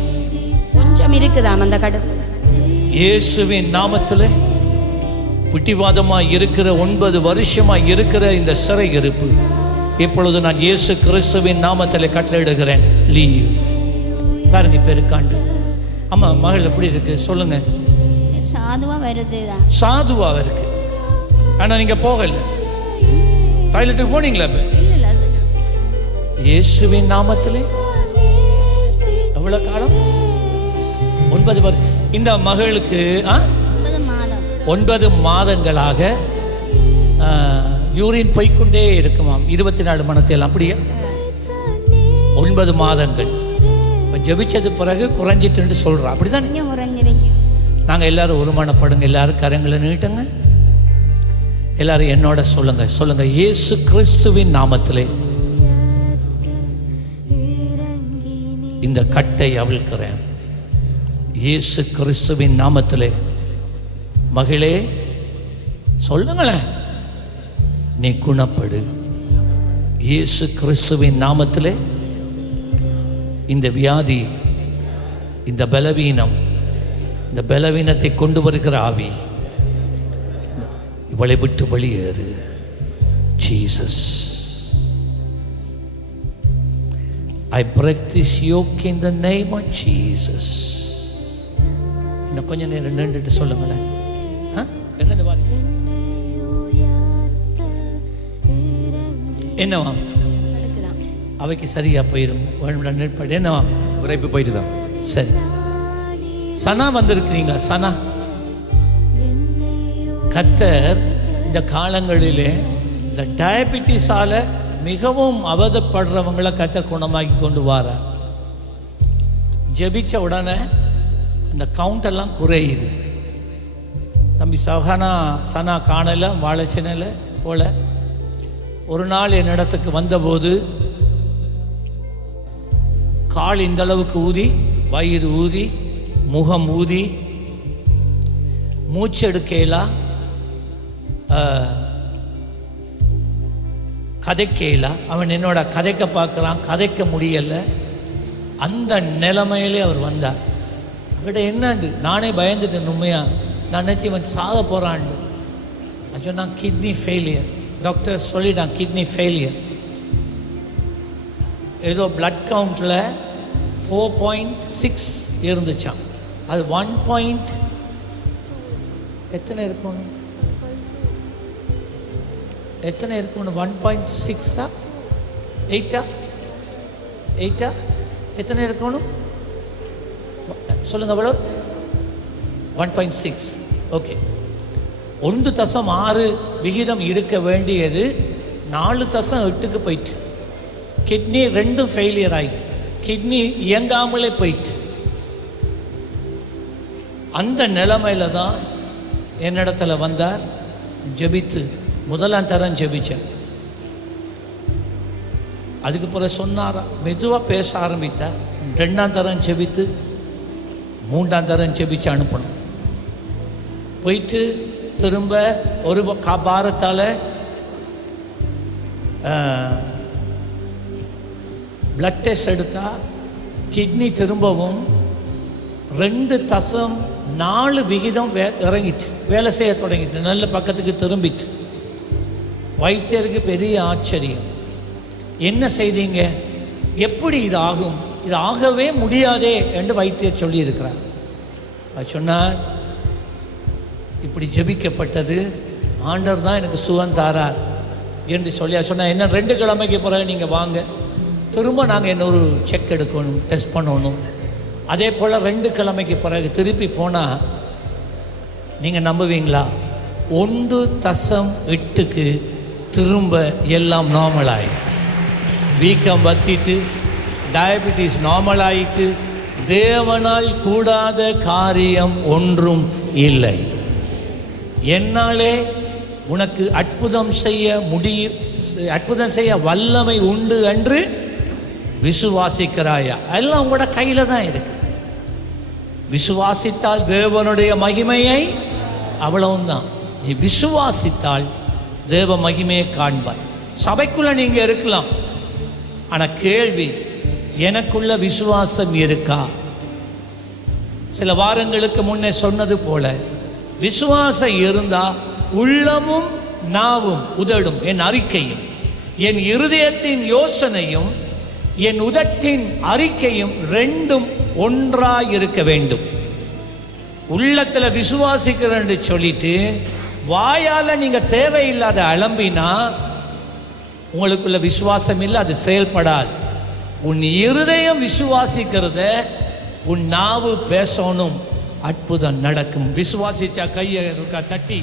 கொஞ்சம் இருக்குதாம் அந்த கடுப்பு. இயேசுவின் நாமத்தில் பிடிவாதமா இருக்கிற 9 வருஷமா இருக்கிற இந்த சிறை இருப்பு இப்பொழுது நான் இயேசு கிறிஸ்துவின் நாமத்தில் கட்டளையிடுகிறேன். லீவ். பாருங்க பேருக்காண்டு. அம்மா மகள் எப்படி இருக்கு சொல்லுங்க. சாதுவா வருது. சாதுவா இருக்கு. ஆனா நீங்க போகல, டாய்லெட்டுக்கு போனீங்களா? இயேசுவின் நாமத்திலே எவ்வளவு காலம்? 9 வருஷம். இந்த மகளுக்கு 9 மாதங்களாக யூரின் போய்கொண்டே இருக்குமாம். 24 மணத்தில். அப்படியே 9 மாதங்கள் ஜபிச்சது பிறகு குறைஞ்சிட்டு சொல்றோம். அப்படிதான். நாங்க எல்லாரும் ஒருமானப்படுங்க. எல்லாரும் கரங்களை நீட்டுங்க. எல்லாரும் என்னோட சொல்லுங்க. சொல்லுங்க. இயேசு கிறிஸ்துவின் நாமத்திலே இந்த கட்டை அவிழ்க்கிறேன். இயேசு கிறிஸ்துவின் நாமத்திலே. மகளே சொல்லுங்களேன், நீ குணப்படு. இயேசு கிறிஸ்துவின் நாமத்திலே இந்த வியாதி, இந்த பலவீனம், இந்த பலவீனத்தை கொண்டு வருகிற ஆவி இவளை விட்டு வெளியேறு. Jesus, I break this yoke in the name of Jesus. இன்னும் கொஞ்சம் நேரம் நின்றுட்டு சொல்லுங்களேன். எங்க பாருங்க என்னவா அவைக்கு சரியா போயிடும். என்னவா விரைப்பு போயிட்டு தான். சரி, சனா வந்திருக்கிறீங்களா? சனா, கர்த்தர் இந்த காலங்களிலே இந்த டயபிட்டிஸால மிகவும் அவதப்படுறவங்களை கர்த்தர் குணமாக்கி கொண்டு வாரார். ஜெபிச்ச உடனே அந்த கவுண்ட் எல்லாம் குறையுது. தம்பி சனா காணல, வாழைச்சனையில் போல ஒரு நாள் என்னிடத்துக்கு வந்தபோது கால் இந்த அளவுக்கு ஊதி, வயிறு ஊதி, முகம் ஊதி, மூச்செடுக்கலாம், கதைக்கலாம். அவன் என்னோட கதைக்க பார்க்குறான், கதைக்க முடியலை. அந்த நிலைமையிலே அவர் வந்தார். அவர்கிட்ட என்னண்டு நானே பயந்துட்டேன். உண்மையா நான் நினச்சி இவன் சாக போகிறான்னு. நான் சொன்னான் கிட்னி ஃபெயிலியர். டாக்டர் சொல்லிட்டான் கிட்னி ஃபெயிலியர். ஏதோ பிளட் கவுண்டில் 4.6 இருந்துச்சான். அது 1. எத்தனை இருக்கணும்? 1.6 8 எத்தனை இருக்கணும் சொல்லுங்க. அவ்வளோ 1.6. ஓகே, 1.6 விகிதம் இருக்க வேண்டியது 4.8க்கு போயிட்டு. கிட்னி 2 ஃபெயிலியர் ஆயிட்டு. கிட்னி இயங்காமலே போயிட்டு. அந்த நிலைமையில தான் என்னிடத்துல வந்தார். ஜெபித்து முதலாம் தரம் ஜெபிச்சேன். அதுக்கு பிறகு சொன்னாரா, மெதுவாக பேச ஆரம்பித்தார். 2ஆம் தரம் ஜெபித்து 3ஆம் தரம் ஜெபிச்சு அனுப்பணும். போயிட்டு திரும்ப ஒரு பாரத்தால் பிளட் டெஸ்ட் எடுத்தால் கிட்னி திரும்பவும் 2.4 விகிதம் இறங்கிட்டு வேலை செய்ய தொடங்கிட்டு நல்ல பக்கத்துக்கு திரும்பிட்டு. வைத்தியருக்கு பெரிய ஆச்சரியம். என்ன செய்தீங்க? எப்படி இது ஆகும்? இது ஆகவே முடியாதே என்று வைத்தியர் சொல்லியிருக்கிறார். அது சொன்னார், இப்படி ஜெபிக்கப்பட்டது, ஆண்டவர் தான் எனக்கு சுகம் தாரார் என்று சொல்லி சொன்னார். என்ன 2 கிழமைக்கு பிறகு நீங்கள் வாங்க, திரும்ப நாங்கள் இன்னொரு செக் எடுக்கணும், டெஸ்ட் பண்ணணும். அதே போல் 2 கிழமைக்கு பிறகு திருப்பி போனால் நீங்கள் நம்புவீங்களா, 1.8க்கு திரும்ப எல்லாம் நார்மலாகி, வீக்கம் வத்திட்டு, டயபிட்டிஸ் நார்மல் ஆகிட்டு, தேவனால் கூடாத காரியம் ஒன்றும் இல்லை. என்னாலே உனக்கு அற்புதம் செய்ய வல்லமை உண்டு என்று விசுவாசிக்கிறாயா? எல்லாம் உங்களோட கையில் தான் இருக்கு. விசுவாசித்தால் தேவனுடைய மகிமையை, அவ்வளவுதான். நீ விசுவாசித்தால் தேவ மகிமையை காண்பாய். சபைக்குள்ள நீங்க இருக்கலாம், ஆனா கேள்வி, எனக்குள்ள விசுவாசம் இருக்கா? சில வாரங்களுக்கு முன்னே சொன்னது போல, விசுவாசம் இருந்தா உள்ளமும் நாவும் உதடும் என் அறிக்கையும், என் இருதயத்தின் யோசனையும் என் உதட்டின் அறிக்கையும் 2ம் ஒன்றாய் இருக்க வேண்டும். உள்ளத்துல விசுவாசிக்கிறேன்னு சொல்லிட்டு வாயால நீங்க தேவையில்லாத அலம்பினா உங்களுக்குள்ள விசுவாசம் இல்லை, அது செயல்படாது. உன் இருதயம் விசுவாசிக்கிறத உன் நாவு பேசணும், அற்புதம் நடக்கும். விசுவாசிச்சா கையை தட்டி